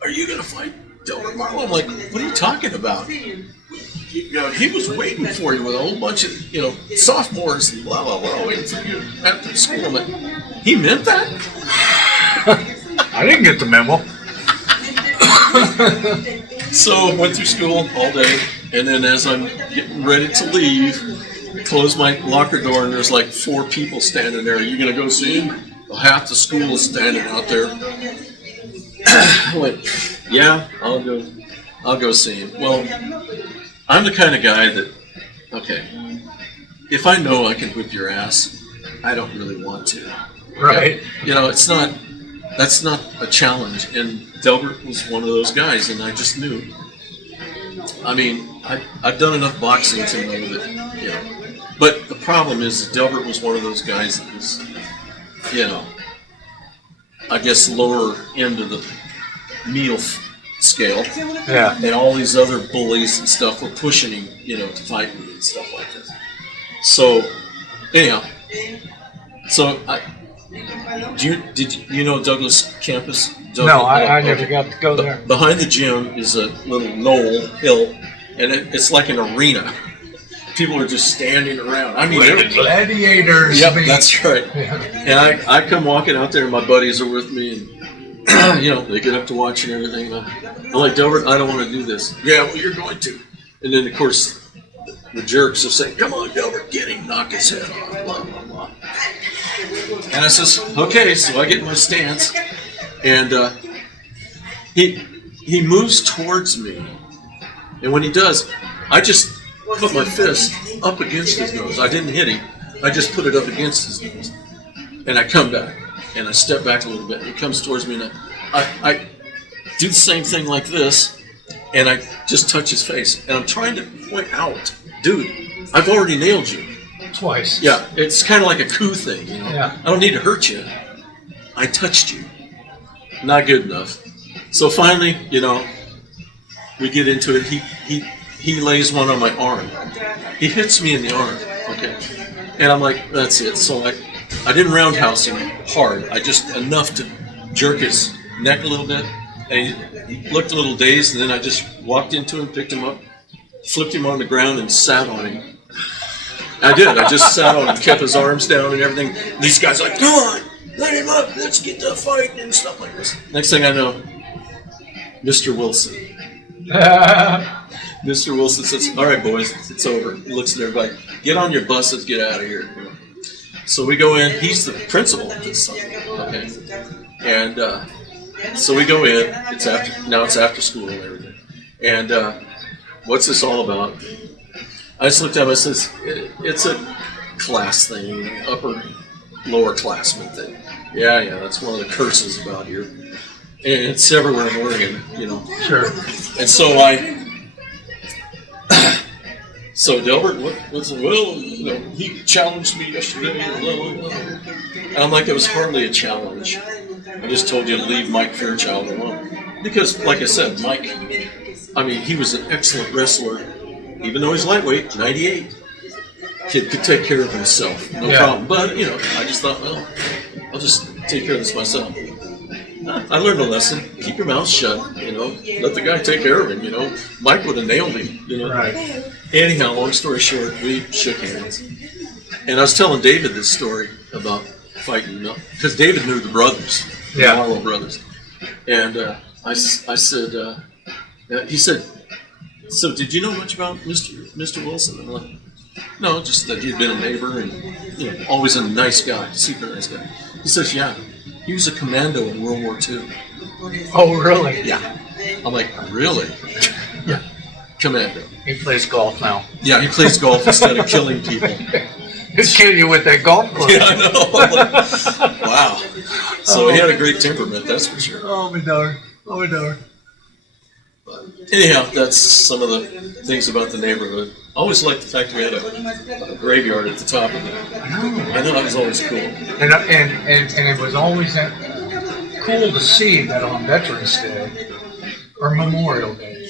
are you going to fight Delbert Marlowe? I'm like, what are you talking about? He was waiting for you with a whole bunch of, sophomores and blah, blah, blah, waiting for you after school. I'm like, he meant that? I didn't get the memo. So I went through school all day, and then as I'm getting ready to leave, I close my locker door, and there's like 4 people standing there. Are you going to go see him? Well, half the school is standing out there. I went, yeah, I'll go see him. Well, I'm the kind of guy that, okay, if I know I can whip your ass, I don't really want to. Right. That's not a challenge. And Delbert was one of those guys, and I just knew. I mean, I've done enough boxing to know that, But the problem is Delbert was one of those guys that was, I guess lower end of the meal scale. Yeah. And all these other bullies and stuff were pushing him, to fight me and stuff like this. So, anyhow, did you know Douglas campus? No, I never got to go there. Behind the gym is a little knoll hill, and it's like an arena. People are just standing around. I mean, where the gladiators. Yep, that's right. Yeah. And I come walking out there, and my buddies are with me, and they get up to watch and everything. I'm like, Delbert, I don't want to do this. Yeah, well, you're going to. And then, of course, the jerks are saying, come on, Delbert, get him, knock his head off, blah, blah, blah. And I says, okay, so I get in my stance, and he moves towards me. And when he does, I just put my fist up against his nose. I didn't hit him. I just put it up against his nose. And I come back, and I step back a little bit. He comes towards me, and I do the same thing like this, and I just touch his face. And I'm trying to point out, dude, I've already nailed you. Twice. Yeah, it's kind of like a coup thing, Yeah. I don't need to hurt you. I touched you. Not good enough. So finally, we get into it. He lays one on my arm. He hits me in the arm. Okay. And I'm like, that's it. So I didn't roundhouse him hard. I just enough to jerk his neck a little bit. And he looked a little dazed, and then I just walked into him, picked him up, flipped him on the ground, and sat on him. I did. I just sat on him, kept his arms down and everything. And these guys are like, come on, let him up, let's get to fight and stuff like this. Next thing I know, Mr. Wilson. Mr. Wilson says, all right, boys, it's over. He looks at everybody, get on your buses, get out of here. So we go in. He's the principal of this son. Okay. And so we go in. It's after school and everything. And what's this all about? I just looked at him. I says, it's a class thing, lower classman thing. Yeah, that's one of the curses about here. And it's everywhere in Oregon, Sure. And so so Delbert, he challenged me yesterday. And I'm like, it was hardly a challenge. I just told you to leave Mike Fairchild alone. Because, like I said, Mike, he was an excellent wrestler. Even though he's lightweight, 98, kid could take care of himself, no problem. But, I just thought, well, I'll just take care of this myself. I learned a lesson. Keep your mouth shut, let the guy take care of him, Mike would have nailed him, Right. Anyhow, long story short, we shook hands. And I was telling David this story about fighting, because David knew the brothers, the Marlowe brothers. And I said, he said, so did you know much about Mr. Wilson? I'm like, no, just that he'd been a neighbor and always a nice guy, super nice guy. He says, yeah, he was a commando in World War II. Oh, really? Yeah. I'm like, really? Yeah, commando. He plays golf now. Yeah, he plays golf instead of killing people. He's killing you with that golf club. Yeah, I know. I'm like, wow. So he had a great temperament, that's for sure. Oh, my darn. Anyhow, that's some of the things about the neighborhood. I always liked the fact that we had a graveyard at the top of it. I know that was always cool. And it was always cool to see that on Veterans Day or Memorial Day.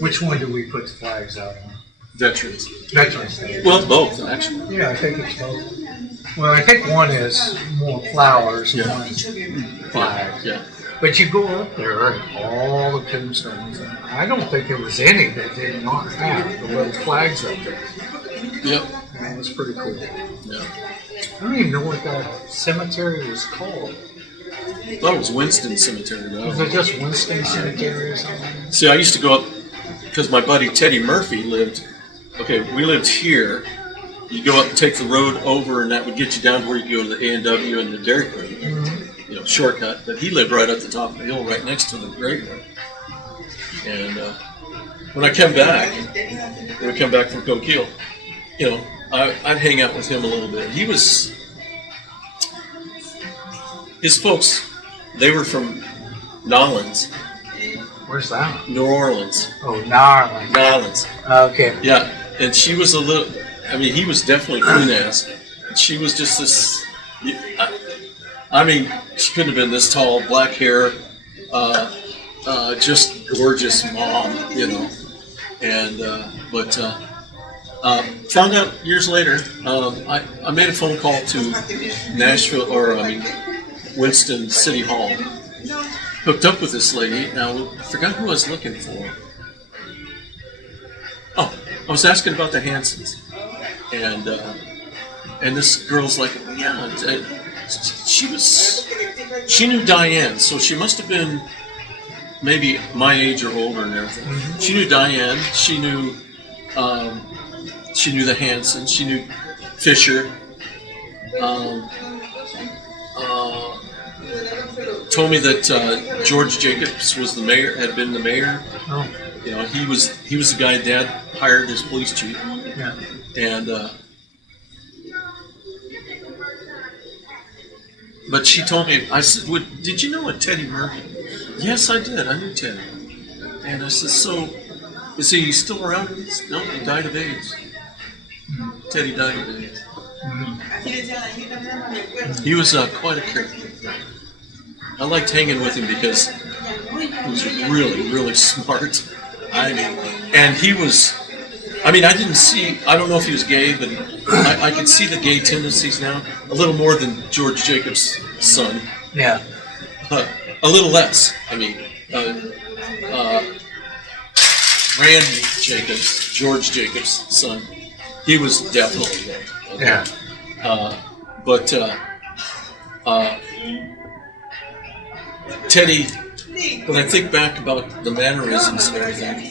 Which one do we put the flags out on? Veterans. Veterans Day. Well, both, actually. Yeah, I think it's both. Well, I think one is more flowers and one's flags. Yeah. But you go up there and all the tombstones, and I don't think there was any that did not have the little flags up there. Yep. That was pretty cool. Yeah. I don't even know what that cemetery was called. I thought it was Winston Cemetery, though. Was it just Winston Cemetery or something? See, I used to go up, because my buddy Teddy Murphy we lived here. You go up and take the road over, and that would get you down to where you go to the A&W and the Dairy Queen. Mm-hmm. Shortcut. But he lived right at the top of the hill, right next to the graveyard. And when I come back from Coquille, I'd hang out with him a little bit. His folks, they were from Nolens. Where's that? New Orleans. Oh, Narland. Nolens. Okay. Yeah, and she was he was definitely Queen ass. She was just this, she couldn't have been this tall, black hair, just gorgeous mom, And, found out years later, I made a phone call to Winston City Hall. Hooked up with this lady. Now, I forgot who I was looking for. Oh, I was asking about the Hansons. And this girl's like, yeah, she knew Diane, so she must have been maybe my age or older and everything. Mm-hmm. She knew Diane, she knew the Hansons, she knew Fisher. Told me that George Jacobs was the mayor, had been the mayor. Oh. He was the guy Dad hired as police chief. Yeah. And but she told me, I said, did you know a Teddy Murphy? Yes, I did. I knew Teddy. And I said, so, is he still around? No, he died of AIDS. Teddy died of AIDS. Mm-hmm. He was quite a character. I liked hanging with him because he was really, really smart. I mean, and he was. I mean, I don't know if he was gay, but I could see the gay tendencies now. A little more than George Jacobs' son. Yeah. A little less. I mean, Randy Jacobs, George Jacobs' son, he was definitely gay. Okay? Yeah. But Teddy, when I think back about the mannerisms and everything,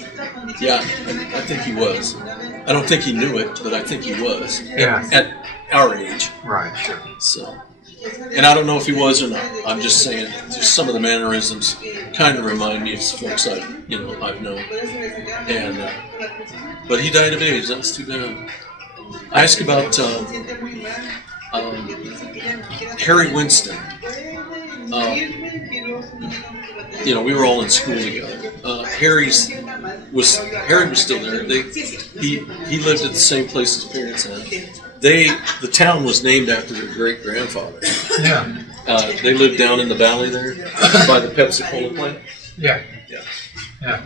yeah, I think he was. I don't think he knew it, but I think he was. Yeah. At our age. Right. Sure. So, and I don't know if he was or not. I'm just saying, just some of the mannerisms kind of remind me of folks I've known. And but he died of AIDS. That's too bad. I asked about Harry Winston. We were all in school together. Harry was still there. He lived at the same place his parents had. The town was named after their great grandfather. Yeah. They lived down in the valley there by the Pepsi Cola plant. Yeah. Yeah. Yeah.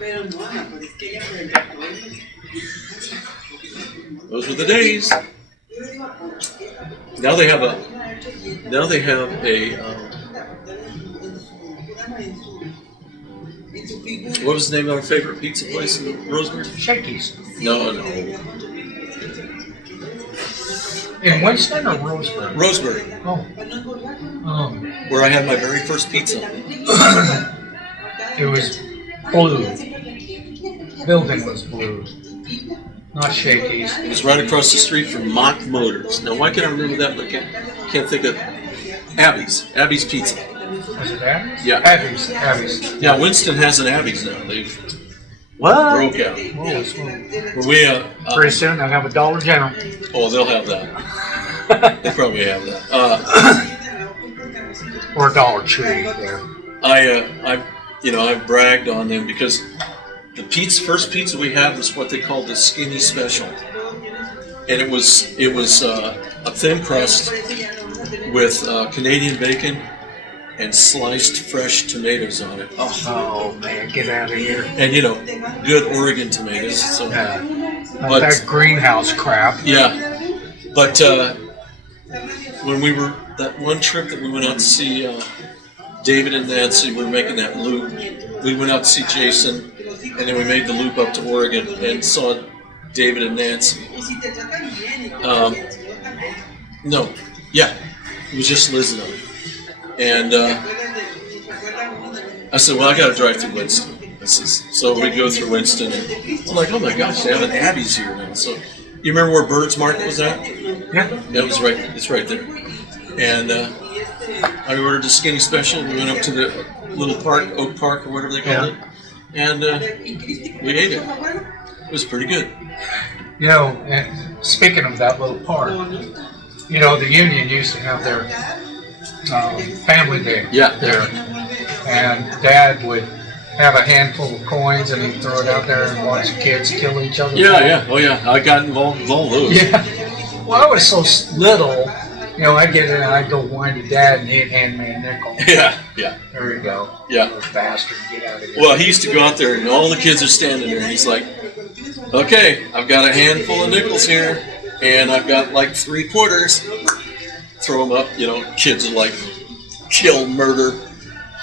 Those were the days. Now they have a. What was the name of our favorite pizza place in Roseburg? Shakey's. No. In Winston or Roseburg? Roseburg, Oh. where I had my very first pizza. It was blue. Building was blue. Not Shakey's. It was right across the street from Mock Motors. Now, why can't I remember that? But I can't think of Abby's. Abby's Pizza. Was it Abby's? Yeah. Abby's. Yeah, Winston has an Abby's now. They've What? broke out. Whoa, Well, we pretty soon they'll have a Dollar General. oh, they'll have that. They probably have that. Or a Dollar Tree there. I bragged on them because the first pizza we had was what they called the skinny special, and it was a thin crust with Canadian bacon and sliced fresh tomatoes on it. Oh man, get out of here. And good Oregon tomatoes. So Yeah. But- That greenhouse crap. yeah, but when we were that one trip that we went out to see David and Nancy, we were making that loop. We went out to see Jason, and then we made the loop up to Oregon and saw David and Nancy. No, yeah, it was just Liz and I. And I said, well, I got to drive through Winston. So we go through Winston, and I'm like, oh my gosh, they have an Abby's here now. So you remember where Bird's Market was at? Yeah. Yeah, it was right. It's right there. And I ordered a skinny special. We went up to the little park, Oak Park or whatever they call it, and we ate it. It was pretty good. And speaking of that little park, the union used to have their family day there, and Dad would have a handful of coins and he'd throw it out there and watch the kids kill each other. Oh yeah, I got involved with all those. Yeah. Well, I was so little, I'd get in and I'd go whine to Dad and he'd hand me a nickel. Yeah. There you go. Yeah. Little bastard, get out of here. Well, he used to go out there and all the kids are standing there and he's like, okay, I've got a handful of nickels here and I've got like 3 quarters. Throw them up, kids are like, kill, murder.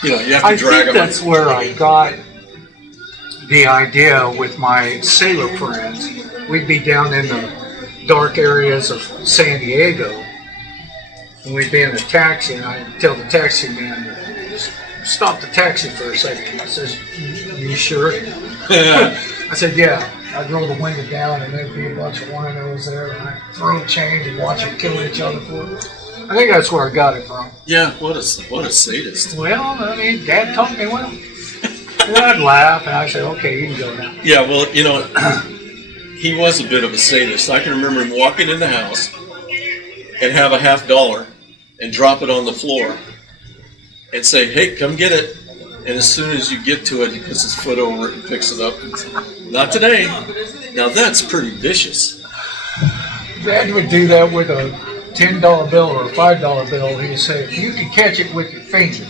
You have to drag them. I think that's where I got the idea with my sailor friends. We'd be down in the dark areas of San Diego, and we'd be in a taxi, and I'd tell the taxi man, just stop the taxi for a second. He says, you sure? I said, yeah. I'd roll the window down, and there'd be a bunch of winos there, and I'd throw change and watch them kill each other for it. I think that's where I got it from. Yeah, what a sadist. Well, I mean, Dad taught me well. And I'd laugh, and I'd say, okay, you can go now. Yeah, well, he was a bit of a sadist. I can remember him walking in the house and have a $50 and drop it on the floor and say, hey, come get it. And as soon as you get to it, he puts his foot over it and picks it up. And, not today. Now that's pretty vicious. Dad would do that with a $10 bill or a $5 bill. He would say, if you can catch it with your fingers,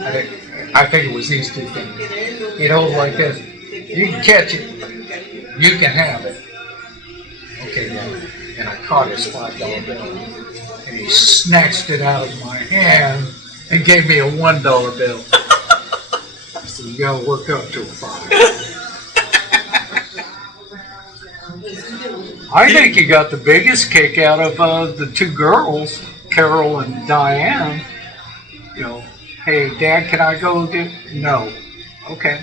I think it was these two things. He'd hold like this. You can catch it. You can have it. Okay, Dad. And I caught his $5 bill. And he snatched it out of my hand and gave me a $1 bill. So you gotta work up to a 5. I think he got the biggest kick out of the two girls, Carol and Diane. You know, hey, Dad, can I go get? No. Okay.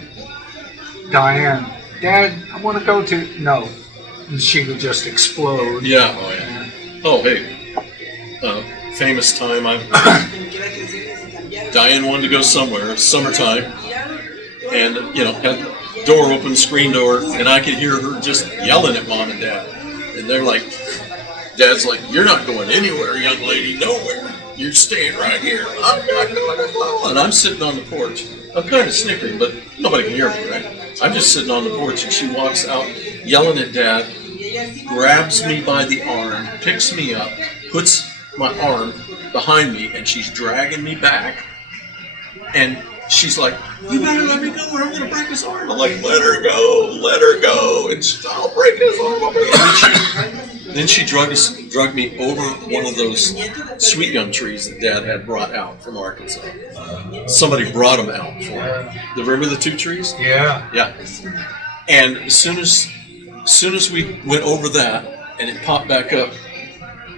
Diane, Dad, I want to go to. No. And she would just explode. Yeah. Oh yeah. Oh hey. Famous time. Diane wanted to go somewhere. Summertime, and had the door open, screen door, and I could hear her just yelling at Mom and Dad. And they're like, Dad's like, you're not going anywhere, young lady, nowhere. You're staying right here. I'm not going to go. And I'm sitting on the porch. I'm kind of snickering, but nobody can hear me, right? I'm just sitting on the porch, and she walks out yelling at Dad, grabs me by the arm, picks me up, puts my arm behind me, and she's dragging me back. And she's like, you better let me go or I'm going to break his arm. I'm like, let her go. And I'll break his arm. Then she drugged me over one of those sweet gum trees that Dad had brought out from Arkansas. Somebody brought them out for her. Remember the 2 trees? Yeah. Yeah. And as soon as we went over that and it popped back up,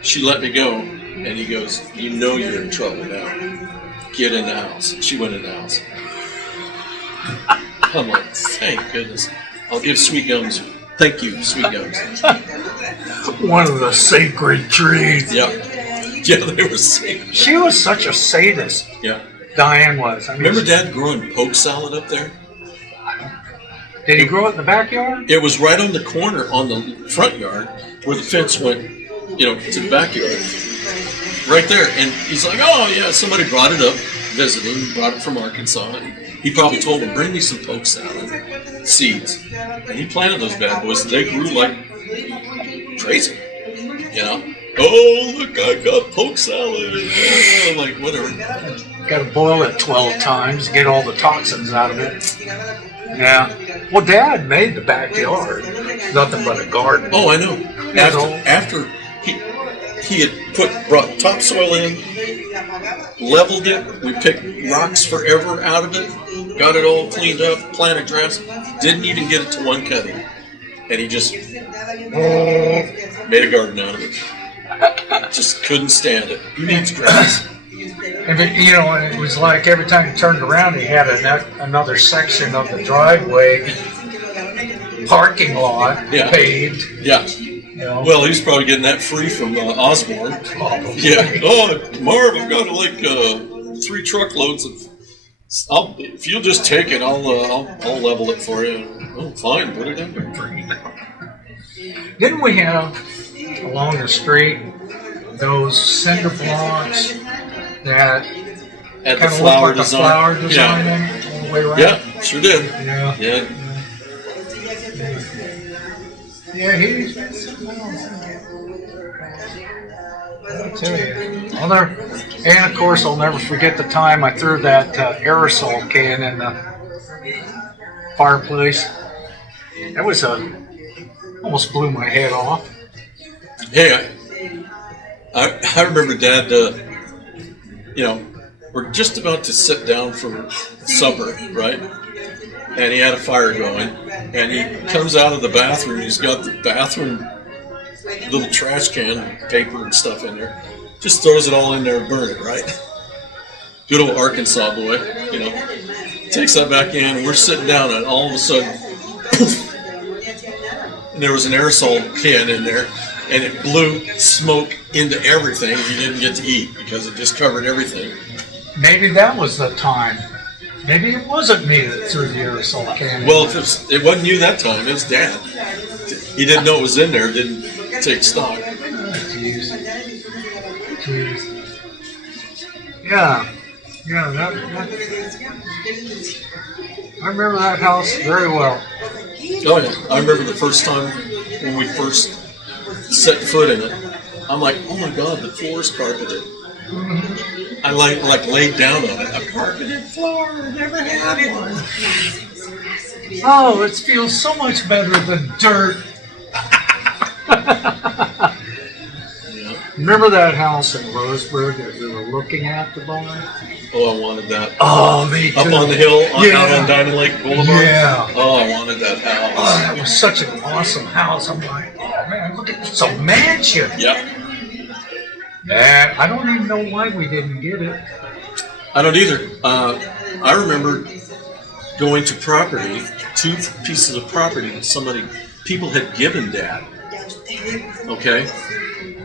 she let me go. And he goes, you're in trouble now. Get in the house. She went in the house. I'm like, thank goodness. I'll give Sweet Gums. Thank you, Sweet Gums. One of the sacred trees. Yeah. Yeah, they were sacred. She was such a sadist. Yeah. Diane was. Remember Dad growing poke salad up there? Did he grow it in the backyard? It was right on the corner on the front yard where the fence went, to the backyard. Right there. And he's like, oh, yeah, somebody brought it up, visiting, brought it from Arkansas. And he probably told him, bring me some poke salad seeds. And he planted those bad boys. They grew like crazy, Oh, look, I got poke salad. I'm like, whatever. Got to boil it 12 times, get all the toxins out of it. Yeah. Well, Dad made the backyard. Nothing but a garden. Oh, I know. After he had brought topsoil in, leveled it. We picked rocks forever out of it, got it all cleaned up, planted grass. Didn't even get it to one cutting, and he just made a garden out of it. Just couldn't stand it. Who needs grass? And it was like every time he turned around, he had another section of the driveway, parking lot, paved. Yeah. Well, he's probably getting that free from Osborne. Yeah. Oh, Marv, I've got like 3 truckloads of. If you'll just take it, I'll level it for you. Oh, fine. Put it in there. Didn't we have along the street those cinder blocks that at kind of looked like a flower design in it all the way around? Yeah, sure did. Yeah. Yeah, he's. I'll tell you. And of course, I'll never forget the time I threw that aerosol can in the fireplace. That was almost blew my head off. Hey, I remember Dad. We're just about to sit down for supper, right? And he had a fire going, and he comes out of the bathroom. He's got the bathroom little trash can, paper and stuff in there. Just throws it all in there and burn it, right? Good old Arkansas boy, Takes that back in, and we're sitting down, and all of a sudden, poof! And there was an aerosol can in there, and it blew smoke into everything. You didn't get to eat because it just covered everything. Maybe that was the time. Maybe it wasn't me that threw the aerosol can in. Well, if it wasn't you that time, it was Dad. He didn't know it was in there, didn't take stock. Jeez. Yeah, that, I remember that house very well. Oh yeah, I remember the first time when we first set foot in it. I'm like, oh my God, the floor is carpeted. I like laid down on it. A carpeted floor. I never had it. Oh, it feels so much better than dirt. Yeah. Remember that house in Roseburg that we were looking at to buy? Oh, I wanted that. Oh, me too. Up on the hill, Yeah. out on Diamond Lake Boulevard. Yeah. Oh, I wanted that house. Oh, that was such an awesome house. I'm like, oh man, look at this, a mansion. Yep. Yeah, I don't even know why we didn't get it. I don't either. I remember going to property, 2 pieces of property that people had given Dad. Okay?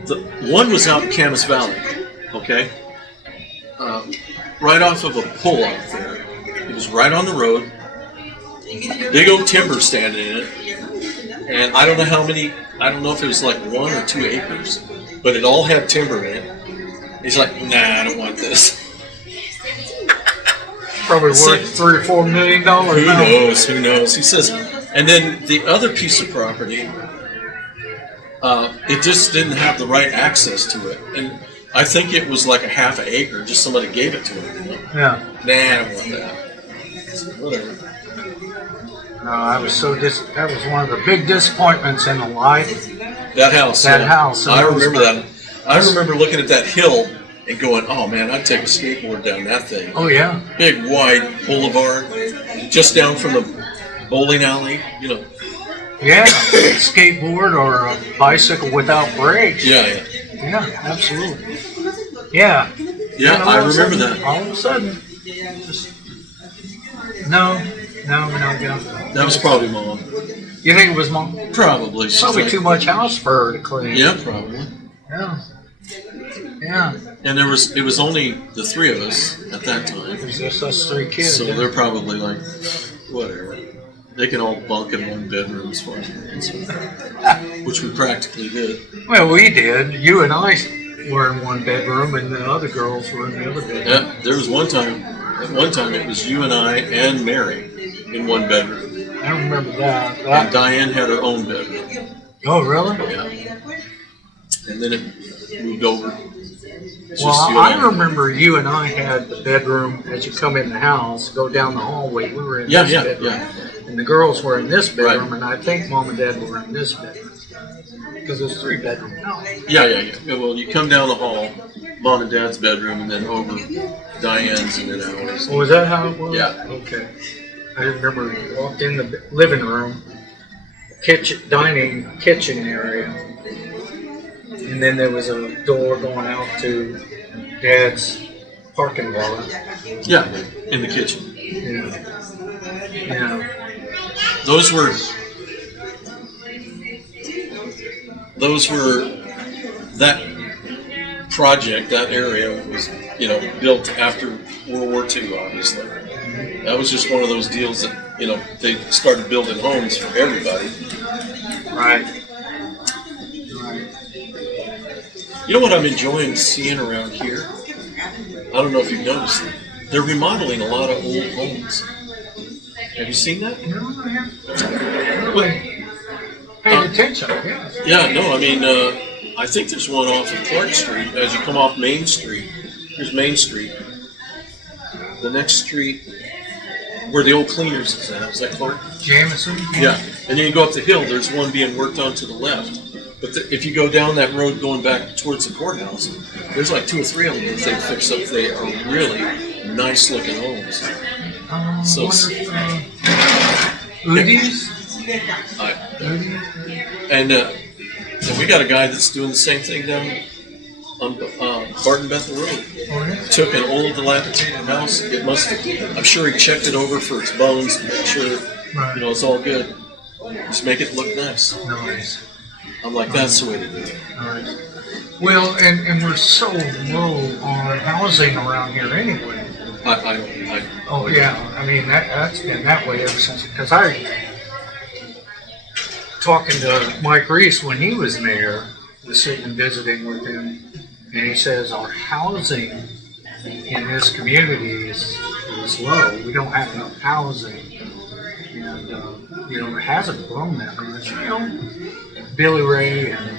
The one was out in Camas Valley. Okay? Right off of a pull out there. It was right on the road. Big oak timber standing in it. And I don't know if it was like 1 or 2 acres, but it all had timber in it. He's like, nah, I don't want this. Probably worth $3 or $4 million. Who knows? He says, and then the other piece of property, it just didn't have the right access to it. And I think it was like a half an acre, just somebody gave it to him. You know? Yeah. Nah, I don't want that. So, whatever. No, that was that was one of the big disappointments in the life. That house. That yeah. house. I remember that. I remember looking at that hill and going, oh man, I'd take a skateboard down that thing. Oh yeah. Big wide boulevard, just down from the bowling alley, you know. Yeah, skateboard or a bicycle without brakes. Yeah. Yeah, absolutely. Yeah. Yeah, I remember that. All of a sudden, no. That was probably Mom. You think it was Mom? Probably. She's Probably like, too much house for her to clean. Yeah, probably. Yeah. And it was only the 3 of us at that time. It was just us 3 kids. So they're probably like, whatever. They can all bunk in 1 bedroom as far as I'm concerned. Which we practically did. Well, we did. You and I were in 1 bedroom, and the other girls were in the other bedroom. Yeah, there was one time it was you and I and Mary in 1 bedroom. I don't remember that. And Diane had her own bedroom. Oh, really? Yeah. And then it moved over. Well, I remember you and I had the bedroom as you come in the house, go down the hallway. We were in this bedroom. Yeah. And the girls were in this bedroom, Right. and I think Mom and Dad were in this bedroom. Because it was 3 bedroom house. Yeah. Well, you come down the hall, Mom and Dad's bedroom, and then over Diane's and then ours. Oh, was that how it was? Yeah. Okay. I remember we walked in the living room, kitchen area. And then there was a door going out to Dad's parking lot. Yeah, in the kitchen. Yeah. Those were that project, that area was, built after World War II, obviously. That was just one of those deals that, they started building homes for everybody. Right. You know what I'm enjoying seeing around here? I don't know if you've noticed it. They're remodeling a lot of old homes. Have you seen that? No, I haven't really paid attention. Yeah, no, I mean, I think there's one off of Clark Street. As you come off Main Street, here's Main Street. The next street where the old cleaners is at, is that Clark? Jameson? Yeah, and then you go up the hill, there's one being worked on to the left. But if you go down that road going back towards the courthouse, there's like 2 or 3 of them that they fixed up. They are really nice looking homes. So, Udi's? And we got a guy that's doing the same thing down on Barton Bethel Road. Took an old dilapidated house. I'm sure he checked it over for its bones to make sure, it's all good. Just make it look nice. Nice. I'm like, that's the way to do it. Nice. Well, and we're so low on housing around here anyway. Oh yeah, I mean that's been that way ever since. Because talking to Mike Reese when he was mayor, was sitting and visiting with him, and he says our housing in this community is low. We don't have enough housing, and it hasn't grown that much. Billy Ray and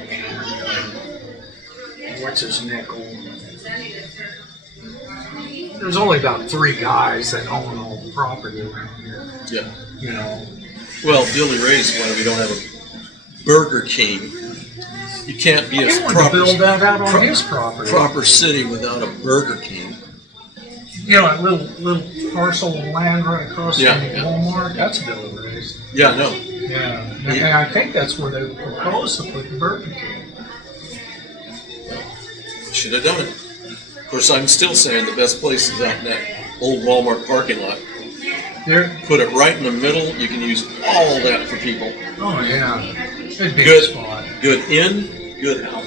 what's his nickel? there's only about 3 guys that own all the property around here. Yeah. You know. Well, the only reason why we don't have a Burger King, you can't be He a wanted to build that out on his property. proper city without a Burger King. You know, that little parcel of land right across Yeah, from yeah. Walmart. That's Bill Ray's. Yeah, no. Yeah, and I think that's where they proposed to put the Burger King. Should have done it. Of course, I'm still saying the best place is out in that old Walmart parking lot. There. Put it right in the middle. You can use all that for people. Oh yeah, it'd be Good. a spot. Good in, good out.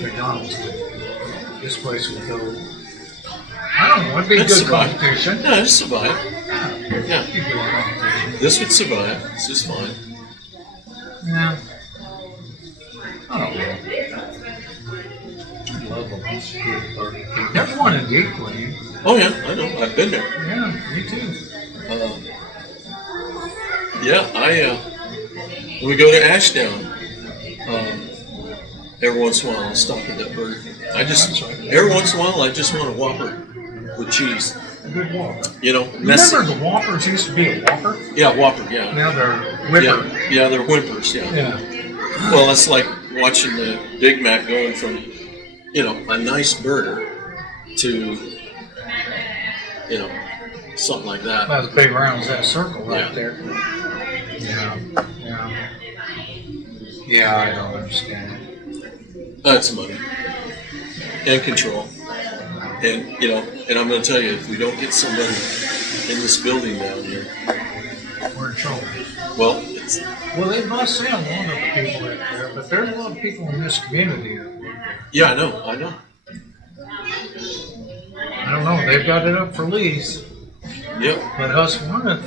McDonald's. This place would go. I don't know. It'd be It'd good survive. competition. No, it'd survive. Yeah. It'd be good competition. This would survive. This is fine. Yeah. I don't know. I love them. There's one in Deepland. Oh yeah, I know. I've been there. Yeah, me too. When we go to Ashdown, every once in a while I'll stop at that Burger King. Every once in a while I just want a Whopper with cheese. A good Whopper. You know, messy. Remember the Whoppers used to be a Whopper? Yeah, Whopper, yeah. Now they're Whipper. Yeah, they're whimpers, yeah. Yeah. Well, it's like watching the Big Mac going from, you know, a nice burger to, you know, something like that. About as big around as that circle right Yeah. there. Yeah. Yeah. Yeah, I don't understand. That's money and control. And, you know, and I'm going to tell you, if we don't get somebody in this building down here, We're in trouble. well, Well, they must say a lot of people out there, but there's a lot of people in this community. yeah, I know. I don't know. They've got it up for lease. Yep. But Husqvarna,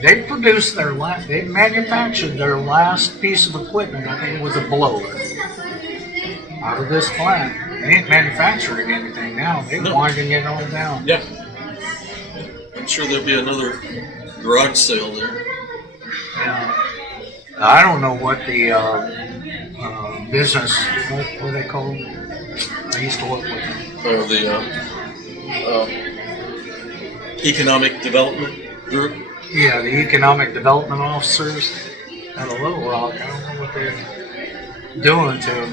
they produced they manufactured their last piece of equipment. I think it was a blower out of this plant. They ain't manufacturing anything now. They're winding it all down. Yeah. I'm sure there'll be another garage sale there. Yeah. I don't know what the business, what do they call them? I used to work with them. Or the Economic Development Group. Yeah, the economic development officers at a Little Rock. I don't know what they're doing to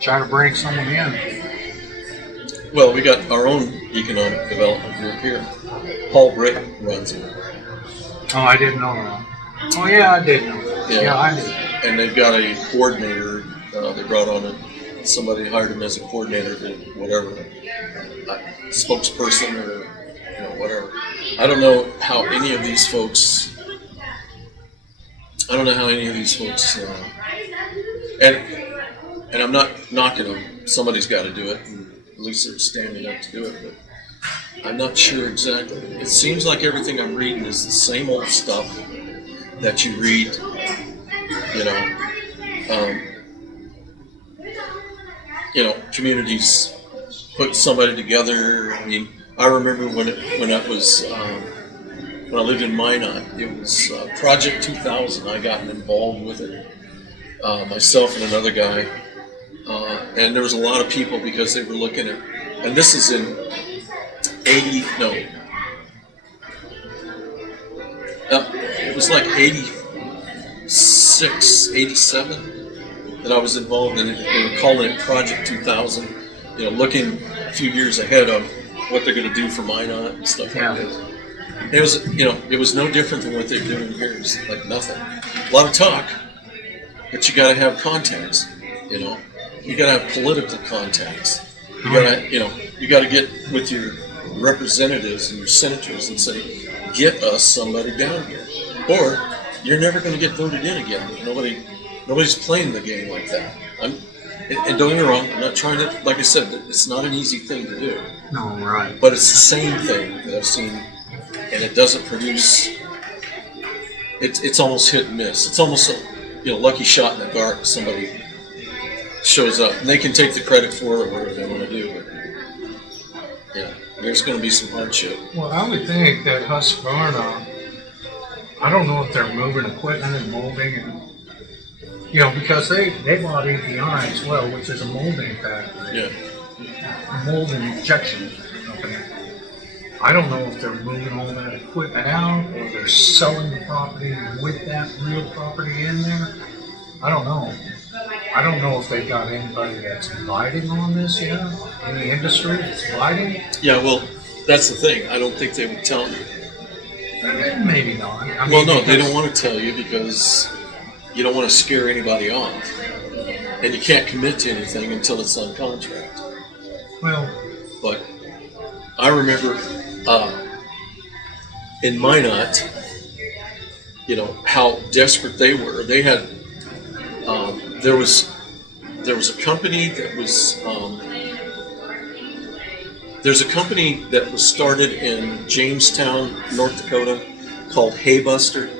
try to bring someone in. Well, we got our own Economic Development Group here. Paul Brick runs it. Oh, I didn't know that. Oh, yeah, I did know that. Yeah, I knew. And they've got a coordinator. They brought on somebody, hired him as a coordinator to whatever, spokesperson or whatever. I don't know how any of these folks. And I'm not knocking them. Somebody's got to do it. And at least they're standing up to do it. But I'm not sure exactly. It seems like everything I'm reading is the same old stuff that you read. Communities put somebody together. I mean, I remember when I lived in Minot, it was Project 2000. I got involved with it, myself and another guy, and there was a lot of people because they were looking at, and this is in it was like 86, 87 that I was involved in it. They were calling it Project 2000, looking a few years ahead of what they're going to do for Minot and stuff like this. It was, it was no different than what they're doing here. It was like nothing. A lot of talk, but you got to have contacts. You got to have political contacts. You got to get with your representatives and your senators and say, get us somebody down here, or you're never going to get voted in again. Nobody's playing the game like that. And don't get me wrong, I'm not trying to, like I said, it's not an easy thing to do. No, right. But it's the same thing that I've seen, and it doesn't produce. It's almost hit and miss. It's almost a lucky shot in the dark. Somebody shows up, and they can take the credit for it or whatever they want to do. But yeah, there's going to be some hardship. Well, I would think that Husqvarna, I don't know if they're moving equipment and molding, and because they bought EPI as well, which is a molding factory. Yeah. mold and injection company. I don't know if they're moving all that equipment out or they're selling the property with that real property in there. I don't know. I don't know if they've got anybody that's biting on this yet. Any industry that's biting? Yeah, well, that's the thing. I don't think they would tell you. Maybe not. I mean, Well, no, they don't want to tell you because you don't want to scare anybody off. And you can't commit to anything until it's on contract. Well, But I remember in Minot, how desperate they were. They had there was a company that was there's a company that was started in Jamestown, North Dakota, called Haybuster,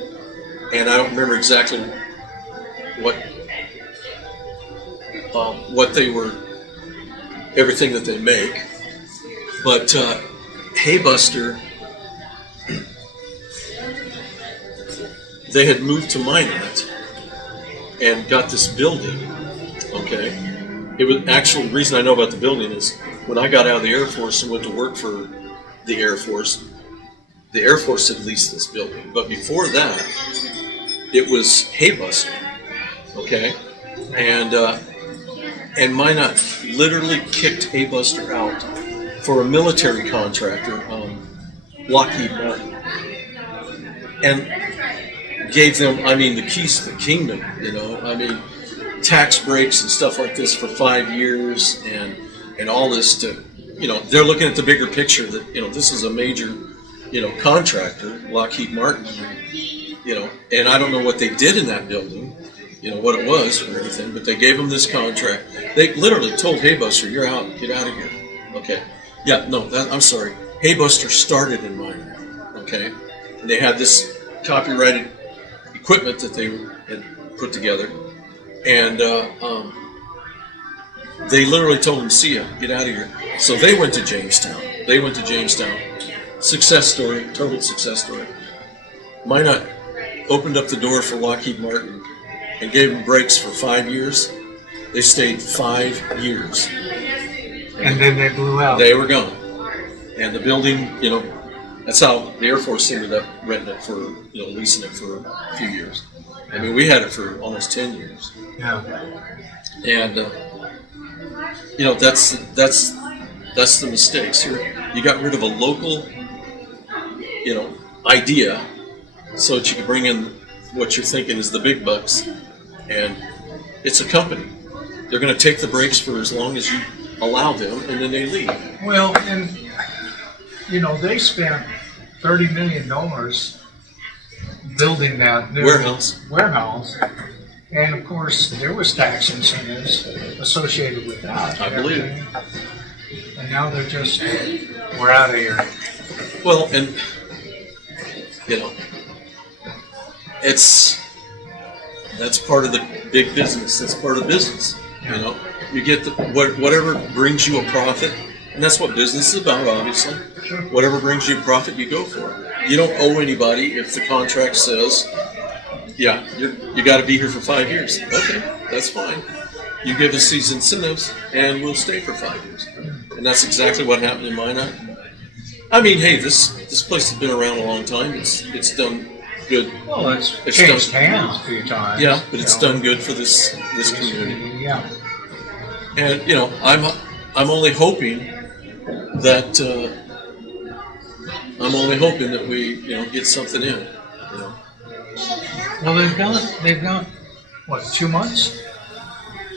and I don't remember exactly what they were, everything that they make, but Haybuster, they had moved to Minot and got this building. Okay, it was actually, the reason I know about the building is when I got out of the Air Force and went to work for the Air Force had leased this building. But before that, it was Haybuster. Okay, and Minot literally kicked Haybuster out for a military contractor, Lockheed Martin, and gave them, the keys to the kingdom. Tax breaks and stuff like this for 5 years, and all this to, they're looking at the bigger picture that, this is a major, contractor, Lockheed Martin, and I don't know what they did in that building, what it was or anything, but they gave them this contract. They literally told Haybuster, you're out, get out of here. Okay. Yeah, no, I'm sorry. Haybuster started in Minor, okay? And they had this copyrighted equipment that they had put together, and they literally told him, see ya, get out of here. So they went to Jamestown. Success story, total success story. Minot opened up the door for Lockheed Martin and gave them breaks for 5 years. They stayed 5 years. and then they blew out. They were gone. And the building, that's how the Air Force ended up renting it for, leasing it for a few years. We had it for almost 10 years. Yeah. And, that's the mistakes here. You got rid of a local, idea so that you can bring in what you're thinking is the big bucks. And it's a company. They're going to take the breaks for as long as you allow them, and then they leave. Well, and, they spent $30 million building that new warehouse. And of course, there was tax incentives associated with that. I believe. And now they're just, we're out of here. Well, and, that's part of the big business. That's part of business. You get whatever brings you a profit, and that's what business is about, obviously. Sure. Whatever brings you a profit, you go for it. You don't owe anybody if the contract says, yeah, you got to be here for 5 years. Okay, that's fine. You give us these incentives, and we'll stay for 5 years. And that's exactly what happened in Minot. Hey, this place has been around a long time. It's done good. Well, it's changed hands a few times. Yeah, but it's done good for this community. Yeah. And I'm only hoping that we get something in. Well, they've got what, 2 months?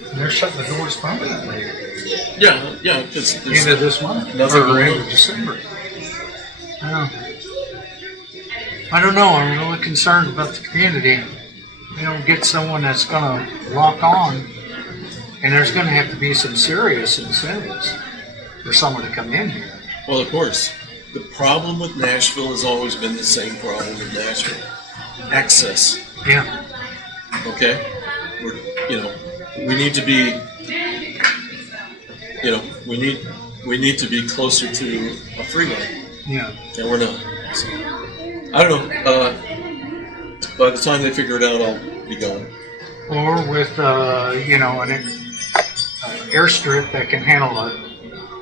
And they're shutting the doors permanently. Yeah, because End of this month, nothing or going end on. of December. I don't know. I'm really concerned about the community. Get someone that's going to lock on, and there's going to have to be some serious incentives for someone to come in here. Well, of course, the problem with Nashville has always been the same problem with Nashville: access. Yeah. Okay, we need to be, we need to be closer to a freeway, Yeah. and we're not. So, I don't know. By the time they figure it out, I'll be gone. Or with an airstrip that can handle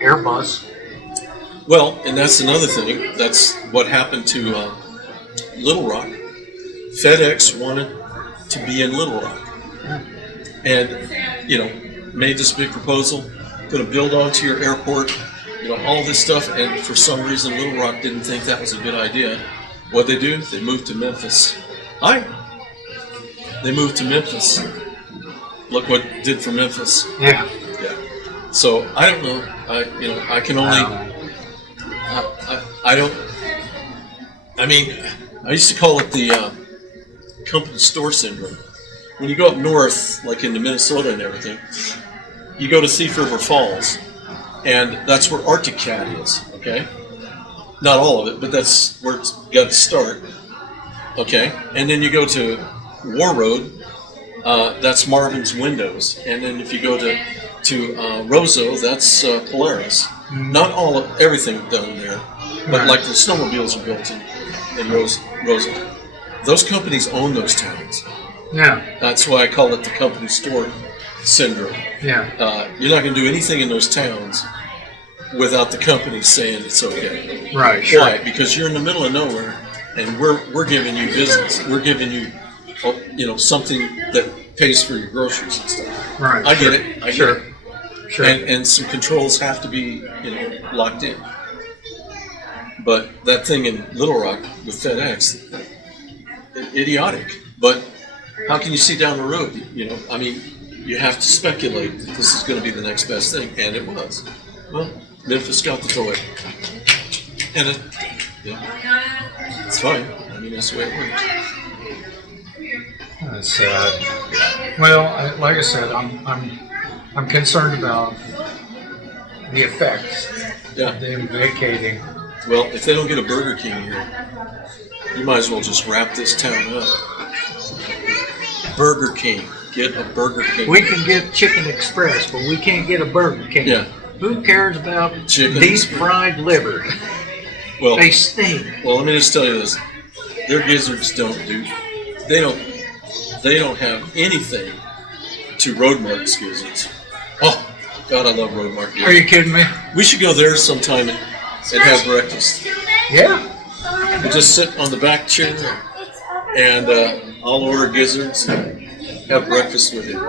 Airbus. Well, and that's another thing. That's what happened to Little Rock. FedEx wanted to be in Little Rock, and made this big proposal, going to build onto your airport, all this stuff. And for some reason, Little Rock didn't think that was a good idea. What they do? They moved to Memphis. They moved to Memphis. Look what it did for Memphis. Yeah. Yeah. So I don't know. I can only. I don't. I mean, I used to call it the company store syndrome. When you go up north, like into Minnesota and everything, you go to Thief River Falls, and that's where Arctic Cat is. Okay. Not all of it, but that's where it's got to start. Okay. And then you go to War Road. That's Marvin's Windows, and then if you go to Roseau, that's Polaris. Not everything done there, but like the snowmobiles are built in Roseau. Those companies own those towns. Yeah. That's why I call it the company store syndrome. Yeah. You're not going to do anything in those towns without the company saying it's okay. Right. Sure. Why? Because you're in the middle of nowhere, and we're giving you business. We're giving you something that pays for your groceries and stuff. Right. I get it. I get it. Sure. And some controls have to be locked in. But that thing in Little Rock with FedEx, idiotic. But how can you see down the road? I mean, you have to speculate that this is going to be the next best thing, and it was. Well, Memphis got the toy, and it's fine. I mean, that's the way it works. That's sad. Well, like I said, I'm concerned about the effects of them vacating. Well, if they don't get a Burger King here, you might as well just wrap this town up. Burger King. Get a Burger King. We can get Chicken Express, but we can't get a Burger King. Yeah. Who cares about Chicken deep Express. fried liver? Well, They stink. Well, let me just tell you this: their gizzards they don't have anything to Roadmark's gizzards. Oh, God, I love Roadmark gizzards. Are you kidding me? We should go there sometime and have breakfast. Yeah. We'll just sit on the back chair and I'll order gizzards and have breakfast with you.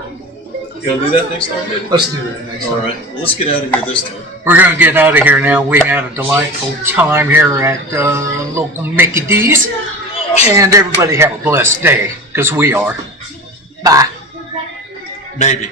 You gonna do that next time, baby? Let's do that next time. All right. Well, let's get out of here this time. We're going to get out of here now. We had a delightful time here at local Mickey D's. And everybody have a blessed day, because we are. Bye. Maybe.